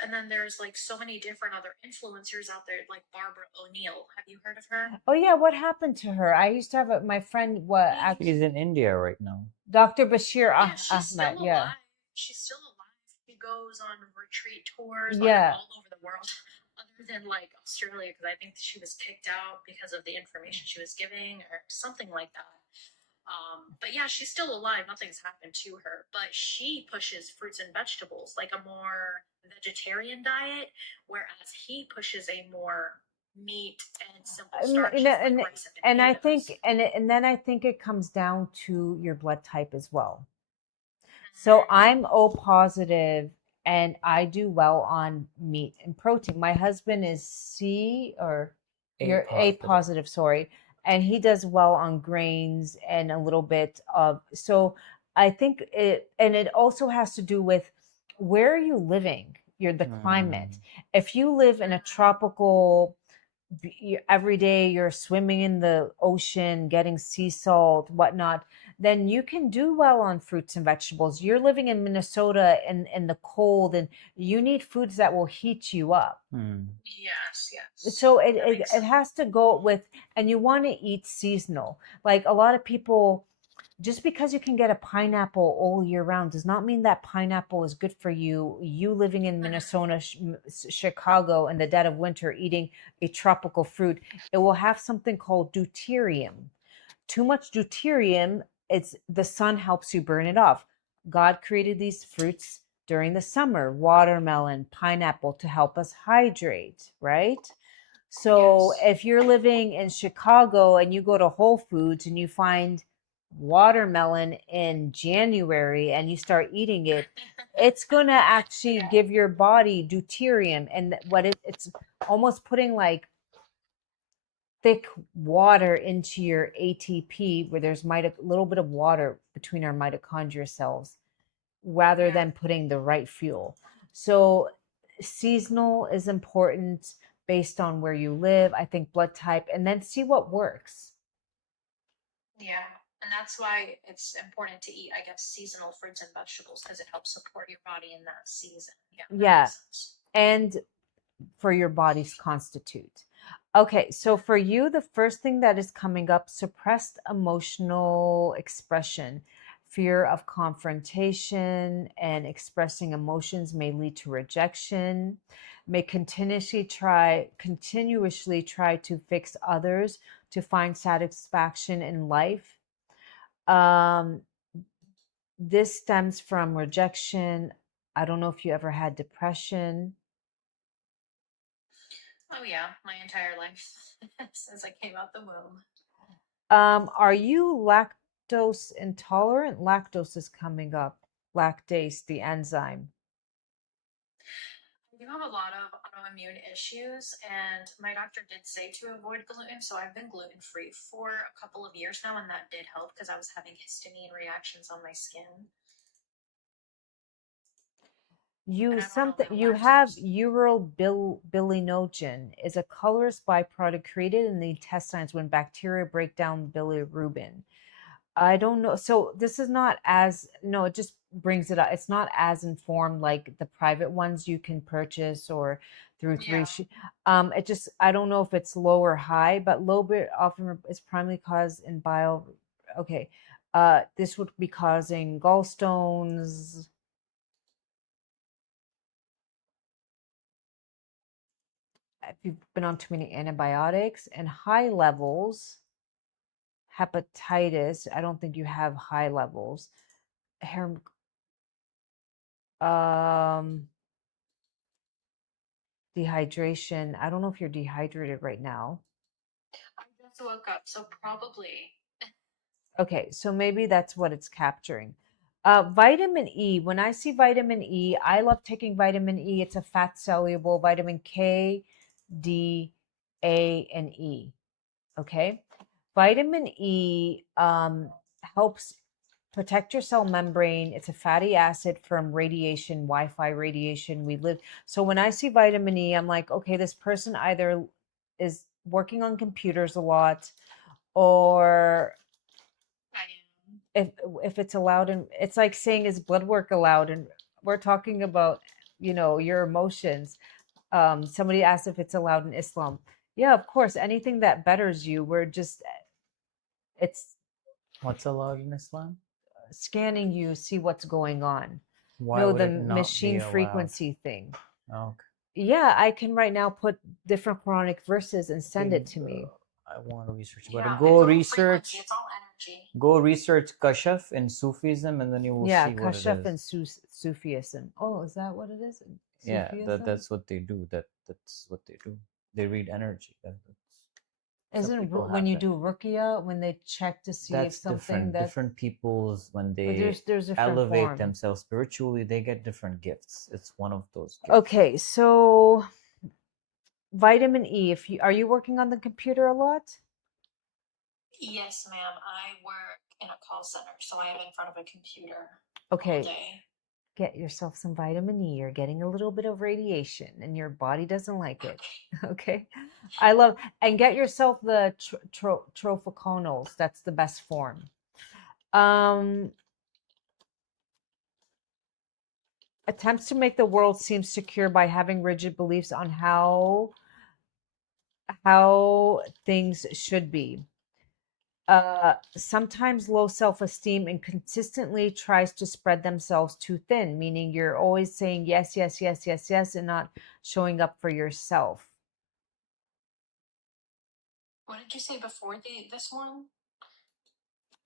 And then there's like so many different other influencers out there, like Barbara O'Neill. Have you heard of her? Oh yeah, what happened to her? I used to have my friend, what, She's in India right now. Dr. Bashir Yeah, she's still Ahmed. Yeah. alive. She's still alive. She goes on retreat tours like Yeah. all over the world, other than like Australia, because I think she was kicked out because of the information she was giving or something like that. But yeah, she's still alive. Nothing's happened to her. But she pushes fruits and vegetables, like a more vegetarian diet, whereas he pushes a more meat and simple starches like rice and I potatoes. think and then I think it comes down to your blood type as well. So I'm O positive and I do well on meat and protein. My husband is C or you're A positive, sorry. And he does well on grains and a little bit of, so I think it also has to do with where are you living? The climate. If you live in a tropical, every day you're swimming in the ocean, getting sea salt, whatnot, then you can do well on fruits and vegetables. You're living in Minnesota in the cold, and you need foods that will heat you up. Yes, yes. So it has to go with, and you want to eat seasonal. Like a lot of people, just because you can get a pineapple all year round does not mean that pineapple is good for you. You living in Minnesota, Chicago in the dead of winter, eating a tropical fruit, it will have something called deuterium. Too much deuterium, it's the sun helps you burn it off. God created these fruits during the summer, watermelon, pineapple, to help us hydrate, right? So if you're living in Chicago and you go to Whole Foods and you find watermelon in January and you start eating it, it's going to actually give your body deuterium. And it's almost putting like thick water into your ATP, where there's a little bit of water between our mitochondria cells, rather than putting the right fuel. So seasonal is important based on where you live, I think blood type, and then see what works. Yeah. And that's why it's important to eat, I guess, seasonal fruits and vegetables, because it helps support your body in that season. Yeah. And for your body's constitute. Okay, so for you, the first thing that is coming up, suppressed emotional expression. Fear of confrontation and expressing emotions may lead to rejection, may continuously try to fix others to find satisfaction in life. This stems from rejection. I don't know if you ever had depression. Oh yeah, my entire life since I came out the womb. Are you lactose intolerant? Lactose is coming up. Lactase, the enzyme. I do have a lot of autoimmune issues, and my doctor did say to avoid gluten, so I've been gluten-free for a couple of years now, and that did help because I was having histamine reactions on my skin. You have urobilinogen, is a colorless byproduct created in the intestines when bacteria break down bilirubin. I don't know. So this is not as, no, it just brings it up. It's not as informed like the private ones you can purchase or through it just, I don't know if it's low or high, but low bit often is primarily caused in bile. Okay. This would be causing gallstones. If you've been on too many antibiotics, and high levels, hepatitis. I don't think you have high levels. Dehydration. I don't know if you're dehydrated right now. I just woke up, so probably. Okay, so maybe that's what it's capturing. Vitamin E. When I see vitamin E, I love taking vitamin E. It's a fat soluble vitamin K, D, A, and E. Okay. Vitamin E helps protect your cell membrane. It's a fatty acid from radiation, Wi-Fi radiation. So when I see vitamin E, I'm like, okay, this person either is working on computers a lot, or if it's allowed, and it's like saying, is blood work allowed? And we're talking about your emotions. Somebody asked if it's allowed in Islam. Yeah, of course, anything that betters you. It's What's allowed in Islam? scanning you, see what's going on. Why No, would the it not be machine allowed? frequency thing. Okay. Yeah, I can right now put different Quranic verses and send it to me. I want to research about Yeah, it. Go it's all research. frequency, it's all energy. Go research Kashaf in Sufism, and then you will Yeah, see what it Kashaf is. and Sufism. Oh, is that what it is? Yeah, Sufism? that's what they do. That's what they do. They read energy. Some Isn't people when have you that. do ruqya, when they check to see if That's something different. that Different people's, when but they there's different elevate form. themselves spiritually, they get different gifts. It's one of those gifts. Okay, so vitamin E. If you are you working on the computer a lot? Yes, ma'am. I work in a call center, so I am in front of a computer all Okay, day. get yourself some vitamin E. You're getting a little bit of radiation, and your body doesn't like it. Okay, I love and get yourself the trophoconals. That's the best form. Attempts to make the world seem secure by having rigid beliefs on how things should be. Sometimes low self-esteem and consistently tries to spread themselves too thin, meaning you're always saying yes, yes, yes, yes, yes, and not showing up for yourself. What did you say before this one?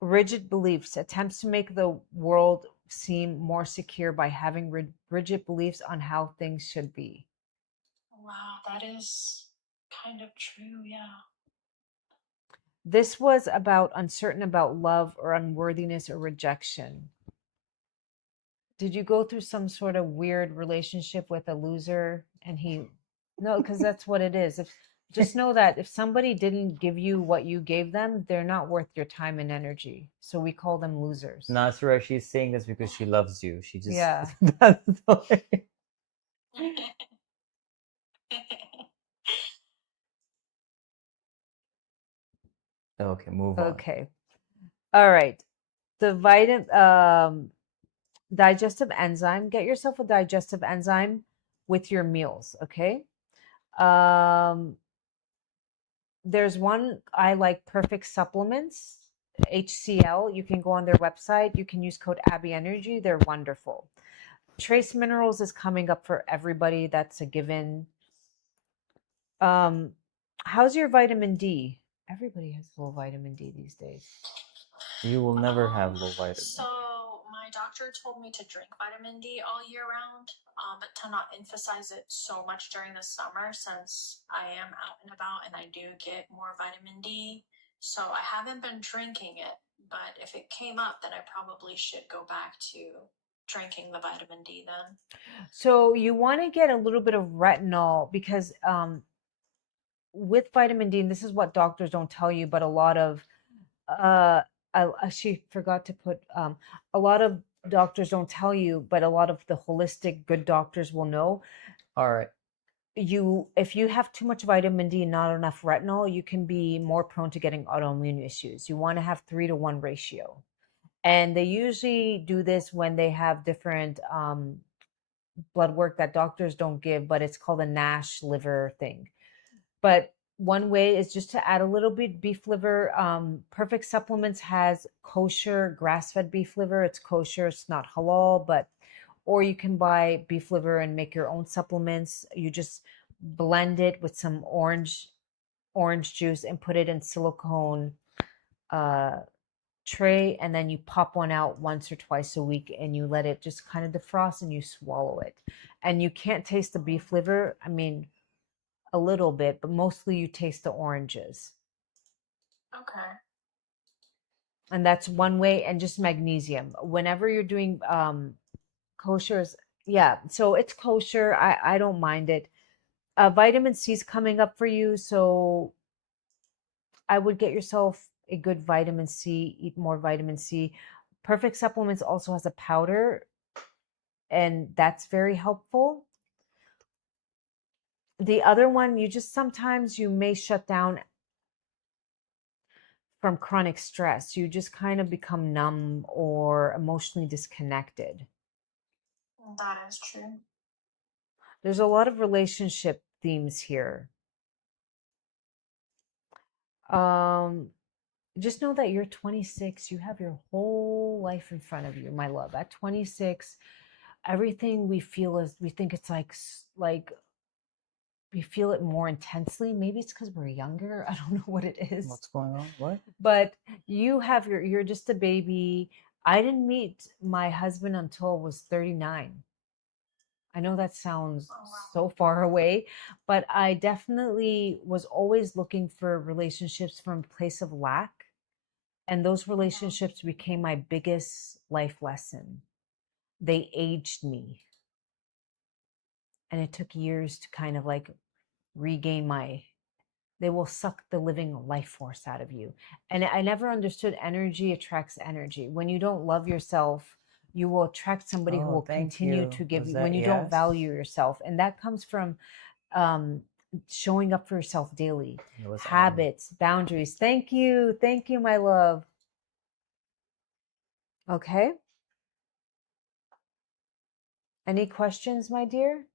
Rigid beliefs, attempts to make the world seem more secure by having rigid beliefs on how things should be. Wow, that is kind of true, yeah. This was about uncertain about love or unworthiness or rejection. Did you go through some sort of weird relationship with a loser and no, because that's what it is. If just know that if somebody didn't give you what you gave them, they're not worth your time and energy. So we call them losers. Nasra, she's saying this because she loves you. She just Yeah. that's the way. Okay, move on. Okay. All right. The digestive enzyme, get yourself a digestive enzyme with your meals, okay? There's one I like, Perfect Supplements, HCL. You can go on their website. You can use code Abi Energy. They're wonderful. Trace minerals is coming up for everybody. That's a given. How's your vitamin D? Everybody has low vitamin D these days. You will never have low vitamin. So my doctor told me to drink vitamin D all year round, but to not emphasize it so much during the summer since I am out and about and I do get more vitamin D. So I haven't been drinking it, but if it came up, then I probably should go back to drinking the vitamin D then. So you want to get a little bit of retinol because with vitamin D, and this is what doctors don't tell you, but a lot of I actually forgot to put a lot of doctors don't tell you, but a lot of the holistic good doctors will know. All right. If you have too much vitamin D and not enough retinol, you can be more prone to getting autoimmune issues. You want to have 3-to-1 ratio. And they usually do this when they have different blood work that doctors don't give, but it's called a NASH liver thing. But one way is just to add a little bit beef liver. Perfect Supplements has kosher grass-fed beef liver. It's kosher, it's not halal, or you can buy beef liver and make your own supplements. You just blend it with some orange juice and put it in silicone tray, and then you pop one out once or twice a week and you let it just kind of defrost and you swallow it. And you can't taste the beef liver. I mean, a little bit, but mostly you taste the oranges. Okay. And that's one way. And just magnesium. Whenever you're doing kosher, yeah, so it's kosher. I don't mind it. Vitamin C is coming up for you, so I would get yourself a good vitamin C, eat more vitamin C. Perfect Supplements also has a powder, and that's very helpful. The other one, sometimes you may shut down from chronic stress. You just kind of become numb or emotionally disconnected. That is true. There's a lot of relationship themes here. Just know that you're 26. You have your whole life in front of you, my love. At 26, everything we feel is, we think it's like we feel it more intensely. Maybe it's because we're younger. I don't know what it is. What's going on? What? But you're just a baby. I didn't meet my husband until I was 39. I know that sounds so far away, but I definitely was always looking for relationships from a place of lack. And those relationships became my biggest life lesson. They aged me. And it took years to kind of like regain they will suck the living life force out of you. And I never understood energy attracts energy. When you don't love yourself, you will attract somebody who will continue to give you when you don't value yourself. And that comes from showing up for yourself daily. Habits, boundaries. Thank you, my love. Okay. Any questions, my dear?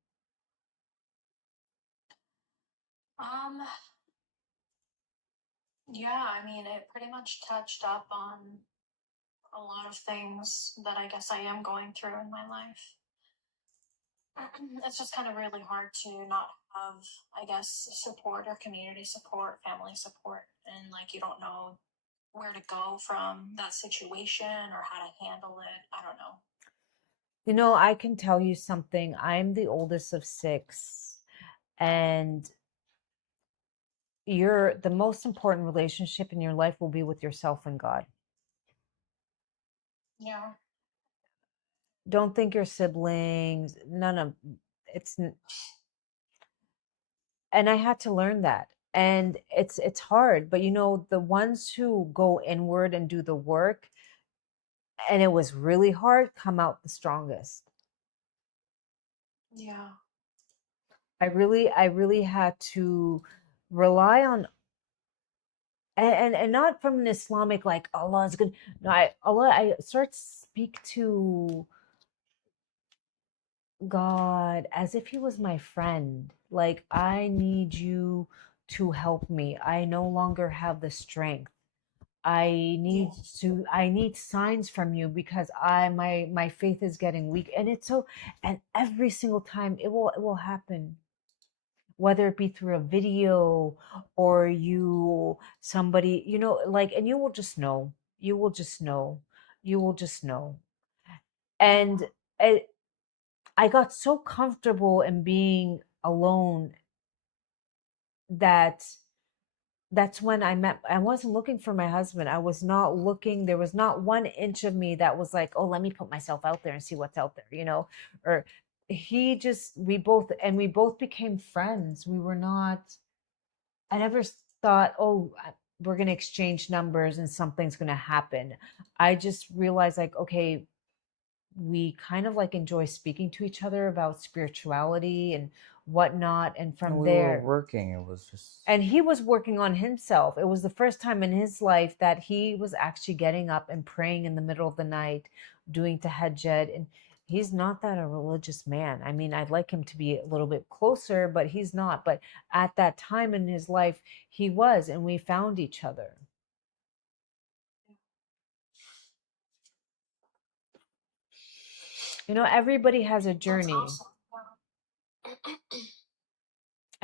Yeah, I mean, it pretty much touched up on a lot of things that I guess I am going through in my life. It's just kind of really hard to not have, I guess, support or community support, family support, and like you don't know where to go from that situation or how to handle it. I don't know. You know, I can tell you something. I'm the oldest of 6, and the most important relationship in your life will be with yourself and God. Yeah. Don't think your siblings, none of it's, and I had to learn that. And it's hard, but you know, the ones who go inward and do the work, and it was really hard, come out the strongest. Yeah. I really had to rely on, and not from an Islamic like Allah is good. No, I start to speak to God as if he was my friend. Like, I need you to help me. I no longer have the strength. I need signs from you because my faith is getting weak. And it's so, and every single time it will happen, whether it be through a video or somebody, like, and you will just know. You will just know. You will just know. And I got so comfortable in being alone that that's when I wasn't looking for my husband. I was not looking. There was not 1 inch of me that was like, oh, let me put myself out there and see what's out there, or we both became friends. We were not, I never thought, oh, we're going to exchange numbers and something's going to happen. I just realized, like, okay, we kind of like enjoy speaking to each other about spirituality and whatnot. And from there, we were working. It was just, and he was working on himself. It was the first time in his life that he was actually getting up and praying in the middle of the night, doing tahajjud. And he's not that a religious man. I mean, I'd like him to be a little bit closer, but he's not. But at that time in his life, he was, and we found each other. Everybody has a journey. Awesome.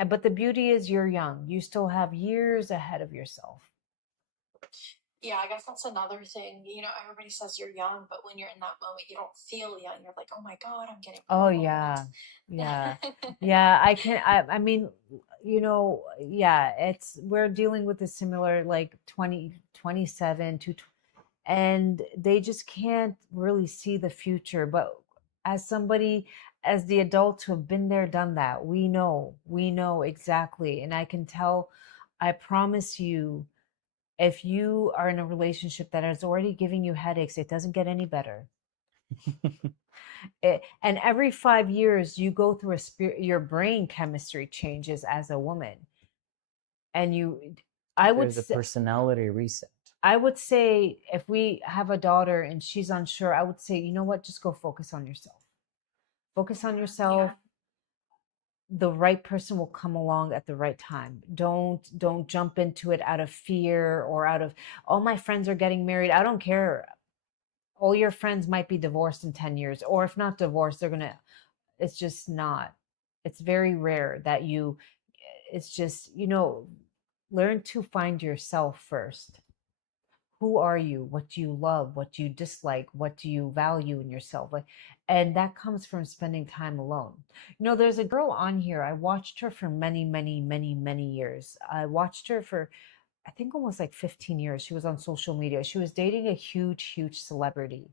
But the beauty is you're young. You still have years ahead of yourself. Yeah, I guess that's another thing. Everybody says you're young, but when you're in that moment, you don't feel young. You're like, oh my God, I'm getting old. Oh, yeah. Yeah. Yeah. I mean, yeah, we're dealing with a similar, like 27 to, and they just can't really see the future. But as the adults who have been there, done that, we know exactly. And I promise you, if you are in a relationship that is already giving you headaches, it doesn't get any better. And every 5 years, you go through your brain chemistry changes as a woman. And there's a personality reset. I would say if we have a daughter and she's unsure, I would say, you know what, just go focus on yourself. Focus on yourself. the right person will come along at the right time. Don't jump into it out of fear or out of, all my friends are getting married. I don't care. All your friends might be divorced in 10 years, or if not divorced, they're gonna, it's just not, it's very rare that you, it's just, learn to find yourself first. Who are you? What do you love? What do you dislike? What do you value in yourself? Like, and that comes from spending time alone. There's a girl on here. I watched her for many, many, many, many years. I watched her for, I think, almost like 15 years. She was on social media. She was dating a huge, huge celebrity.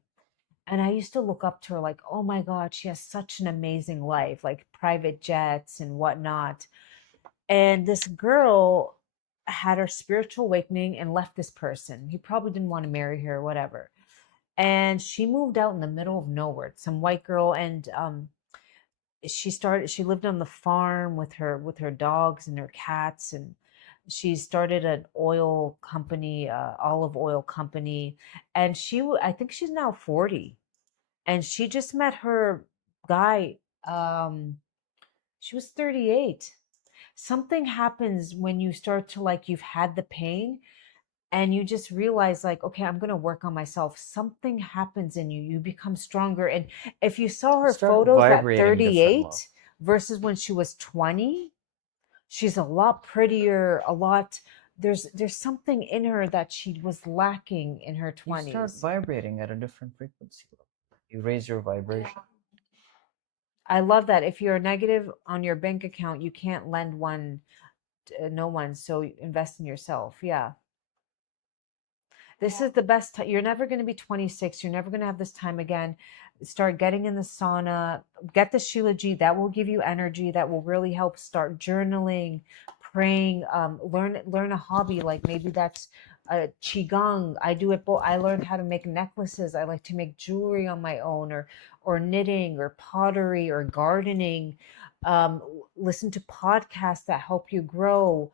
And I used to look up to her like, oh my God, she has such an amazing life, like private jets and whatnot. And this girl had her spiritual awakening and left this person. He probably didn't want to marry her or whatever. And she moved out in the middle of nowhere, some white girl, and she lived on the farm with her dogs and her cats, and she started an oil company, olive oil company. And I think she's now 40, and she just met her guy. She was 38. Something happens when you start to, like, you've had the pain and you just realize, like, okay, I'm going to work on myself. Something happens in you. You become stronger. And if you saw her Start photos at vibrating different, love. 38 versus when she was 20, she's a lot prettier, a lot, there's something in her that she was lacking in her You start 20s. vibrating at a different frequency. You raise your vibration. I love that. If you're negative on your bank account, you can't lend one to no one. So invest in yourself. Yeah. This is the best time. You're never going to be 26. You're never going to have this time again. Start getting in the sauna. Get the Shilajit. That will give you energy. That will really help. Start journaling, praying. Learn a hobby. Like maybe that's qigong. I do it. I learned how to make necklaces. I like to make jewelry on my own, or knitting, or pottery, or gardening. Listen to podcasts that help you grow.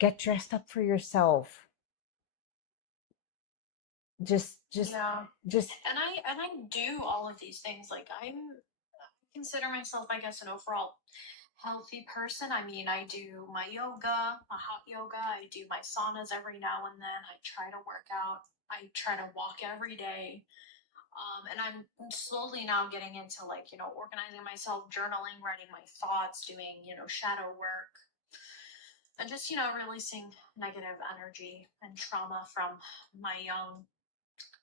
Get dressed up for yourself. just just Yeah. just And I do all of these things. Like I consider myself, I guess, an overall healthy person. I mean, I do my yoga, my hot yoga. I do my saunas every now and then. I try to work out. I try to walk every day. And I'm slowly now getting into, like, organizing myself, journaling, writing my thoughts, doing, shadow work, and just, releasing negative energy and trauma from my young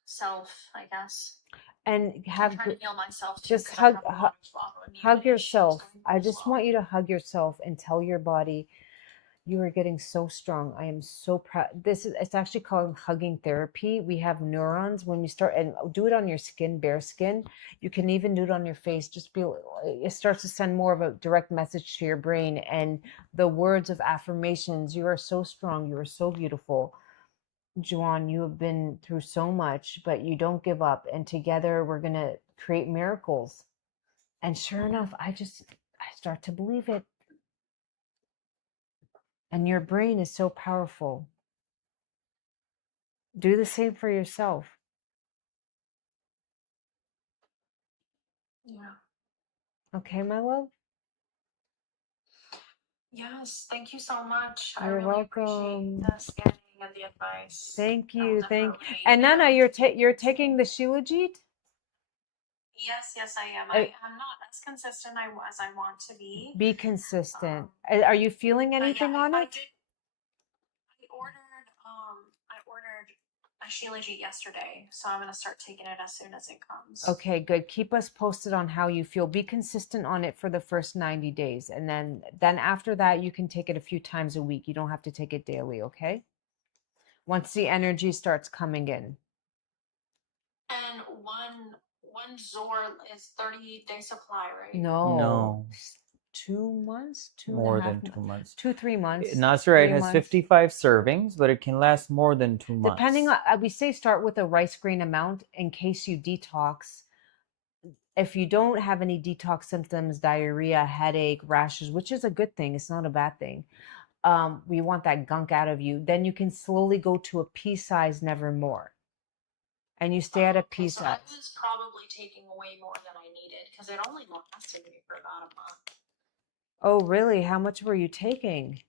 self, I guess. and I'm have trying to heal myself too, just because I have a lot of autoimmune hug issues yourself. going I on as just well. want you to hug yourself and tell your body, you are getting so strong. I am so proud. It's actually called hugging therapy. We have neurons when we start, and do it on your skin, bare skin. You can even do it on your face. It starts to send more of a direct message to your brain. And the words of affirmations, you are so strong. You are so beautiful. Juan, you have been through so much, but you don't give up. And together we're going to create miracles. And sure enough, I start to believe it. And your brain is so powerful. Do the same for yourself. Yeah. Okay, my love? Yes, thank you so much. I You're really appreciate welcome. the scanning and the advice. Thank That will you. definitely And be Nana, able to be you're useful. taking the Shilajit? Yes, I am. Uh, I'm not as consistent as I want to be. Be consistent. Um, Are you feeling but yeah, anything on I it? did. I ordered a Shilajit yesterday, so I'm gonna start taking it as soon as it comes. Okay, good. Keep us posted on how you feel. Be consistent on it for the first 90 days. And then after that, you can take it a few times a week. You don't have to take it daily, okay? Once the energy starts coming in. And one Zor is 30-day supply, right? No. 2 months, More than 2 months. 3 months. Nasra, it 3 has months. 55 servings, but it can last more than 2 months. Depending on, we say start with a rice grain amount in case you detox. If you don't have any detox symptoms, diarrhea, headache, rashes, which is a good thing, it's not a bad thing. We want that gunk out of you. Then you can slowly go to a pea size, never more. And you stay at a pea So size. I was probably taking way more than I needed because it only lasted me for about a month. Oh, really? How much were you taking?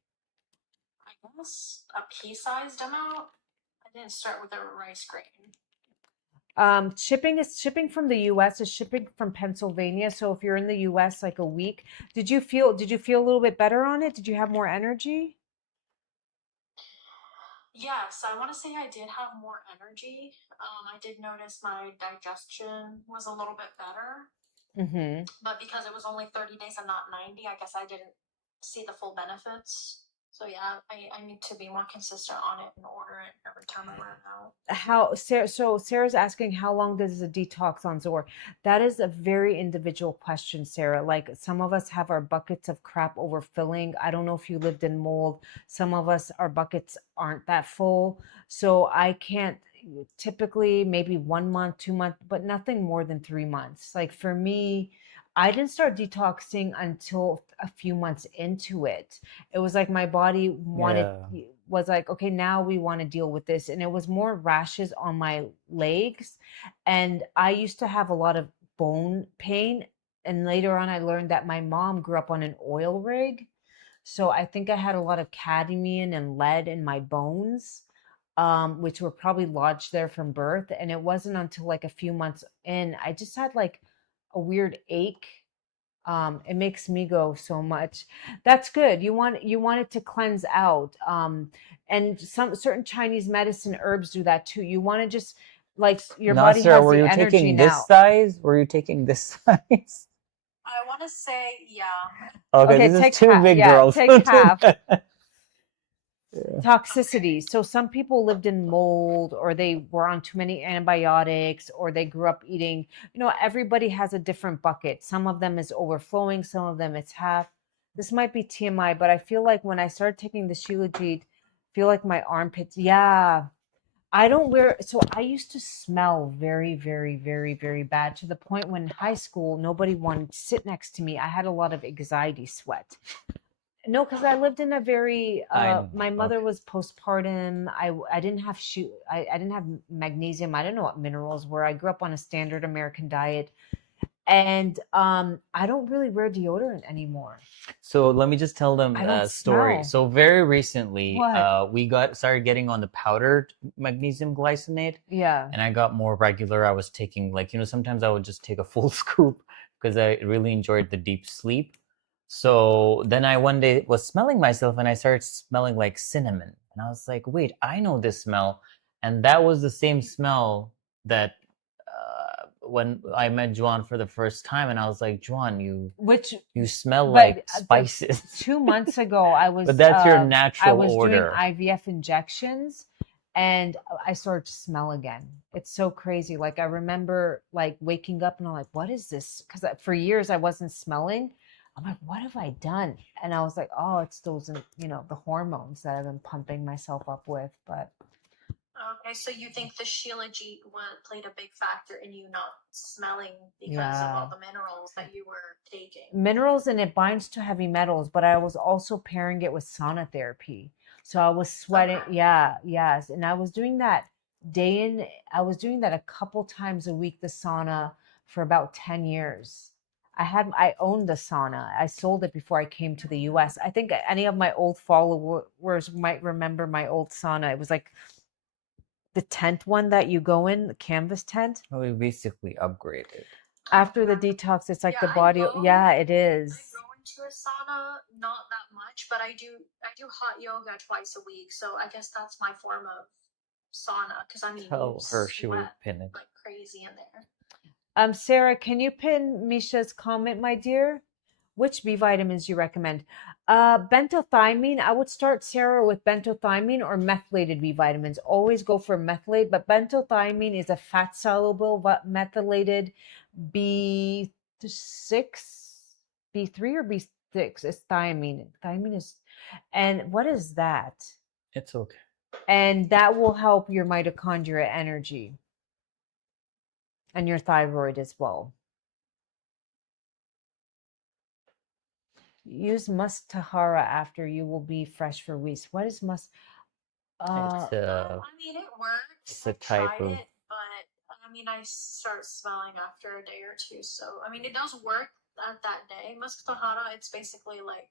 I guess a pea-sized amount. I didn't start with a rice grain. Shipping from the US is shipping from Pennsylvania. So if you're in the US like a week, did you feel a little bit better on it? Did you have more energy? Yes, I want to say I did have more energy. I did notice my digestion was a little bit better, Mm-hmm. but because it was only 30 days and not 90, I guess I didn't see the full benefits. So yeah, I need to be more consistent on it and order it every time I run out. Sarah's asking how long does a detox on Zor? That is a very individual question, Sarah. Like some of us have our buckets of crap overfilling. I don't know if you lived in mold. Some of us, our buckets aren't that full. So I can't typically maybe 1 month, 2 months, but nothing more than 3 months. Like for me, I didn't start detoxing until a few months into it. It was like my body Yeah. was like, okay, now we want to deal with this. And it was more rashes on my legs. And I used to have a lot of bone pain. And later on, I learned that my mom grew up on an oil rig. So I think I had a lot of cadmium and lead in my bones, which were probably lodged there from birth. And it wasn't until like a few months in, I just had like a weird ache. It makes me go so much. That's good. You want it to cleanse out. And some certain Chinese medicine herbs do that too. You want to just like your body Nasser, has were the you energy taking this now. size? Were you taking this size? I want to say, yeah. Okay, Okay, this is take too half. big, Yeah, girls. take Don't do half. that. Yeah. Toxicity. So some people lived in mold or they were on too many antibiotics or they grew up eating, everybody has a different bucket. Some of them is overflowing, some of them it's half. This might be TMI, but I feel like when I started taking the Shilajit, I feel like my armpits, yeah. I don't wear, so I used to smell very, very, very, very bad to the point when in high school, nobody wanted to sit next to me. I had a lot of anxiety sweat. No, because I lived in a very I know. my mother Okay. was postpartum. I didn't have I didn't have magnesium. I don't know what minerals were. I grew up on a standard American diet. And I don't really wear deodorant anymore. So let me just tell them I don't a story. smell. So very recently, What? we started getting on the powdered magnesium glycinate, Yeah. and I got more regular. I was taking like, sometimes I would just take a full scoop because I really enjoyed the deep sleep. So then I one day was smelling myself and I started smelling like cinnamon. And I was like, wait, I know this smell. And that was the same smell that when I met Juan for the first time, and I was like, Juan, Which you smell like but spices. 2 months ago I But was that's your uh I natural was doing order. IVF injections and I started to smell again. It's so crazy. Like I remember like waking up and I'm like, what is this? Because for years I wasn't smelling. I'm like, what have I done? And I was like, oh, it's those, the hormones that I've been pumping myself up with. But Okay, so you think the Shilajit one played a big factor in you not smelling because of yeah, all the minerals that you were taking? minerals and it binds to heavy metals, but I was also pairing it with sauna therapy. So I was sweating. Okay. Yeah, yes. And I was doing that day in, I was doing that a couple times a week, the sauna for about 10 years. I owned the sauna. I sold it before I came to the US. I think any of my old followers might remember my old sauna. It was like the tent one that you go in, the canvas tent. Oh, we basically upgraded. After the detox, it's like Yeah, the body. Yeah, it is. I go into a sauna not that much, but I do hot yoga twice a week, so I guess that's my form of sauna because I mean you Tell her she will sweat pin it. like crazy in there. Sarah, can you pin Misha's comment, my dear? Which B vitamins you recommend? Bentothymine. I would start Sarah with bentothymine or methylated B vitamins. Always go for methylated, but bentothymine is a fat soluble methylated B6, B3 or B6. It's thiamine. Thiamine is, and what is that? It's okay. And that will help your mitochondria energy and your thyroid as well. Use musk tahara after you will be fresh for weeks. What is musk? It's I mean, it works. it's a I type tried of it, but I mean, I start smelling after a day or two. So I mean, it does work that day. Musk tahara, it's basically like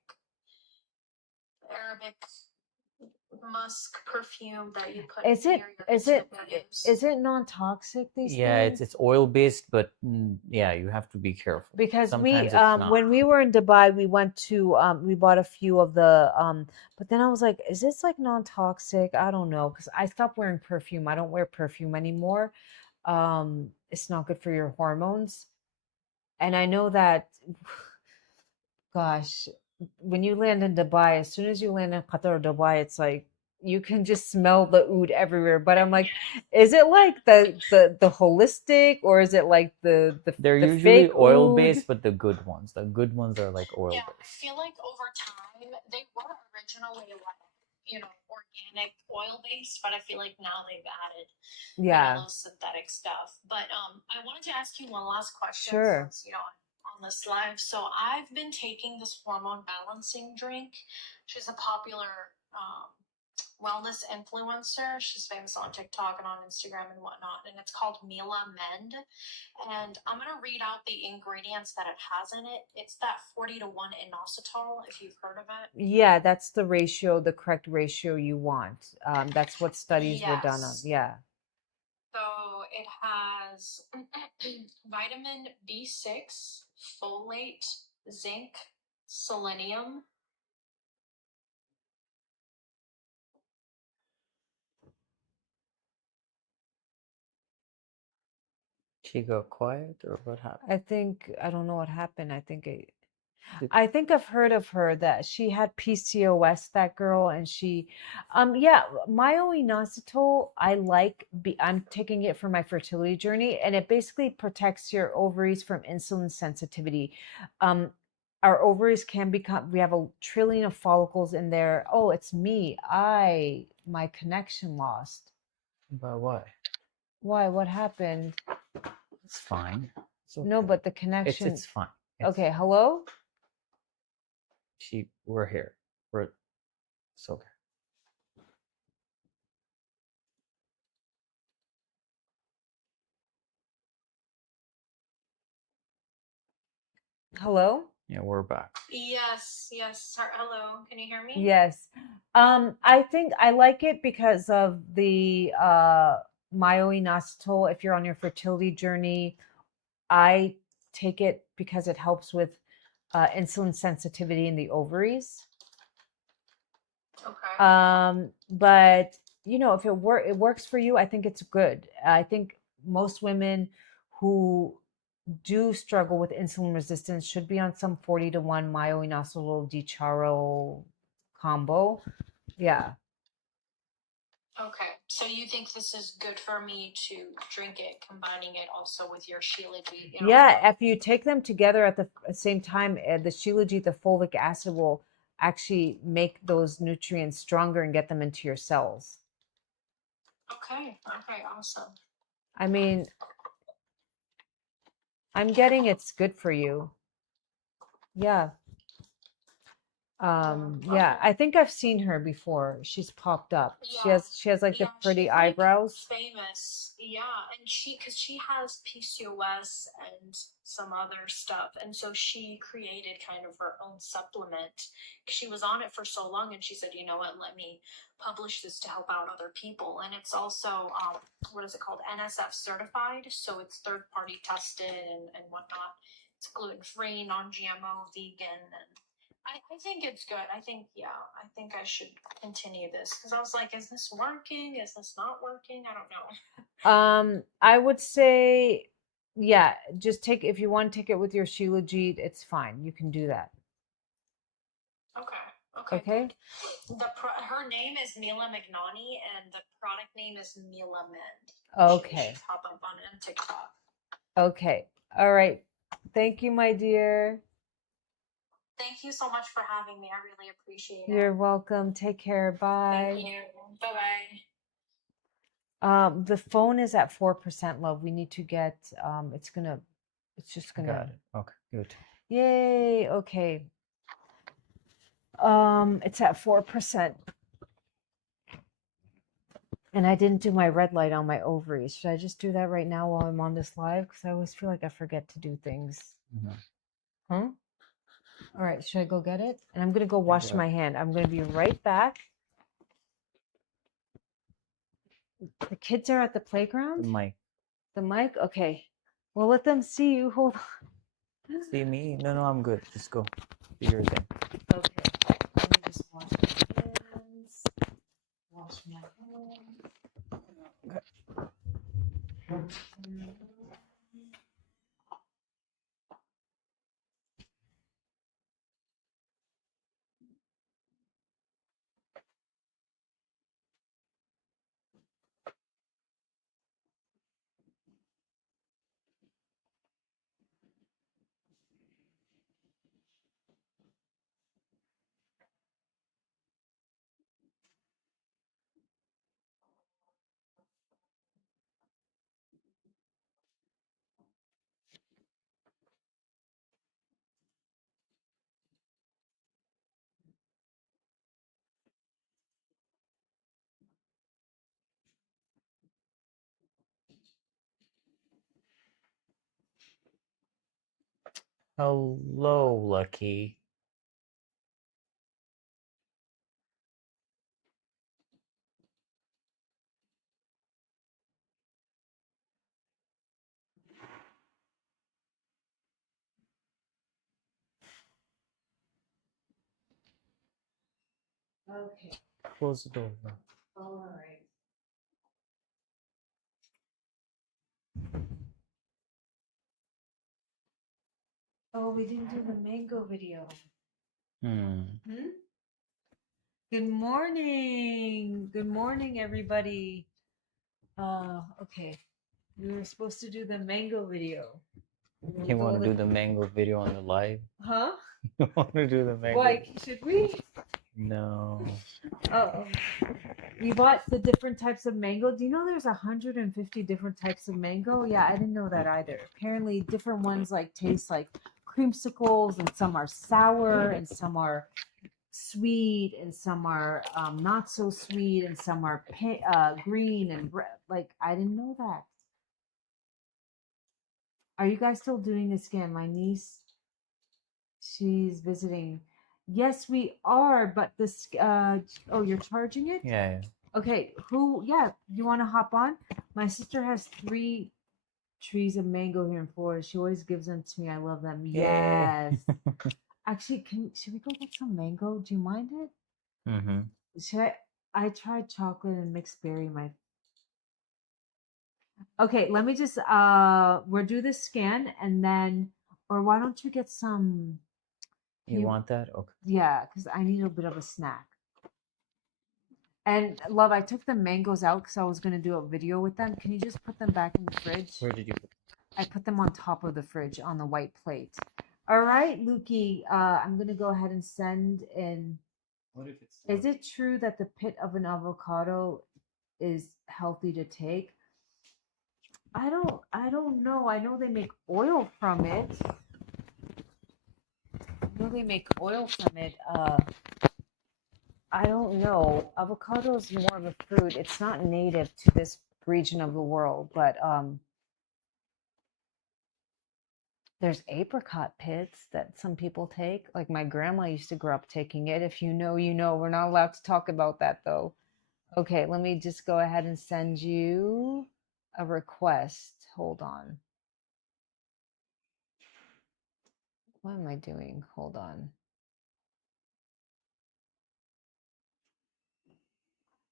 Arabic musk perfume that you put Is near it your is it nose. is it non-toxic, these Yeah, things? it's oil based, but yeah, you have to be careful. Because Sometimes it's not. when we were in Dubai, we went to we bought a few of the but then I was like, is this like non-toxic? I don't know, because I stopped wearing perfume. I don't wear perfume anymore. It's not good for your hormones. And I know that, gosh, when you land in Dubai, as soon as you land in Qatar or Dubai, it's like you can just smell the oud everywhere. But I'm like, is it like the holistic, or is it like They're the usually fake oil oud? based, but the good ones. The good ones are like oil Yeah, I based. feel like over time they were originally like, organic oil based, but I feel like now they've added, Yeah, those synthetic stuff. But I wanted to ask you one last question sure. since, on this live. So I've been taking this hormone balancing drink. She's a popular wellness influencer. She's famous on TikTok and on Instagram and whatnot, and it's called Mila Mend. And I'm going to read out the ingredients that it has in it. It's that 40-to-1 inositol, if you've heard of it. Yeah, that's the ratio, the correct ratio you want. That's what studies were done on. Yes. Yeah. So it has vitamin B6, folate, zinc, selenium. She got quiet, or what happened? I don't know what happened. Did- I think I've heard of her, that she had PCOS, that girl, and yeah, myo-inositol, I'm taking it for my fertility journey, and it basically protects your ovaries from insulin sensitivity. Um, our ovaries we have a trillion of follicles in there. Oh, it's me. My connection lost. But why? Why? What happened? It's fine. It's No, okay. but the connection. It's fine. It's Okay, hello? We're here. It's okay. Hello? Yeah, we're back. Yes. Hello. Can you hear me? Yes. I think I like it because of the myo-inositol. If you're on your fertility journey, I take it because it helps with insulin sensitivity in the ovaries. Okay. But if it works for you, I think it's good. I think most women who do struggle with insulin resistance should be on some 40-to-1 myo-inositol dicharo combo. Yeah. Okay. So you think this is good for me to drink it, combining it also with your Shilajit? Yeah, if you take them together at the same time, the Shilajit, the fulvic acid, will actually make those nutrients stronger and get them into your cells. Okay. Awesome. I mean, I'm getting it's good for you. Yeah. Yeah, I think I've seen her before. She's popped up. Yeah. She has like the pretty she's eyebrows. famous. Yeah, and because she has PCOS and some other stuff, and so she created kind of her own supplement. She was on it for so long, and she said, "You know what? Let me publish this to help out other people." And it's also what is it called? NSF certified, so it's third party tested and whatnot. It's gluten free, non GMO, vegan, and I think it's good. I think I should continue this because I was like, is this working? Is this not working? I don't know. I would say, yeah, just if you want to take it with your Shilajit, it's fine. You can do that. Okay. Okay. Good. Her name is Mila Magnani, and the product name is Mila Mend. Okay. She should pop up on TikTok. Okay. All right. Thank you, my dear. Thank you so much for having me. I really appreciate it. You're welcome. Take care. Bye. Thank you. Bye-bye. The phone is at 4%, love. We need to get it's just Got gonna it. Okay, good. Yay. Okay. It's at 4%. And I didn't do my red light on my ovaries. Should I just do that right now while I'm on this live? Because I always feel like I forget to do things. Mhm. Huh? All right, should I go get it? And I'm gonna go wash Yeah. my hand. I'm gonna be right back. The kids are at the The playground. mic. The mic? Okay. Well, let them see you. Hold on. See me? No, I'm good. Just go. Do your thing. Okay. Let me just wash my hands. Wash my hands. Hello, Lucky. Okay. Close the door. All right. Oh, we didn't do the mango video. Hmm. Good morning. Good morning, everybody. Okay. We were supposed to do the mango video. You want to do the mango video on the live? Huh? You want to do the mango? Why should we? No. Oh, we bought the different types of mango. Do you know there's 150 different types of mango? Yeah, I didn't know that either. Apparently, different ones like taste like creamsicles, and some are sour, and some are sweet, and some are not so sweet, and some are green and red. Like I didn't know that. Are you guys still doing this scan? My niece, she's visiting. Yes, we are, but this. Oh, you're charging it? Yeah. Okay, who? Yeah, you want to hop on? My sister has 3 trees of mango here in Florida. She always gives them to me. I love them. Yay. Yes. Actually, should we go get some mango? Do you mind it? Mm-hmm. Should I? I tried chocolate and mixed berry. Okay, let me just we'll do this scan and then, or why don't you get some? You want that? Okay. Yeah, because I need a bit of a snack. And love, I took the mangoes out because I was gonna do a video with them. Can you just put them back in the fridge? Where did you put I put them on top of the fridge on the white plate. All right, Lukey, I'm gonna go ahead and send in. What if it's Is it true that the pit of an avocado is healthy to take? I don't know. I know they make oil from it. I know they make oil from it. I don't know. Avocado is more of a fruit. It's not native to this region of the world, but there's apricot pits that some people take. Like my grandma used to grow up taking it. If you know, you know. We're not allowed to talk about that though. Okay, let me just go ahead and send you a request. Hold on. What am I doing? Hold on.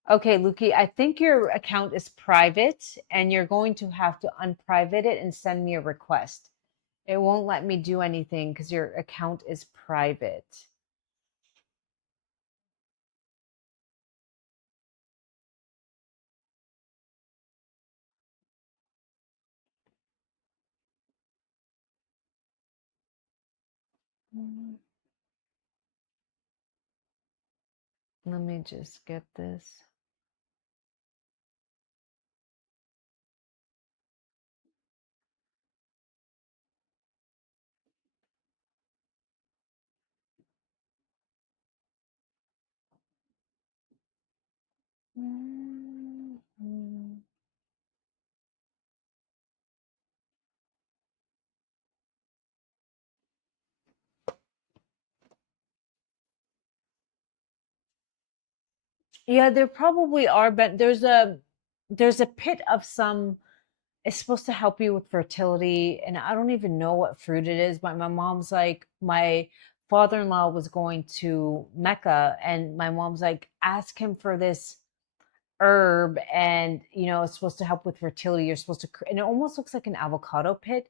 Okay, Luki, I think your account is private and you're going to have to unprivate it and send me a request. It won't let me do anything because your account is private. Let me just get this. Yeah, there probably are, but there's a pit of some. It's supposed to help you with fertility, and I don't even know what fruit it is. But my mom's like, my father-in-law was going to Mecca, and my mom's like, ask him for this herb, and it's supposed to help with fertility. You're supposed to, and it almost looks like an avocado pit,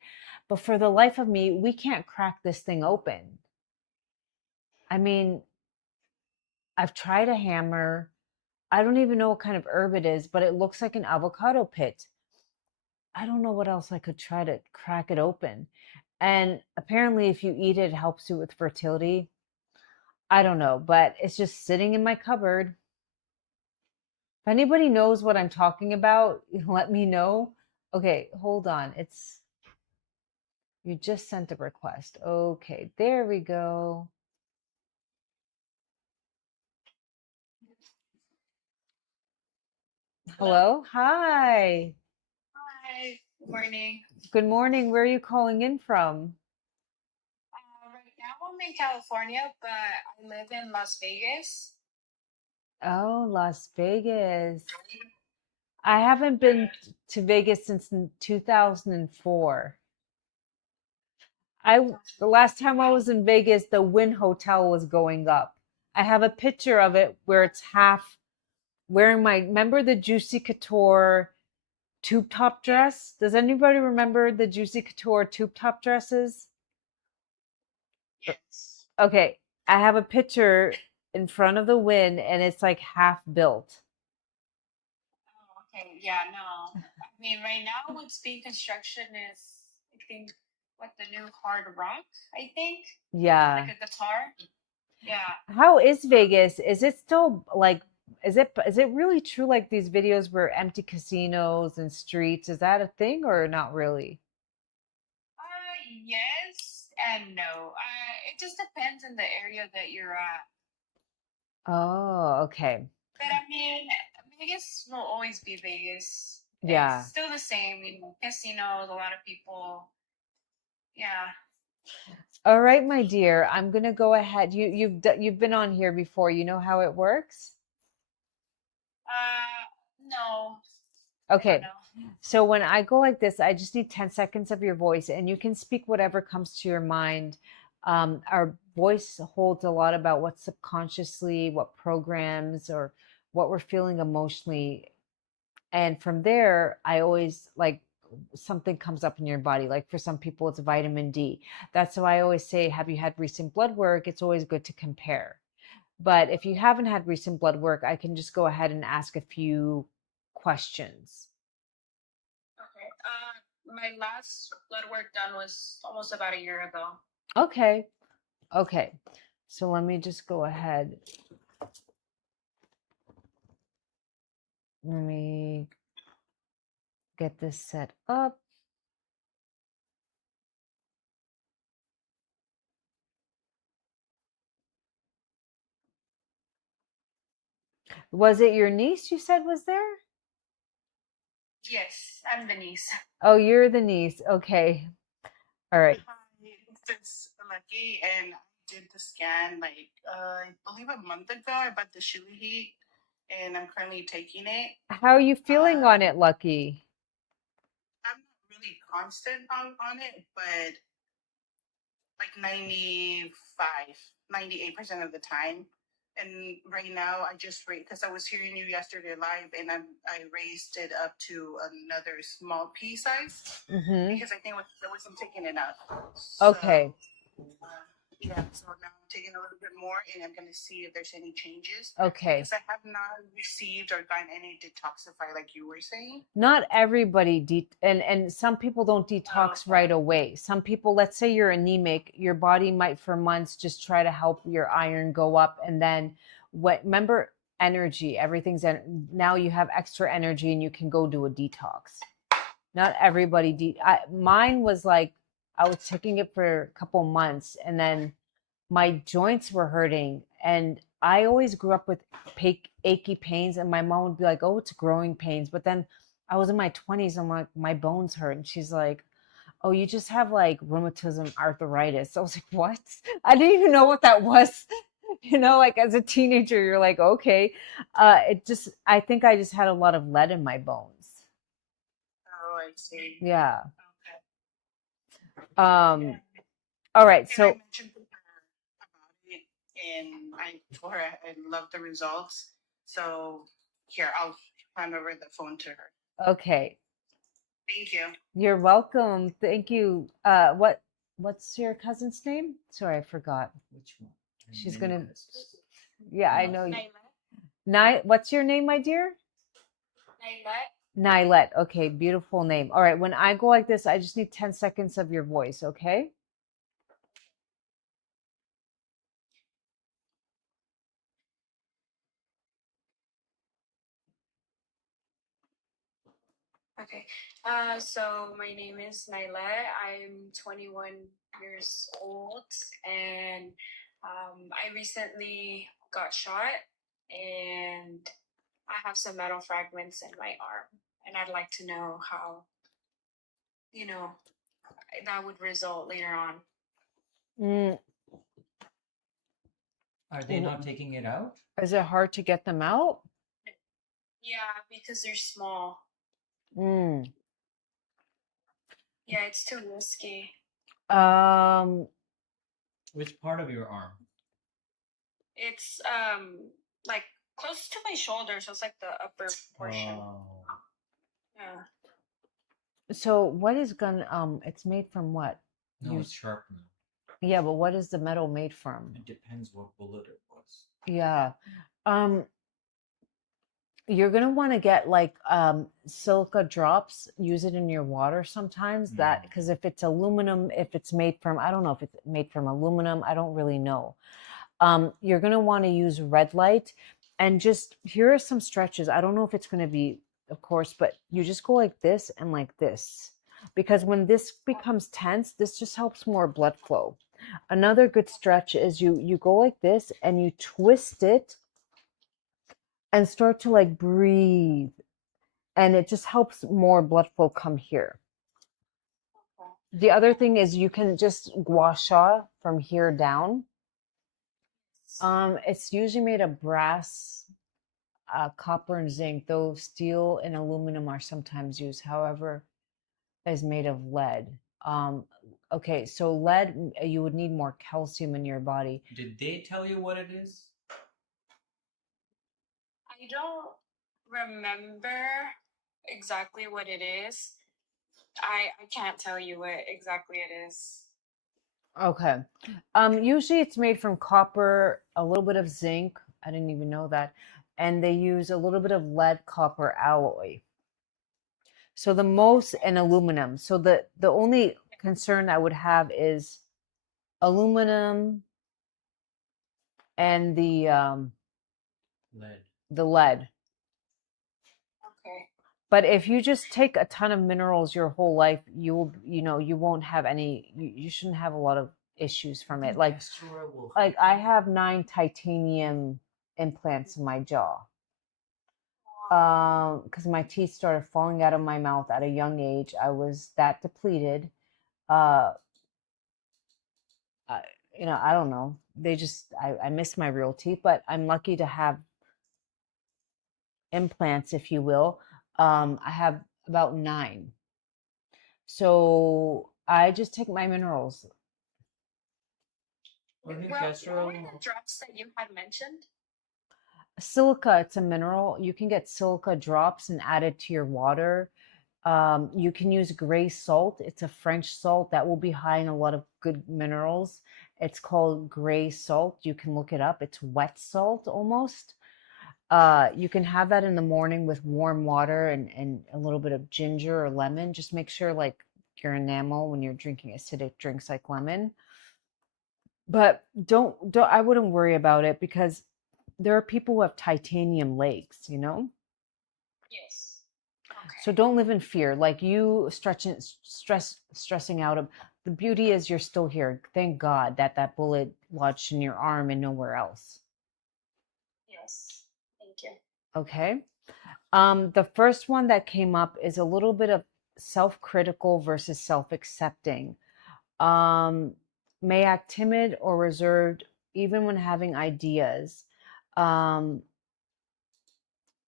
but for the life of me, we can't crack this thing open. I mean, I've tried a hammer. I don't even know what kind of herb it is, but it looks like an avocado pit. I don't know what else I could try to crack it open. And apparently, if you eat it, it helps you with fertility. I don't know, but it's just sitting in my cupboard. If anybody knows what I'm talking about, let me know. Okay, hold on. You just sent a request. Okay, there we go. Hello? Hi. Hi. Good morning. Good morning. Where are you calling in from? Right now I'm in California, but I live in Las Vegas. Oh, Las Vegas. I haven't been to Vegas since 2004. The last time I was in Vegas, the Wynn Hotel was going up. I have a picture of it where it's half wearing remember the Juicy Couture tube top dress? Does anybody remember the Juicy Couture tube top dresses? Yes. Okay, I have a picture in front of the Wynn and it's like half built. Oh, okay. Yeah, no. I mean, right now what's being construction is, I think, what the new hard rock, I think, Yeah. like a guitar. Yeah. How is Vegas? Is it still like, is it really true like these videos where empty casinos and streets? Is that a thing or not really? Yes and no. It just depends on the area that you're at. Oh, okay. But I mean, Vegas will always be Vegas. Yeah. It's still the same. Casinos, a lot of people. Yeah. All right, my dear. I'm gonna go ahead. You've been on here before. You know how it works? No, I don't Okay. know. So when I go like this, I just need 10 seconds of your voice, and you can speak whatever comes to your mind. Our voice holds a lot about what subconsciously, what programs, or what we're feeling emotionally. And from there, I always like something comes up in your body. Like for some people, it's vitamin D. That's why I always say, have you had recent blood work? It's always good to compare. But if you haven't had recent blood work, I can just go ahead and ask a few questions. Okay. My last blood work done was almost about a year ago. Okay. Okay. So let me just go ahead. Let me get this set up. Was it your niece you said was there? Yes, I'm the niece. Oh, you're the niece. Okay. All right. Hi, this is Lucky, and I did the scan like I believe a month ago. I bought the Shilajit, and I'm currently taking it. How are you feeling on it, Lucky? I'm not really constant on it, but like 98% of the time. And right now, I just raised because I was hearing you yesterday live, and I raised it up to another small pea size because I think I wasn't taking enough. Okay. Yeah, so now I'm taking a little bit more, and I'm going to see if there's any changes. Okay. Because I have not received or gotten any detoxify like you were saying. Not everybody and some people don't detox right away. Some people, let's say you're anemic, your body might for months just try to help your iron go up, and then remember energy, now you have extra energy and you can go do a detox. Not everybody mine was like I was taking it for a couple months and then my joints were hurting, and I always grew up with achy pains, and my mom would be like, oh, it's growing pains, but then I was in my 20s, I'm like, my bones hurt, and she's like, oh, you just have like rheumatism arthritis. I was like, what? I didn't even know what that was. You know, like as a teenager, you're like, okay. I think I just had a lot of lead in my bones. Oh, I see. Yeah. Okay. Um, all right. And I So, mentioned to her about it, and I told her I love the results. So here, I'll hand over the phone to her. okay. Thank you. You're welcome. Thank you. What's your cousin's name? Sorry, I forgot. Which one? She's Many gonna, cousins. yeah, I Enough. know. Nyla. What's your name, my dear? Nyla. Nylet. Okay, beautiful name. All right, when I go like this, I just need 10 seconds of your voice, okay? Okay. So my name is Nyla. I'm 21 years old, and I recently got shot, and I have some metal fragments in my arm, and I'd like to know how, you know, that would result later on. Mm, Are they not taking it out? is it hard to get them out? Yeah, because they're small. Mm. Yeah, it's too risky. Um, Which part of your arm? It's like close to my shoulder, so it's like the upper portion. Oh. Yeah. so what is it's made from what? No, it's sharp now. Yeah, but what is the metal made from? It depends what bullet it was. Yeah. Um, you're gonna want to get like silica drops, use it in your water sometimes. That because if it's aluminum, if it's made from, I don't know if it's made from aluminum, I don't really know. You're gonna want to use red light, and just here are some stretches. I don't know if it's gonna be, of course, but you just go like this and like this, because when this becomes tense, this just helps more blood flow. Another good stretch is you go like this and you twist it and start to like breathe, and it just helps more blood flow come here. The other thing is you can just gua sha from here down. It's usually made of brass, copper, and zinc, though steel and aluminum are sometimes used. However, is made of lead. Okay, so lead, you would need more calcium in your body. Did they tell you what it is? I don't remember exactly what it is. I can't tell you what exactly it is. Okay. Usually it's made from copper, a little bit of zinc. I didn't even know that. And they use a little bit of lead copper alloy. So the most and aluminum. So the only concern I would have is aluminum and Lead. the lead. Okay. But if you just take a ton of minerals your whole life, you won't have any, you shouldn't have a lot of issues from it. Like I have 9 titanium implants in my jaw. Because my teeth started falling out of my mouth at a young age. I was that depleted. Uh, I, I don't know. I miss my real teeth, but I'm lucky to have implants, if you will. I have about 9. So I just take my minerals. What were the drops that you had mentioned? Silica, it's a mineral. You can get silica drops and add it to your water. You can use gray salt. It's a French salt that will be high in a lot of good minerals. It's called gray salt. You can look it up. It's wet salt almost. You can have that in the morning with warm water and a little bit of ginger or lemon. Just make sure like your enamel when you're drinking acidic drinks like lemon. But don't I wouldn't worry about it because there are people who have titanium legs, you know? Yes. Okay. So don't live in fear. Like you stressing out. The beauty is you're still here. Thank God that bullet lodged in your arm and nowhere else. Yes. Thank you. Okay. The first one that came up is a little bit of self-critical versus self-accepting. May act timid or reserved even when having ideas,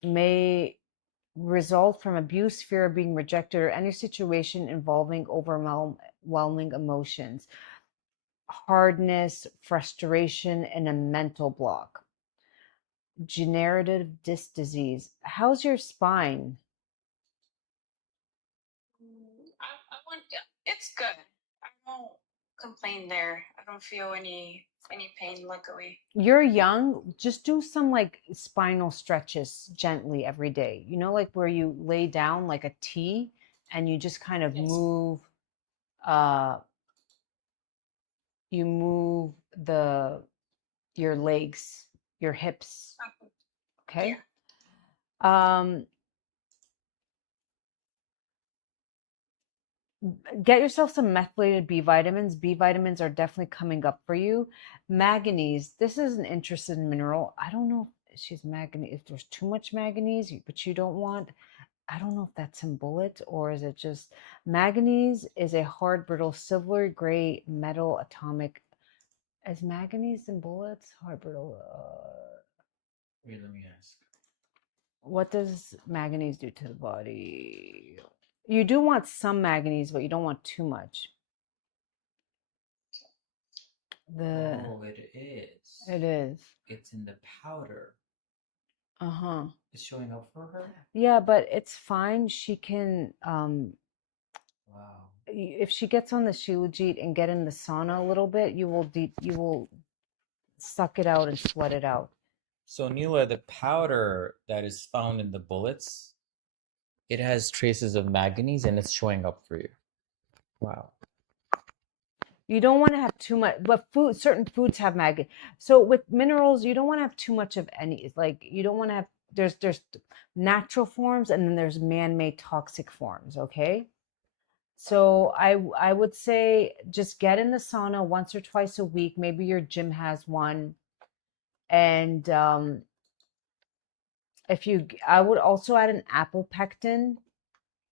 may result from abuse, fear of being rejected, or any situation involving overwhelming emotions, hardness, frustration, and a mental block. Degenerative disc disease. How's your spine? I want. It's good. I don't complain there. I don't feel any pain. Luckily. You're young, just do some like spinal stretches gently every day. You know, like where you lay down like a T and you just kind of Yes. move you move the your legs, your hips, okay? Yeah. Get yourself some methylated B vitamins. B vitamins are definitely coming up for you. Manganese, this is an interesting mineral. I don't know if she's manganese, if there's too much manganese, but you don't want, I don't know if that's in bullet or is it just manganese is a hard, brittle, silver gray metal atomic. Is manganese in bullets? Hard, brittle. Wait, let me ask. What does manganese do to the body? You do want some manganese, but you don't want too much. Oh, it is. It is. It's in the powder. Uh-huh. It's showing up for her? Yeah, but it's fine. She can Wow. if she gets on the Shilajit and get in the sauna a little bit, you will suck it out and sweat it out. So Neela, the powder that is found in the bullets, it has traces of manganese and it's showing up for you. Wow. You don't want to have too much, but certain foods have manganese. So with minerals, you don't want to have too much of any. Like you don't want to have. There's natural forms and then there's man-made toxic forms. Okay. So I would say just get in the sauna once or twice a week. Maybe your gym has one, and I would also add an apple pectin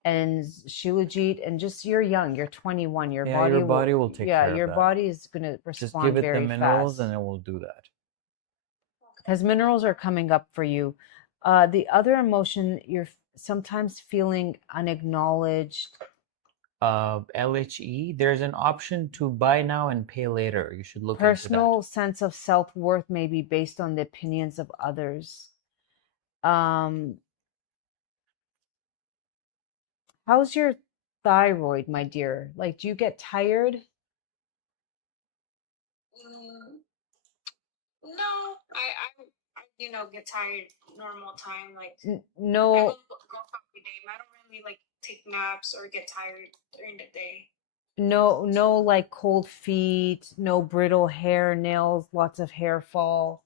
and Shilajit, and just you're young, you're 21, your Yeah, body your body will take care of your that. body is going to Just respond give it the very minerals fast and it will do that. because minerals are coming up for you. The other emotion you're sometimes feeling unacknowledged. LHE, there's an option to buy now and pay later. You should look into Personal sense of self-worth may be based on the opinions of others. How's your thyroid, my dear? Like, do you get tired? No, I get tired normal time. Like I No, go every day. I don't really like take naps or get tired during the day. no, like cold feet, no brittle hair, nails, lots of hair fall.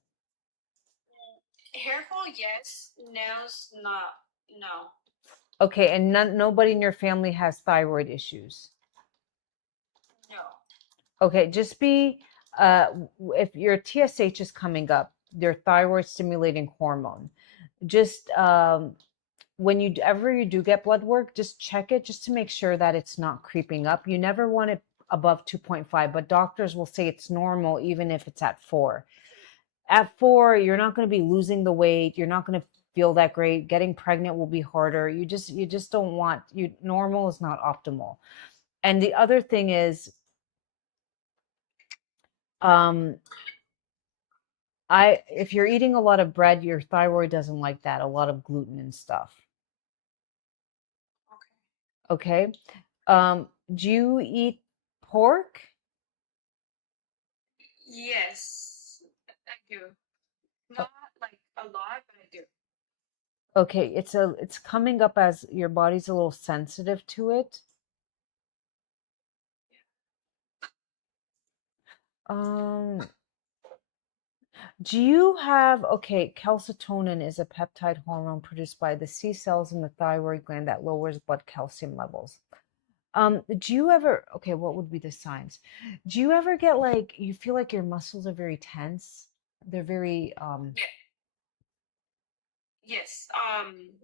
Hair fall, yes. Nails, not. No. Okay, and nobody in your family has thyroid issues. No. Okay, just be if your TSH is coming up, your thyroid stimulating hormone. Just when you do get blood work, just check it just to make sure that it's not creeping up. You never want it above 2.5, but doctors will say it's normal even if it's at 4. At 4, you're not going to be losing the weight. You're not going to feel that great. Getting pregnant will be harder. You just don't want normal is not optimal. And the other thing is um if you're eating a lot of bread, your thyroid doesn't like that, a lot of gluten and stuff. Okay. Okay? Do you eat pork? Yes, I do. Not like a lot, but I do. Okay, it's coming up as your body's a little sensitive to it. Um, do you have, okay, calcitonin is a peptide hormone produced by the C cells in the thyroid gland that lowers blood calcium levels. Do you ever, okay, what would be the signs? Do you ever get like, you feel like your muscles are very tense? They're very, Yeah. Yes.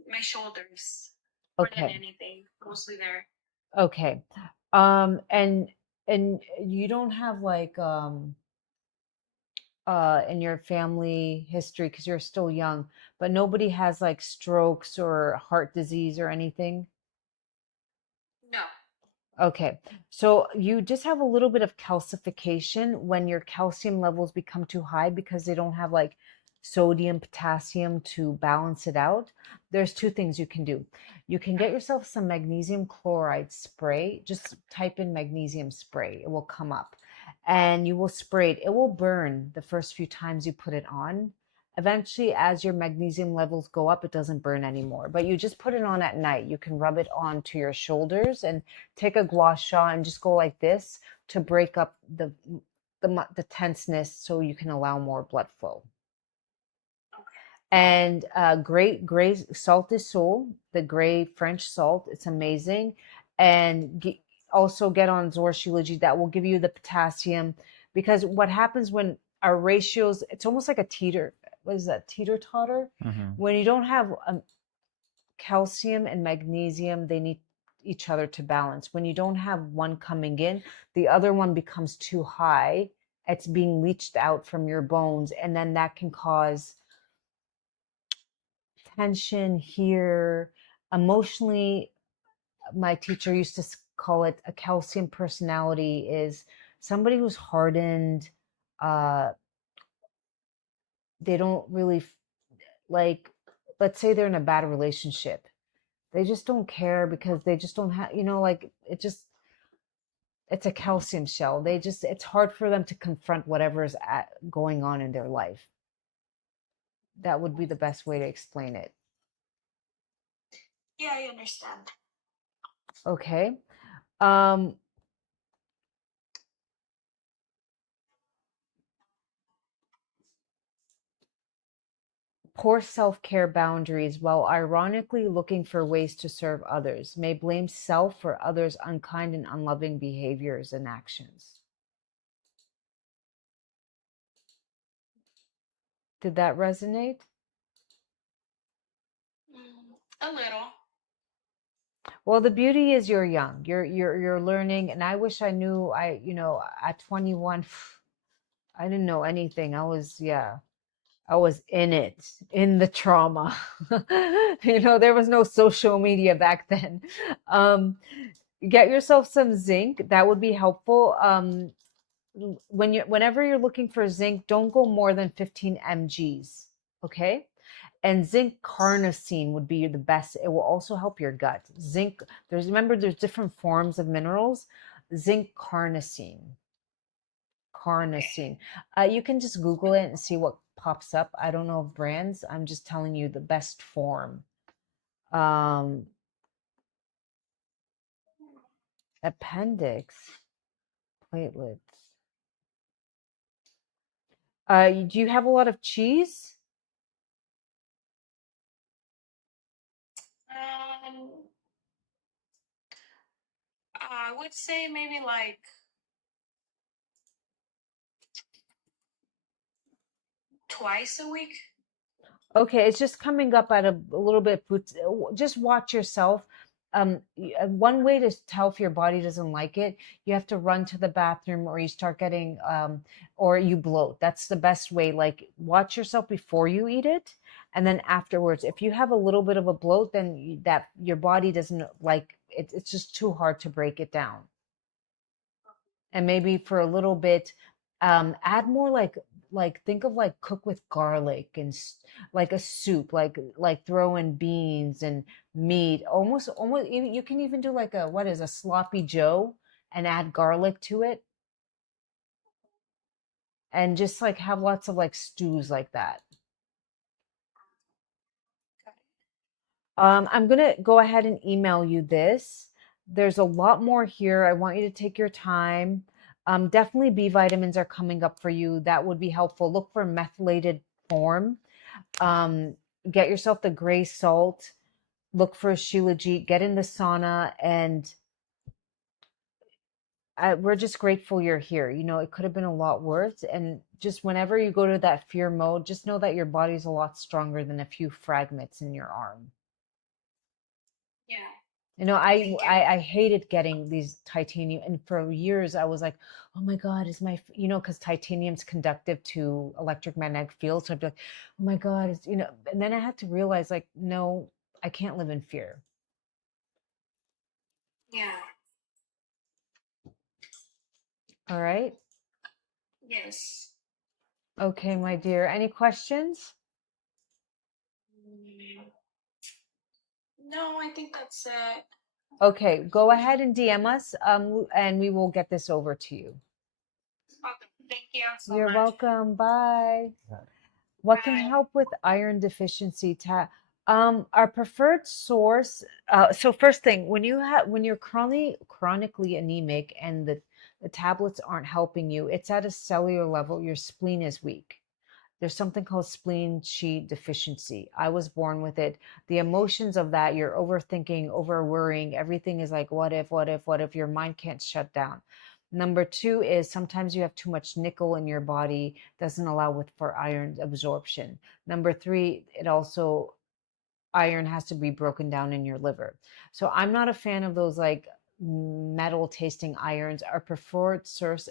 My shoulders more than okay, anything, mostly there. okay. And you don't have like, in your family history, because you're still young, but nobody has like strokes or heart disease or anything? No. Okay, so you just have a little bit of calcification when your calcium levels become too high because they don't have like sodium, potassium to balance it out. There's two things you can do. You can get yourself some magnesium chloride spray. Just type in magnesium spray, it will come up. And you will spray it. It will burn the first few times you put it on. Eventually, as your magnesium levels go up, it doesn't burn anymore. But you just put it on at night. You can rub it onto your shoulders and take a gua sha and just go like this to break up the tenseness so you can allow more blood flow. And gray salt is soul, the gray French salt. It's amazing. And also get on Zor Shilajit. That will give you the potassium, because what happens when our ratios, it's almost like a teeter. What is that? Teeter totter. When you don't have calcium and magnesium, they need each other to balance. When you don't have one coming in, the other one becomes too high. It's being leached out from your bones, and then that can cause tension here. Emotionally, my teacher used to call it a calcium personality, is somebody who's hardened. They don't really like, let's say they're in a bad relationship. They just don't care because they just don't have, like it's a calcium shell. It's hard for them to confront whatever's going on in their life. That would be the best way to explain it. Yeah, I understand. Okay. Poor self-care boundaries while ironically looking for ways to serve others. May blame self for others' unkind and unloving behaviors and actions. Did that resonate? A little. Well, the beauty is you're young. You're learning, and I wish I knew. At 21, I didn't know anything. I was in it, in the trauma. There was no social media back then. Get yourself some zinc. That would be helpful. Whenever you're looking for zinc, don't go more than 15 mgs. Okay. And zinc carnosine would be the best. It will also help your gut. Zinc, there's different forms of minerals. Zinc carnosine. Carnosine. You can just Google it and see what pops up. I don't know of brands. I'm just telling you the best form. Appendix. Platelets. Do you have a lot of cheese? Um, I would say maybe like twice a week. Okay, it's just coming up at a little bit. Just watch yourself. One way to tell if your body doesn't like it, you have to run to the bathroom, or you start getting, or you bloat. That's the best way. Like, watch yourself before you eat it, and then afterwards. If you have a little bit of a bloat, then that your body doesn't like it. It's just too hard to break it down. And maybe for a little bit, add more like think of like cook with garlic and like a soup, like throw in beans and meat, almost you can even do like a sloppy joe and add garlic to it, and just like have lots of like stews like that. I'm gonna go ahead and email you this. There's a lot more here. I want you to take your time. Definitely B vitamins are coming up for you. That would be helpful. Look for methylated form. Um, get yourself the gray salt. Look for Shilajit. Get in the sauna, and we're just grateful you're here. It could have been a lot worse. And just whenever you go to that fear mode, just know that your body's a lot stronger than a few fragments in your arm. Yeah. You know, Thank you. I hated getting these titanium, and for years I was like, oh my God, is my, you know, because titanium's conductive to electromagnetic fields. So I'd be like, oh my God, it's, you know, and then I had to realize, like, no, I can't live in fear. Yeah. All right. Yes. Okay, my dear. Any questions? Mm, No, I think that's it. Okay, go ahead and DM us, and we will get this over to you. Awesome. Thank you so You're much. welcome. Bye. What can Bye. help with iron deficiency? Our preferred source. So first thing, when you're chronically anemic and the tablets aren't helping you, it's at a cellular level. Your spleen is weak. There's something called spleen sheet deficiency. I was born with it. The emotions of that, you're overthinking, over worrying, everything is like, what if, what if, what if? Your mind can't shut down. Number two is sometimes you have too much nickel in your body, doesn't allow for iron absorption. Number three, it also iron has to be broken down in your liver. So I'm not a fan of those like metal tasting irons. Our preferred source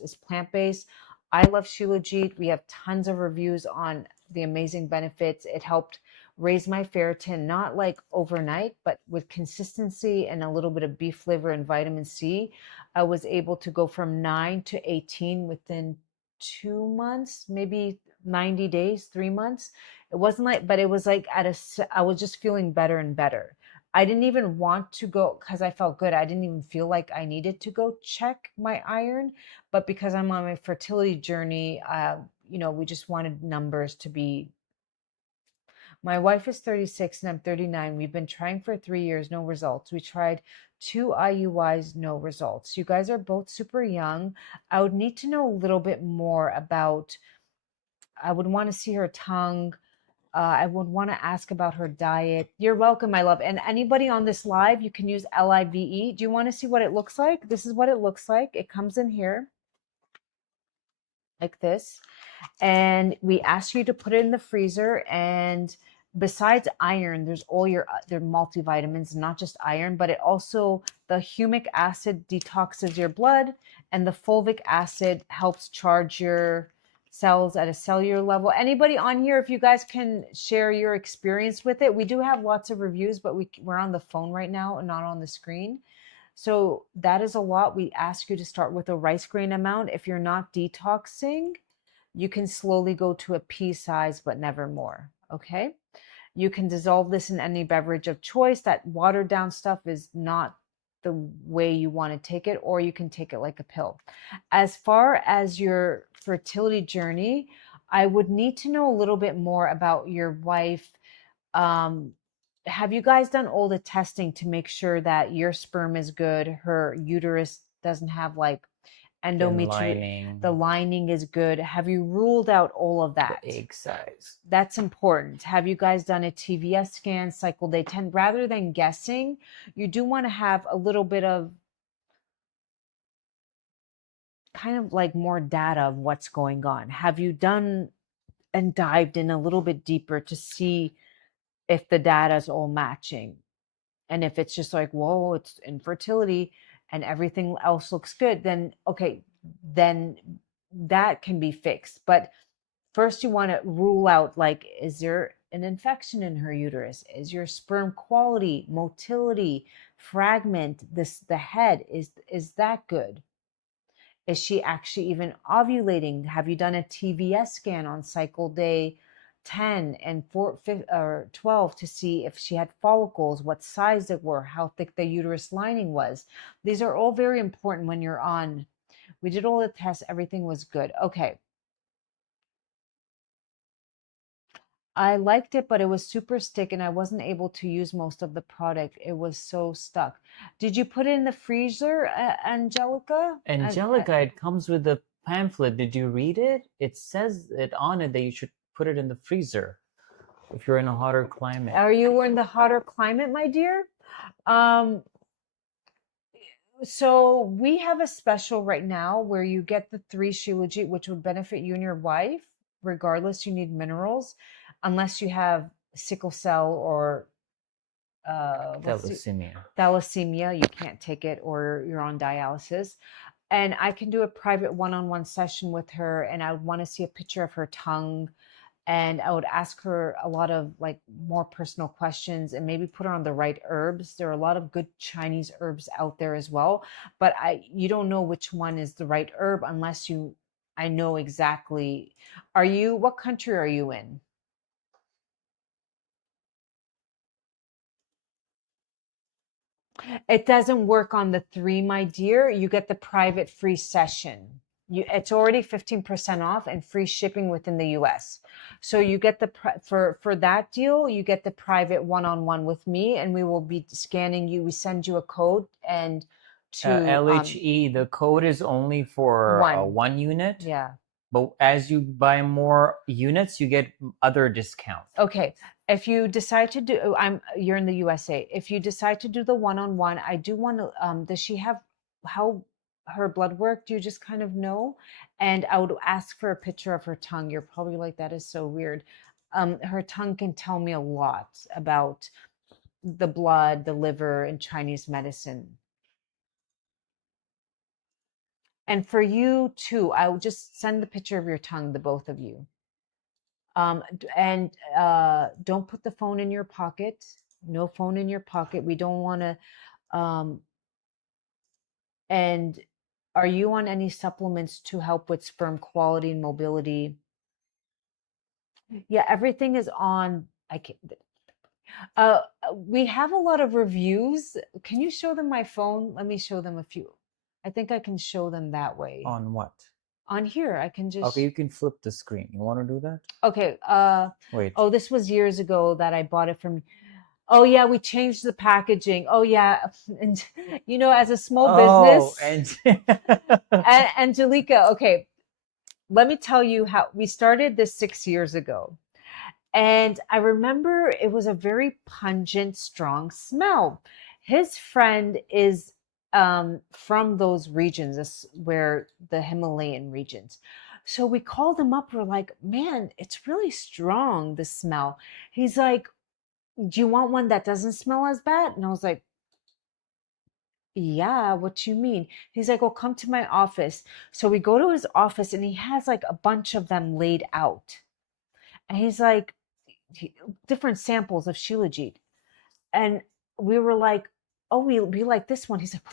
is plant based. I love Shilajit. We have tons of reviews on the amazing benefits. It helped raise my ferritin, not like overnight, but with consistency and a little bit of beef liver and vitamin C. I was able to go from 9 to 18 within 2 months, maybe 90 days, 3 months. It wasn't like, but it was like I was just feeling better and better. I didn't even want to go because I felt good. I didn't even feel like I needed to go check my iron. But because I'm on my fertility journey, you know, we just wanted numbers to be. My wife is 36 and I'm 39. We've been trying for 3 years, no results. We tried 2 IUIs, no results. You guys are both super young. I would need to know a little bit more about, I would want to see her tongue. I would want to ask about her diet. You're welcome, my love. And anybody on this live, you can use LIVE. Do you want to see what it looks like? This is what it looks like. It comes in here like this. And we ask you to put it in the freezer. And besides iron, there's all your there are multivitamins, not just iron, but it also, the humic acid detoxes your blood, and the fulvic acid helps charge your cells at a cellular level. Anybody on here, if you guys can share your experience with it. We do have lots of reviews, but we're on the phone right now and not on the screen. So that is a lot. We ask you to start with a rice grain amount. If you're not detoxing, you can slowly go to a pea size, but never more. Okay. You can dissolve this in any beverage of choice. That watered down stuff is not the way you want to take it, or you can take it like a pill. As far as your fertility journey, I would need to know a little bit more about your wife. Um, have you guys done all the testing to make sure that your sperm is good, her uterus doesn't have like Thin endometrium, the lining, lining is good? Have you ruled out all of the that? egg size. That's important. Have you guys done a TVS scan, cycle day 10? Rather than guessing, you do want to have a little bit of kind of like more data of what's going on. Have you done and dived in a little bit deeper to see if the data is all matching? And if it's just like, whoa, it's infertility and everything else looks good, then okay, then that can be fixed. But first you want to rule out, like, is there an infection in her uterus? Is your sperm quality, motility, fragment, the head, is that good? Is she actually even ovulating? Have you done a TVS scan on cycle day 10 and 12 to see if she had follicles, what size they were, how thick the uterus lining was? These are all very important when you're on. We did all the tests, everything was good. Okay. I liked it, but it was super stick and I wasn't able to use most of the product. It was so stuck. Did you put it in the freezer, Angelica? Angelica, it comes with a pamphlet. Did you read it? It says it on it that you should put it in the freezer if you're in a hotter climate. Are you in the hotter climate, my dear? Um, so we have a special right now where you get the 3 Shilajit, which would benefit you and your wife. Regardless, you need minerals, unless you have sickle cell or Thalassemia. Thalassemia. You can't take it or you're on dialysis. And I can do a private one-on-one session with her, and I would want to see a picture of her tongue, and I would ask her a lot of like more personal questions and maybe put her on the right herbs. There are a lot of good Chinese herbs out there as well, but you don't know which one is the right herb unless I know exactly. What country are you in? It doesn't work on the 3, my dear. You get the private free session. It's already 15% off and free shipping within the US. So you get for that deal, you get the private one-on-one with me, and we will be scanning you. We send you a code and to LHE, the code is only for one unit. Yeah. But as you buy more units, you get other discounts. Okay. If you decide to do, you're in the USA. If you decide to do the one-on-one, I do want to, does she have how her blood work? Do you just kind of know? And I would ask for a picture of her tongue. You're probably like, that is so weird. Her tongue can tell me a lot about the blood, the liver, and Chinese medicine. And for you too, I will just send the picture of your tongue, the both of you. And don't put the phone in your pocket. No phone in your pocket. We don't want to. And are you on any supplements to help with sperm quality and mobility? Yeah, everything is on. I can't. We have a lot of reviews. Can you show them my phone? Let me show them a few. I think I can show them that way. On what? On here, I can just. Okay, you can flip the screen. You want to do that? Okay. Wait. Oh, this was years ago that I bought it from. Oh yeah, we changed the packaging. Oh yeah, and as a small business. Angelica, okay, let me tell you how we started this 6 years ago. And I remember it was a very pungent, strong smell. His friend is from those regions where the Himalayan regions. So we called him up. We're like, man, it's really strong, the smell. He's like, do you want one that doesn't smell as bad? And I was like, yeah, what you mean? He's like, well, come to my office. So we go to his office and he has like a bunch of them laid out. And he's like, different samples of Shilajit. And we were like, oh, we like this one. He's like, well,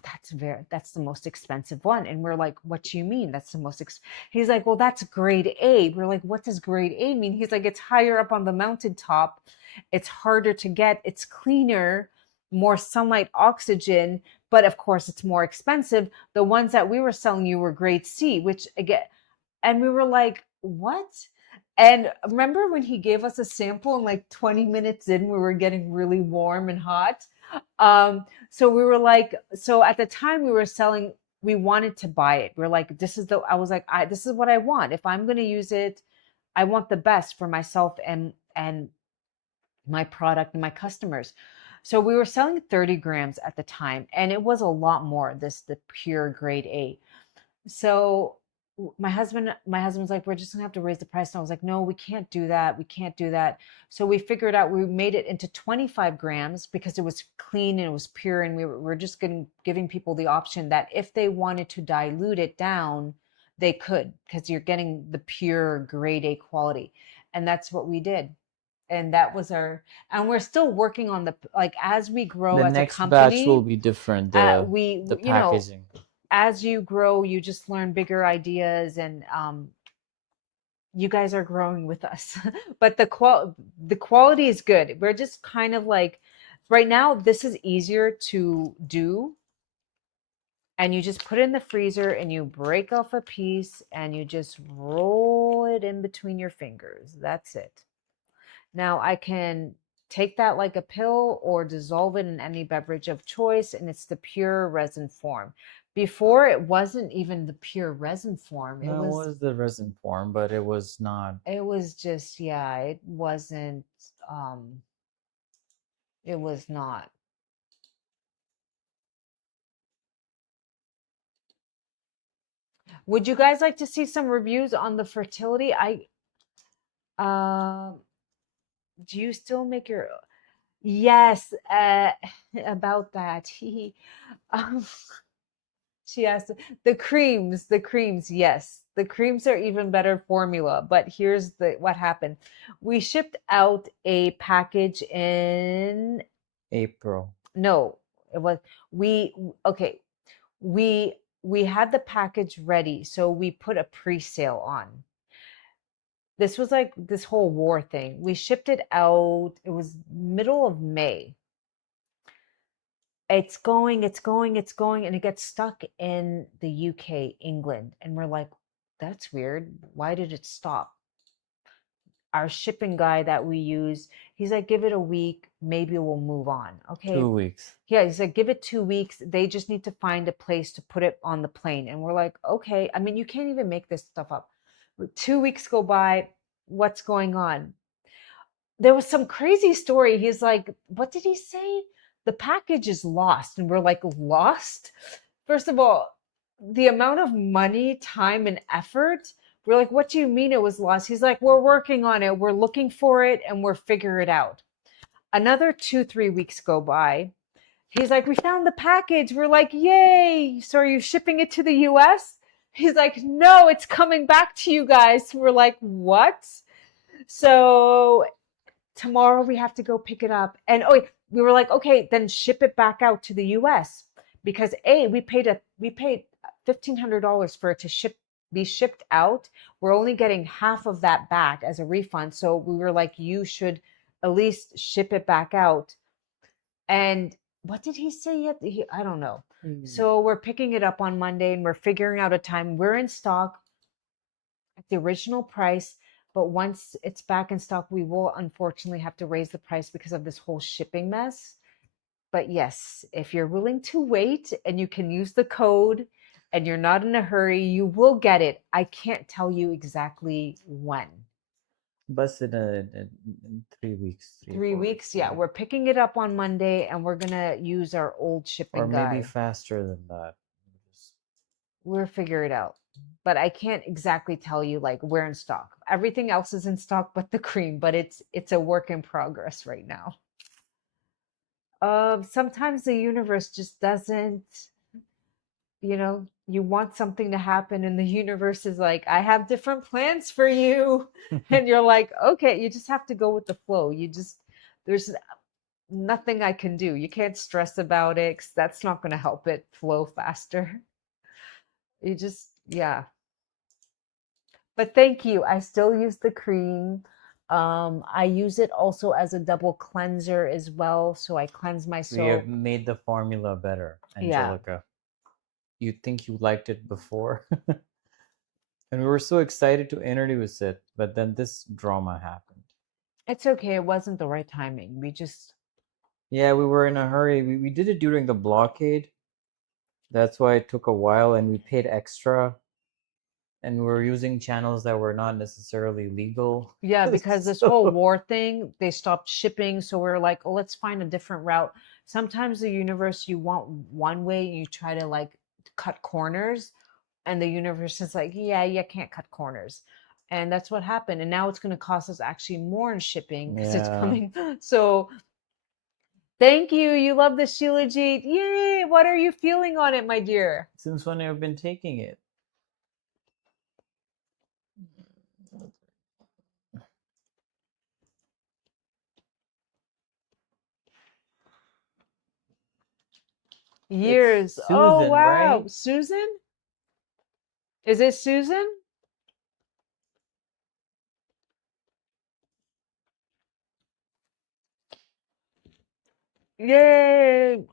that's the most expensive one. And we're like, what do you mean? That's the most He's like, well, that's grade A. We're like, what does grade A mean? He's like, it's higher up on the mountaintop. It's harder to get. It's cleaner, more sunlight, oxygen. But of course, it's more expensive. The ones that we were selling you were grade C, which again, and we were like, what? And remember when he gave us a sample and like 20 minutes in, we were getting really warm and hot. So we were like, so at the time we were selling, we wanted to buy it. We're like, this is what I want. If I'm going to use it, I want the best for myself and my product and my customers. So we were selling 30 grams at the time, and it was a lot more, the pure grade A. So my husband's like, we're just gonna have to raise the price. And I was like, no, we can't do that. We can't do that. So we figured out, we made it into 25 grams because it was clean and it was pure. And we're just giving people the option that if they wanted to dilute it down, they could, because you're getting the pure grade A quality. And that's what we did. And that was and we're still working on as we grow as a company. The next batch will be different. The packaging. As you grow, you just learn bigger ideas, and you guys are growing with us. But the quality is good. We're just kind of like, right now, this is easier to do. And you just put it in the freezer and you break off a piece and you just roll it in between your fingers. That's it. Now I can take that like a pill or dissolve it in any beverage of choice, and it's the pure resin form. Before, it wasn't even the pure resin form. It was the resin form, but it was not. It was just, yeah, it wasn't, it was not. Would you guys like to see some reviews on the fertility? Do you still make your... Yes, about that. Um, she asked the creams, yes. The creams are even better formula, but here's the what happened. We shipped out a package in April. no, it was we okay. We had the package ready, so we put a pre-sale on. This was like this whole war thing. We shipped it out. It was middle of May. It's going, and it gets stuck in the UK, England. And we're like, that's weird. Why did it stop? Our shipping guy that we use, he's like, give it a week, maybe we'll move on. Okay. 2 weeks. Yeah, he's like, give it 2 weeks. They just need to find a place to put it on the plane. And we're like, okay. I mean, you can't even make this stuff up. 2 weeks go by. What's going on? There was some crazy story. He's like, what did he say? The package is lost. And we're like, lost? First of all, the amount of money, time, and effort. We're like, what do you mean it was lost? He's like, we're working on it. We're looking for it and we're figuring it out. Another 2-3 weeks go by. He's like, we found the package. We're like, yay. So are you shipping it to the US? He's like, no, it's coming back to you guys. We're like, what? So tomorrow we have to go pick it up. And we were like, okay, then ship it back out to the US because we paid $1,500 for it to be shipped out. We're only getting half of that back as a refund. So we were like, you should at least ship it back out. And what did he say yet? I don't know. So we're picking it up on Monday and we're figuring out a time. We're in stock at the original price, but once it's back in stock, we will unfortunately have to raise the price because of this whole shipping mess. But yes, if you're willing to wait and you can use the code and you're not in a hurry, you will get it. I can't tell you exactly when. But in 3 weeks. 3 weeks, yeah. We're picking it up on Monday and we're gonna use our old shipping Or maybe guy. faster than that. We'll figure it out. But I can't exactly tell you like we're in stock. Everything else is in stock but the cream, but it's a work in progress right now. Sometimes the universe just doesn't, you want something to happen and the universe is like, I have different plans for you. And you're like, okay, you just have to go with the flow. There's nothing I can do. You can't stress about it 'cause that's not going to help it flow faster. Yeah. But thank you. I still use the cream. I use it also as a double cleanser as well. So I cleanse my We have soap. made the formula better, Yeah. Angelica. You'd think you liked it before. And we were so excited to introduce it, but then this drama happened. It's okay. It wasn't the right timing. Yeah, we were in a hurry. We did it during the blockade. That's why it took a while and we paid extra. And we were using channels that were not necessarily legal. Yeah, because this whole war thing, they stopped shipping. So we were like, oh, let's find a different route. Sometimes the universe, you want one way, you try to like cut corners, and the universe is like, yeah, you can't cut corners. And that's what happened. And now it's going to cost us actually more in shipping because it's Yeah. coming. So thank you. You love the Shilajit. Yay. What are you feeling on it, my dear? Since when have you been taking it? Years. It's Oh, Susan, wow. right? Susan? Is it Susan? Yay.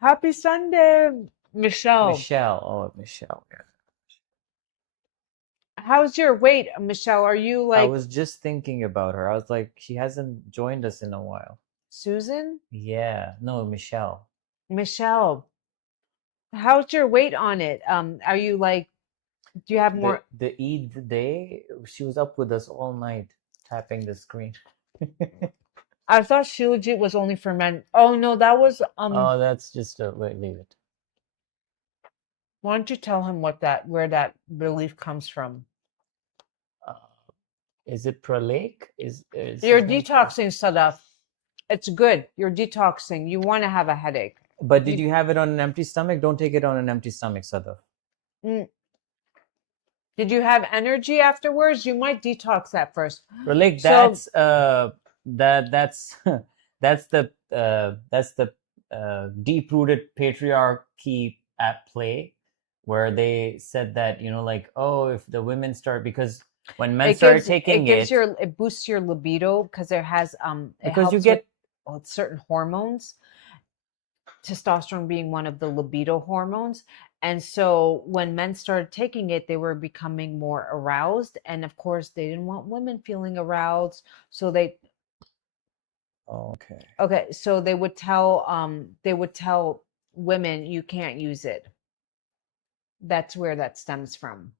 Happy Sunday, Michelle. Michelle. Oh, Michelle. Yeah. How's your weight, Michelle? Are you I like was just thinking about her. I was like, she hasn't joined us in a while. Susan? Yeah. No, Michelle. Michelle, how's your weight on it? Are you like, do you have more? The Eid day, she was up with us all night tapping the screen. I thought Shilajit was only for men. Oh no, that was Oh, that's just leave it. Why don't you tell him where that belief comes from? Is it prolaic? Is You're his name detoxing, Sadaf. It's good. You're detoxing. You want to have a headache. But did you have it on an empty stomach? Don't take it on an empty stomach, Sada. Mm. Did you have energy afterwards? You might detox at first. Like So- that's that's the deep-rooted patriarchy at play, where they said that, you know, like, oh, if the women start, because when men started taking it boosts your libido because it has because you helps get with certain hormones, testosterone being one of the libido hormones. And so when men started taking it, they were becoming more aroused, and of course they didn't want women feeling aroused, so they so they would tell women, you can't use it. That's where that stems from.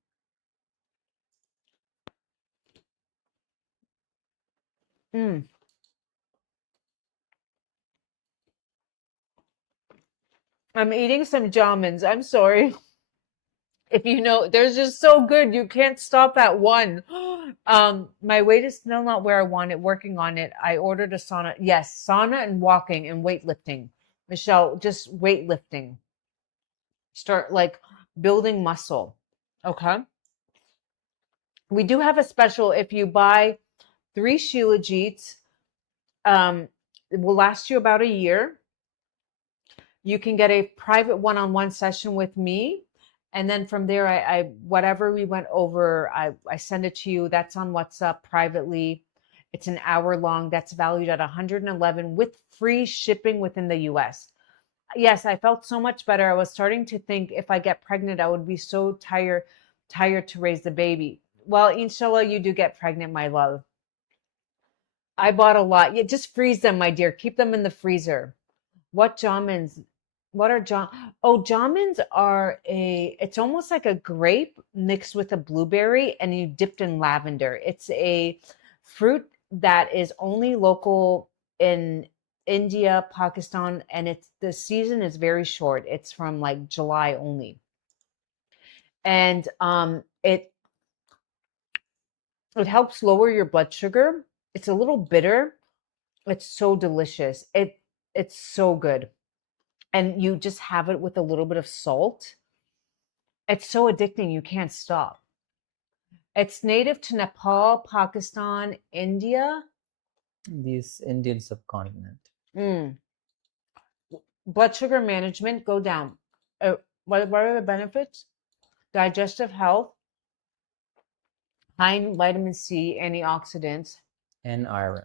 Mm. I'm eating some jamons. I'm sorry. If you know, they're just so good. You can't stop at one. My weight is still not where I want it, working on it. I ordered a sauna. Yes, sauna and walking and weightlifting. Michelle, just weightlifting. Start like building muscle. Okay. We do have a special. If you buy 3 Shilajits, it will last you about a year. You can get a private one-on-one session with me. And then from there, I whatever we went over, I send it to you. That's on WhatsApp privately. It's an hour long. That's valued at $111 with free shipping within the US. Yes, I felt so much better. I was starting to think if I get pregnant, I would be so tired to raise the baby. Well, inshallah, you do get pregnant, my love. I bought a lot. Yeah, just freeze them, my dear. Keep them in the freezer. What jamons? What are jamons are it's almost like a grape mixed with a blueberry and you dipped in lavender. It's a fruit that is only local in India, Pakistan, and the season is very short. It's from like July only. And it helps lower your blood sugar. It's a little bitter. It's so delicious. It's so good. And you just have it with a little bit of salt. It's so addicting, you can't stop. It's native to Nepal, Pakistan, India. This Indian subcontinent. Blood sugar management, go down. What are the benefits? Digestive health, high in vitamin C, antioxidants, and iron.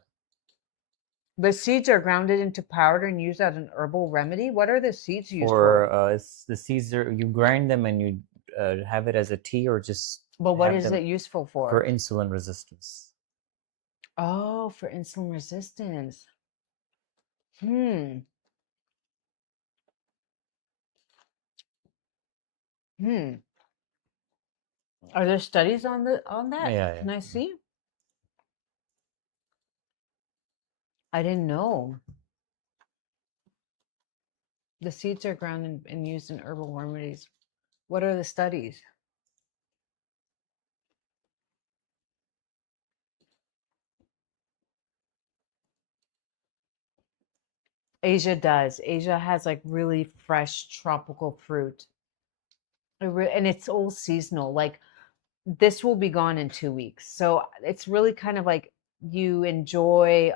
The seeds are grounded into powder and used as an herbal remedy. What are the seeds used for? The seeds you grind them and you have it as a tea, or just. But what is it useful for? For insulin resistance. Oh, for insulin resistance. Are there studies on that? Yeah. Can I see? I didn't know. The seeds are ground and used in herbal remedies. What are the studies? Asia does. Asia has like really fresh tropical fruit. And it's all seasonal. Like this will be gone in 2 weeks. So it's really kind of like you enjoy,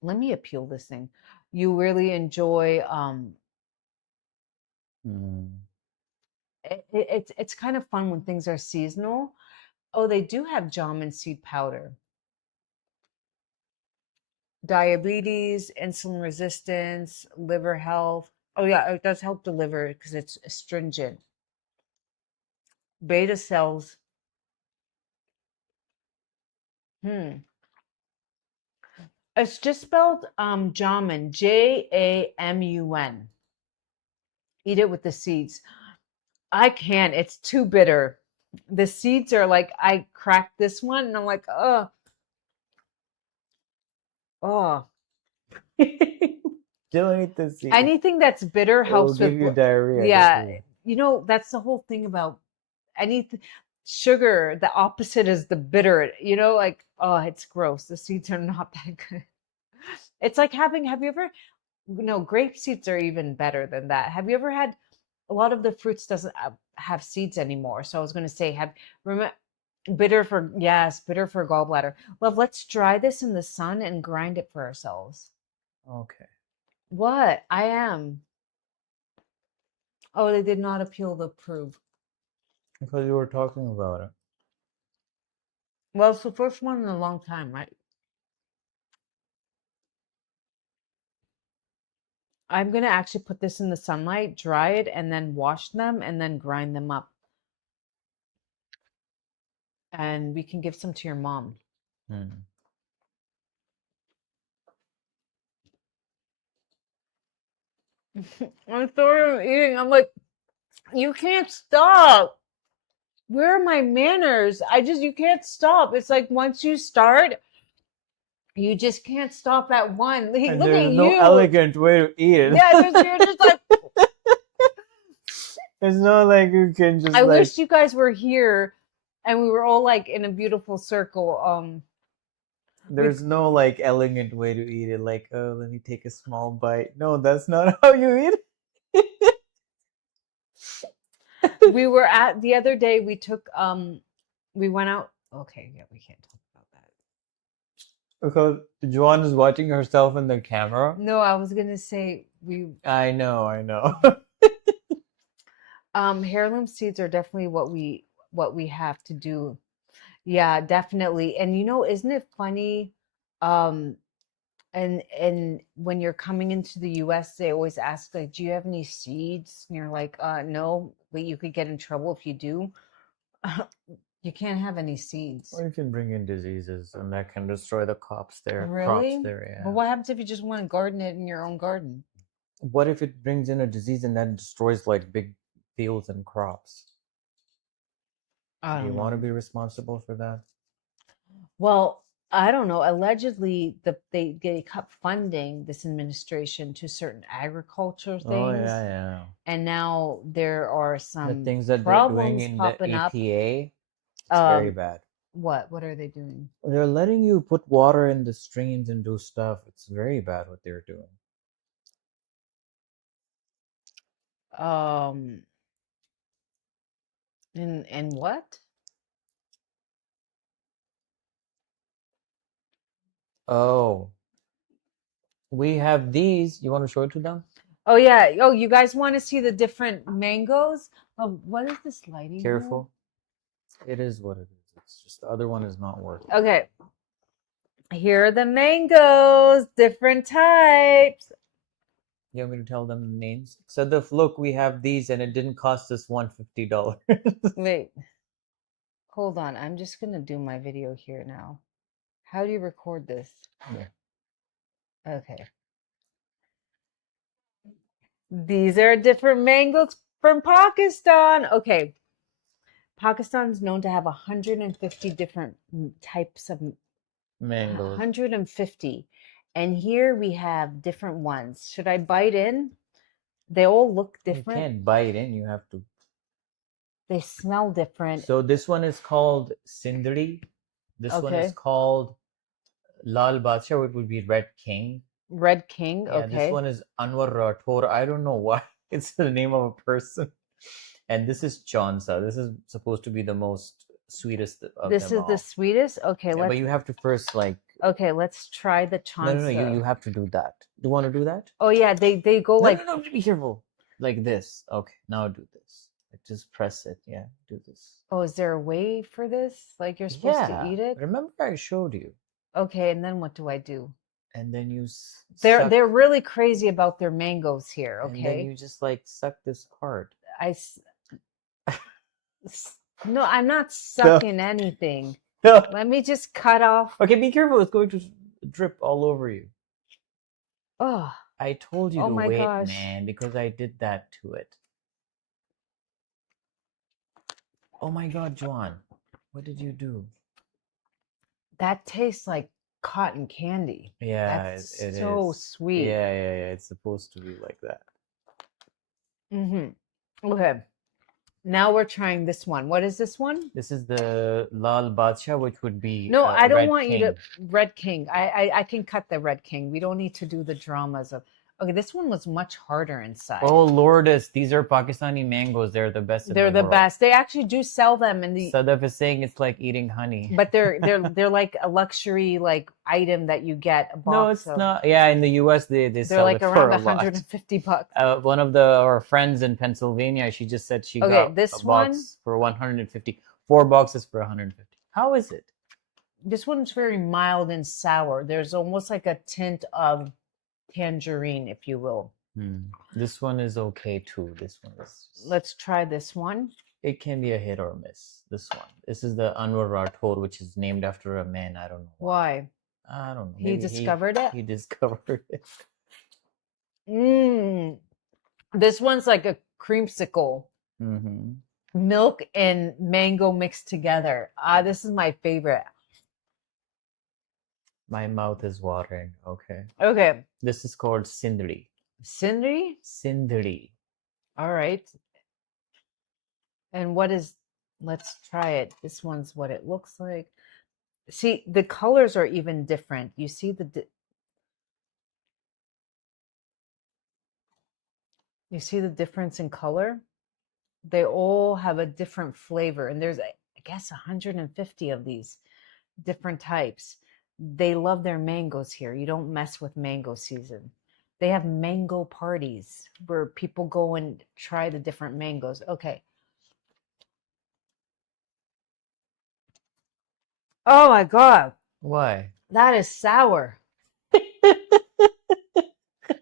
let me appeal this thing. You really enjoy, it's kind of fun when things are seasonal. Oh, they do have jamun seed powder. Diabetes, insulin resistance, liver health. Oh yeah, it does help the liver because it's astringent. Beta cells. It's just spelled jamun, Jamun. Eat it with the seeds. I can't. It's too bitter. The seeds are like, I cracked this one and I'm like, oh. Don't eat the seeds. Anything that's bitter helps give you diarrhea. Yeah, you know, that's the whole thing about anything. Sugar, the opposite is the bitter. You know, like, oh, it's gross. The seeds are not that good. It's like have you ever, no, grape seeds are even better than that. Have you ever had, a lot of the fruits doesn't have seeds anymore. So I was going to say, bitter for, yes, bitter for gallbladder. Love, let's dry this in the sun and grind it for ourselves. Okay. What? I am. Oh, they did not approve. Because you were talking about it. Well, it's the first one in a long time, right? I'm going to actually put this in the sunlight, dry it, and then wash them and then grind them up. And we can give some to your mom. I'm sorry I'm eating. I'm like, you can't stop. Where are my manners? You can't stop. It's like once you start, you just can't stop at one. Like, And look there's at no you. elegant way to eat it. Yeah, you're just like. It's not like you can just I like. wish you guys were here, and we were all like in a beautiful circle. There's no like elegant way to eat it. Like, oh, let me take a small bite. No, that's not how you eat it. We were at the other day. We took we went out. Okay, yeah, we can't talk about that. Because Joanne is watching herself in the camera. No, I was gonna say I know. heirloom seeds are definitely what we have to do. Yeah, definitely. And isn't it funny? And when you're coming into the US, they always ask like, do you have any seeds? And you're like, no, but you could get in trouble if you do. You can't have any seeds. Or you can bring in diseases, and that can destroy the crops there. Really? Crops there, yeah. But what happens if you just want to garden it in your own garden? What if it brings in a disease and then destroys like big fields and crops? Do you want to be responsible for that? Well, I don't know. Allegedly, they cut funding, this administration, to certain agriculture things. Oh yeah. And now there are some The things that they're problems doing in popping the up. EPA, it's very bad. What are they doing? They're letting you put water in the streams and do stuff. It's very bad what they're doing. And what? Oh, we have these. You want to show it to them? Oh yeah. Oh, you guys want to see the different mangoes? Oh, what is this lighting? Careful. It is what it is. It's just the other one is not working. Okay. Here are the mangoes, different types. You want me to tell them the names? So look, we have these, and it didn't cost us $150. Wait. Hold on. I'm just gonna do my video here now. How do you record this? Yeah. Okay. These are different mangoes from Pakistan. Okay. Pakistan is known to have 150 different types of Mangoes. 150. And here we have different ones. Should I bite in? They all look different. You can't bite in. You have to. They smell different. So this one is called Sindri. This one is called Lal Badshah, which would be Red King. Red King, Yeah, okay. this one is Anwar Rathore. I don't know why. It's the name of a person. And this is Chaunsa. This is supposed to be the most sweetest of this them is all. the sweetest? Okay, Yeah, but you have to first like... Okay, let's try the Chaunsa. No, you have to do that. Do you want to do that? Oh yeah, they go like... No, be careful. Like this. Okay, now do this. Like, just press it. Yeah, do this. Oh, is there a way for this? Like you're supposed to eat it? Remember I showed you. Okay, and then what do I do? And then you they're really crazy about their mangoes here, okay? And then you just like suck this part. No, I'm not sucking anything. No. Let me just cut off. Okay, be careful. It's going to drip all over you. Oh. I told you to wait, man, because I did that to it. Oh my God, Joanne. What did you do? That tastes like cotton candy. Yeah, That's it so is. Sweet. Yeah. It's supposed to be like that. Mm-hmm. Okay. Now we're trying this one. What is this one? This is the Lal Badshah, which would be No, I don't Red want you King. to Red King. I can cut the Red King. We don't need to do the dramas of. Okay, this one was much harder inside. Oh Lourdes, these are Pakistani mangoes. They're the best. They're in the the world. best. They actually do sell them in the. Sadaf is saying it's like eating honey. But they're like a luxury like item that you get a box. No, it's of. not. Yeah, in the U.S. they They're sell like it for around a lot. $150. One of our friends in Pennsylvania, she just said she got this a one box for 150. 4 boxes for 150. How is it? This one's very mild and sour. There's almost like a tint of tangerine, if you will. This one is okay too. This one is. Let's try this one. It can be a hit or miss. This one. This is the Anwar Rathod, which is named after a man. I don't know why. I don't know. He Maybe discovered it. He discovered it. This one's like a creamsicle. Mm-hmm. Milk and mango mixed together. This is my favorite. My mouth is watering. Okay. Okay. This is called Sindri. Sindri? Sindri. All right. And what is, let's try it. This one's what it looks like. See, the colors are even different. You see you see the difference in color? They all have a different flavor. And there's, I guess, 150 of these different types. They love their mangoes here. You don't mess with mango season. They have mango parties where people go and try the different mangoes. Okay. Oh my God. Why? That is sour.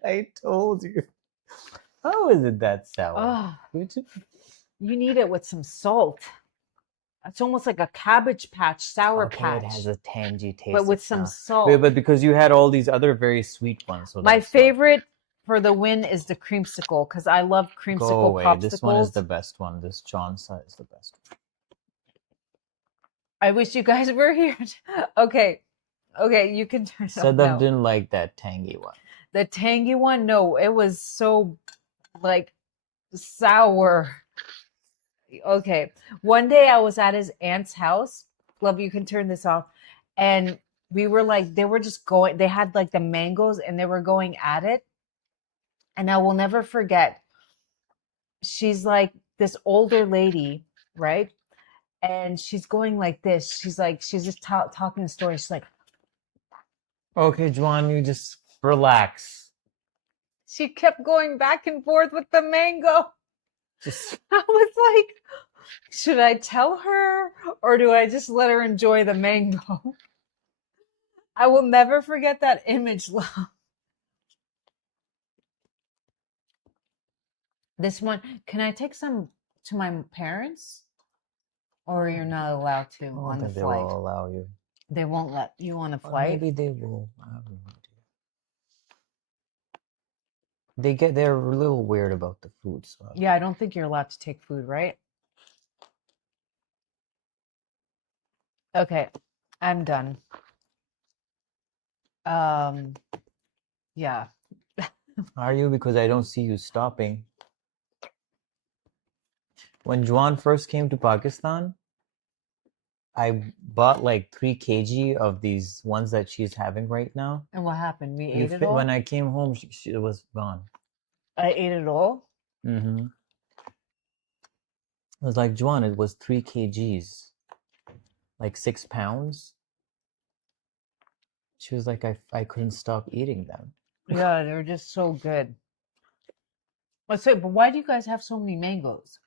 I told you. How is it that sour? Oh, you need it with some salt. It's almost like a Cabbage Patch, Sour Patch. It has a tangy taste. But with some salt. Wait, but because you had all these other very sweet ones. So my favorite for the win is the creamsicle because I love creamsicle Go away. popsicles. This one is the best one. This Johnson is the best one. I wish you guys were here. Okay. Okay, you can turn it off Sadaf now. didn't like that tangy one. The tangy one? No, it was so like sour. Okay. One day I was at his aunt's house. Love, you can turn this off. And we were like, they were just going, they had like the mangoes and they were going at it. And I will never forget. She's like this older lady, right? And she's going like this. She's like, she's just talking a story. She's like, okay, Juan, you just relax. She kept going back and forth with the mango. I was like, should I tell her or do I just let her enjoy the mango? I will never forget that image, love. This one, can I take some to my parents? Or you're not allowed to on the they flight? will allow you. They won't let you on a Or flight? maybe they will. I have no idea. They're a little weird about the food. So Yeah, I don't think you're allowed to take food, right? Okay, I'm done. Yeah. Are you? Because I don't see you stopping. When Juan first came to Pakistan, I bought like 3 kg of these ones that she's having right now. And what happened? We ate it all? When I came home, it was gone. I ate it all? Mm-hmm. I was like, Juan, it was 3 kgs. Like 6 pounds. She was like, I couldn't stop eating them. Yeah, they're just so good. Let's say, but why do you guys have so many mangoes?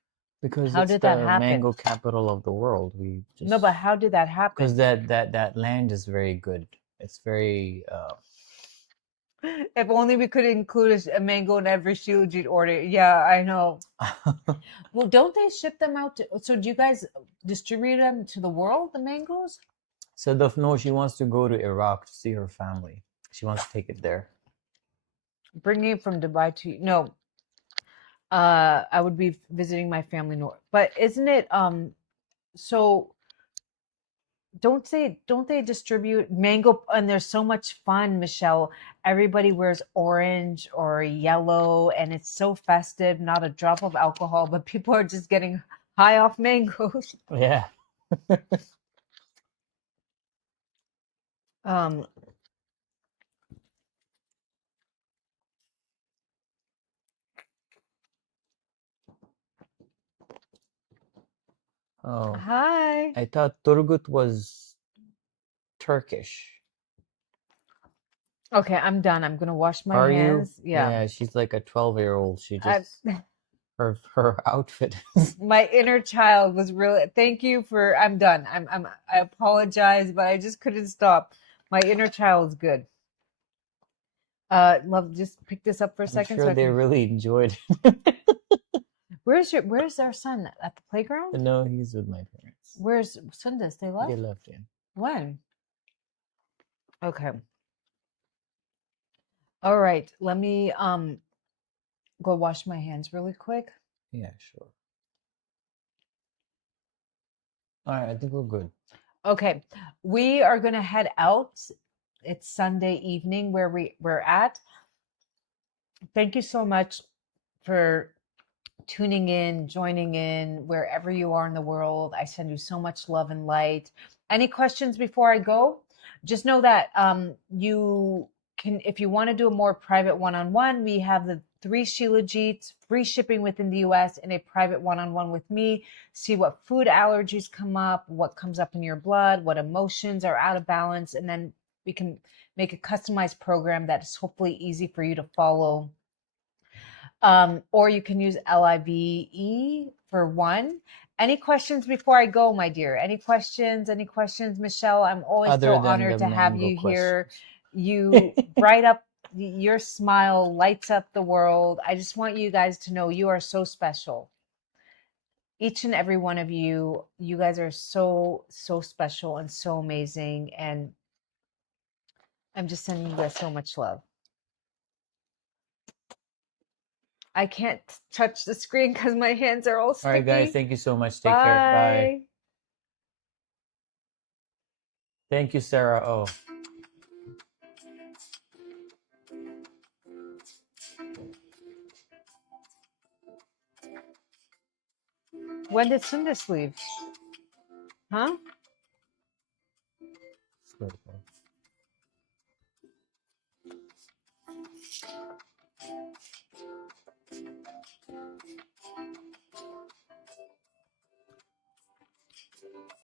Because How it's did the that happen? mango capital of the world. We just No, but how did that happen? because that land is very good. It's very If only we could include a mango in every Shilajit order. Yeah, I know. Well, don't they ship them out to, so do you guys distribute them to the world, the mangoes? So no, she wants to go to Iraq to see her family. She wants to take it there. Bringing it from Dubai to, no. I would be visiting my family north. But isn't it so don't they distribute mango and there's so much fun, Michelle. Everybody wears orange or yellow and it's so festive, not a drop of alcohol, but people are just getting high off mangoes. Yeah. Um, Oh, hi. I thought Turgut was Turkish. Okay, I'm done. I'm gonna wash my Are you? hands. Yeah. Yeah, she's like a 12-year-old. She I, just her outfit is my inner child was really, thank you for, I'm done. I apologize, but I just couldn't stop. My inner child's good. Love, just pick this up for a I'm second so sure I they can. really enjoyed Where's our son at the playground? No, he's with my parents. Where's Sundays? They left? They left him. When? Okay. All right. Let me go wash my hands really quick. Yeah, sure. All right, I think we're good. Okay. We are gonna head out. It's Sunday evening where we're at. Thank you so much for tuning in, joining in, wherever you are in the world. I send you so much love and light. Any questions before I go? Just know that you can, if you want to do a more private one-on-one, we have the 3 Shilajits, free shipping within the US, and a private one-on-one with me. See what food allergies come up, what comes up in your blood, what emotions are out of balance, and then we can make a customized program that is hopefully easy for you to follow. Or you can use LIVE for one. Any questions before I go, my dear? Any questions? Any questions, Michelle? I'm always Other so than honored the to have mango you here. questions. You bright up, your smile lights up the world. I just want you guys to know you are so special. Each and every one of you, you guys are so, so special and so amazing. And I'm just sending you guys so much love. I can't touch the screen because my hands are all sticky. All right, guys. Thank you so much. Take care. Bye. Thank you, Sarah. Oh. When did Sundus leave? Huh? Good.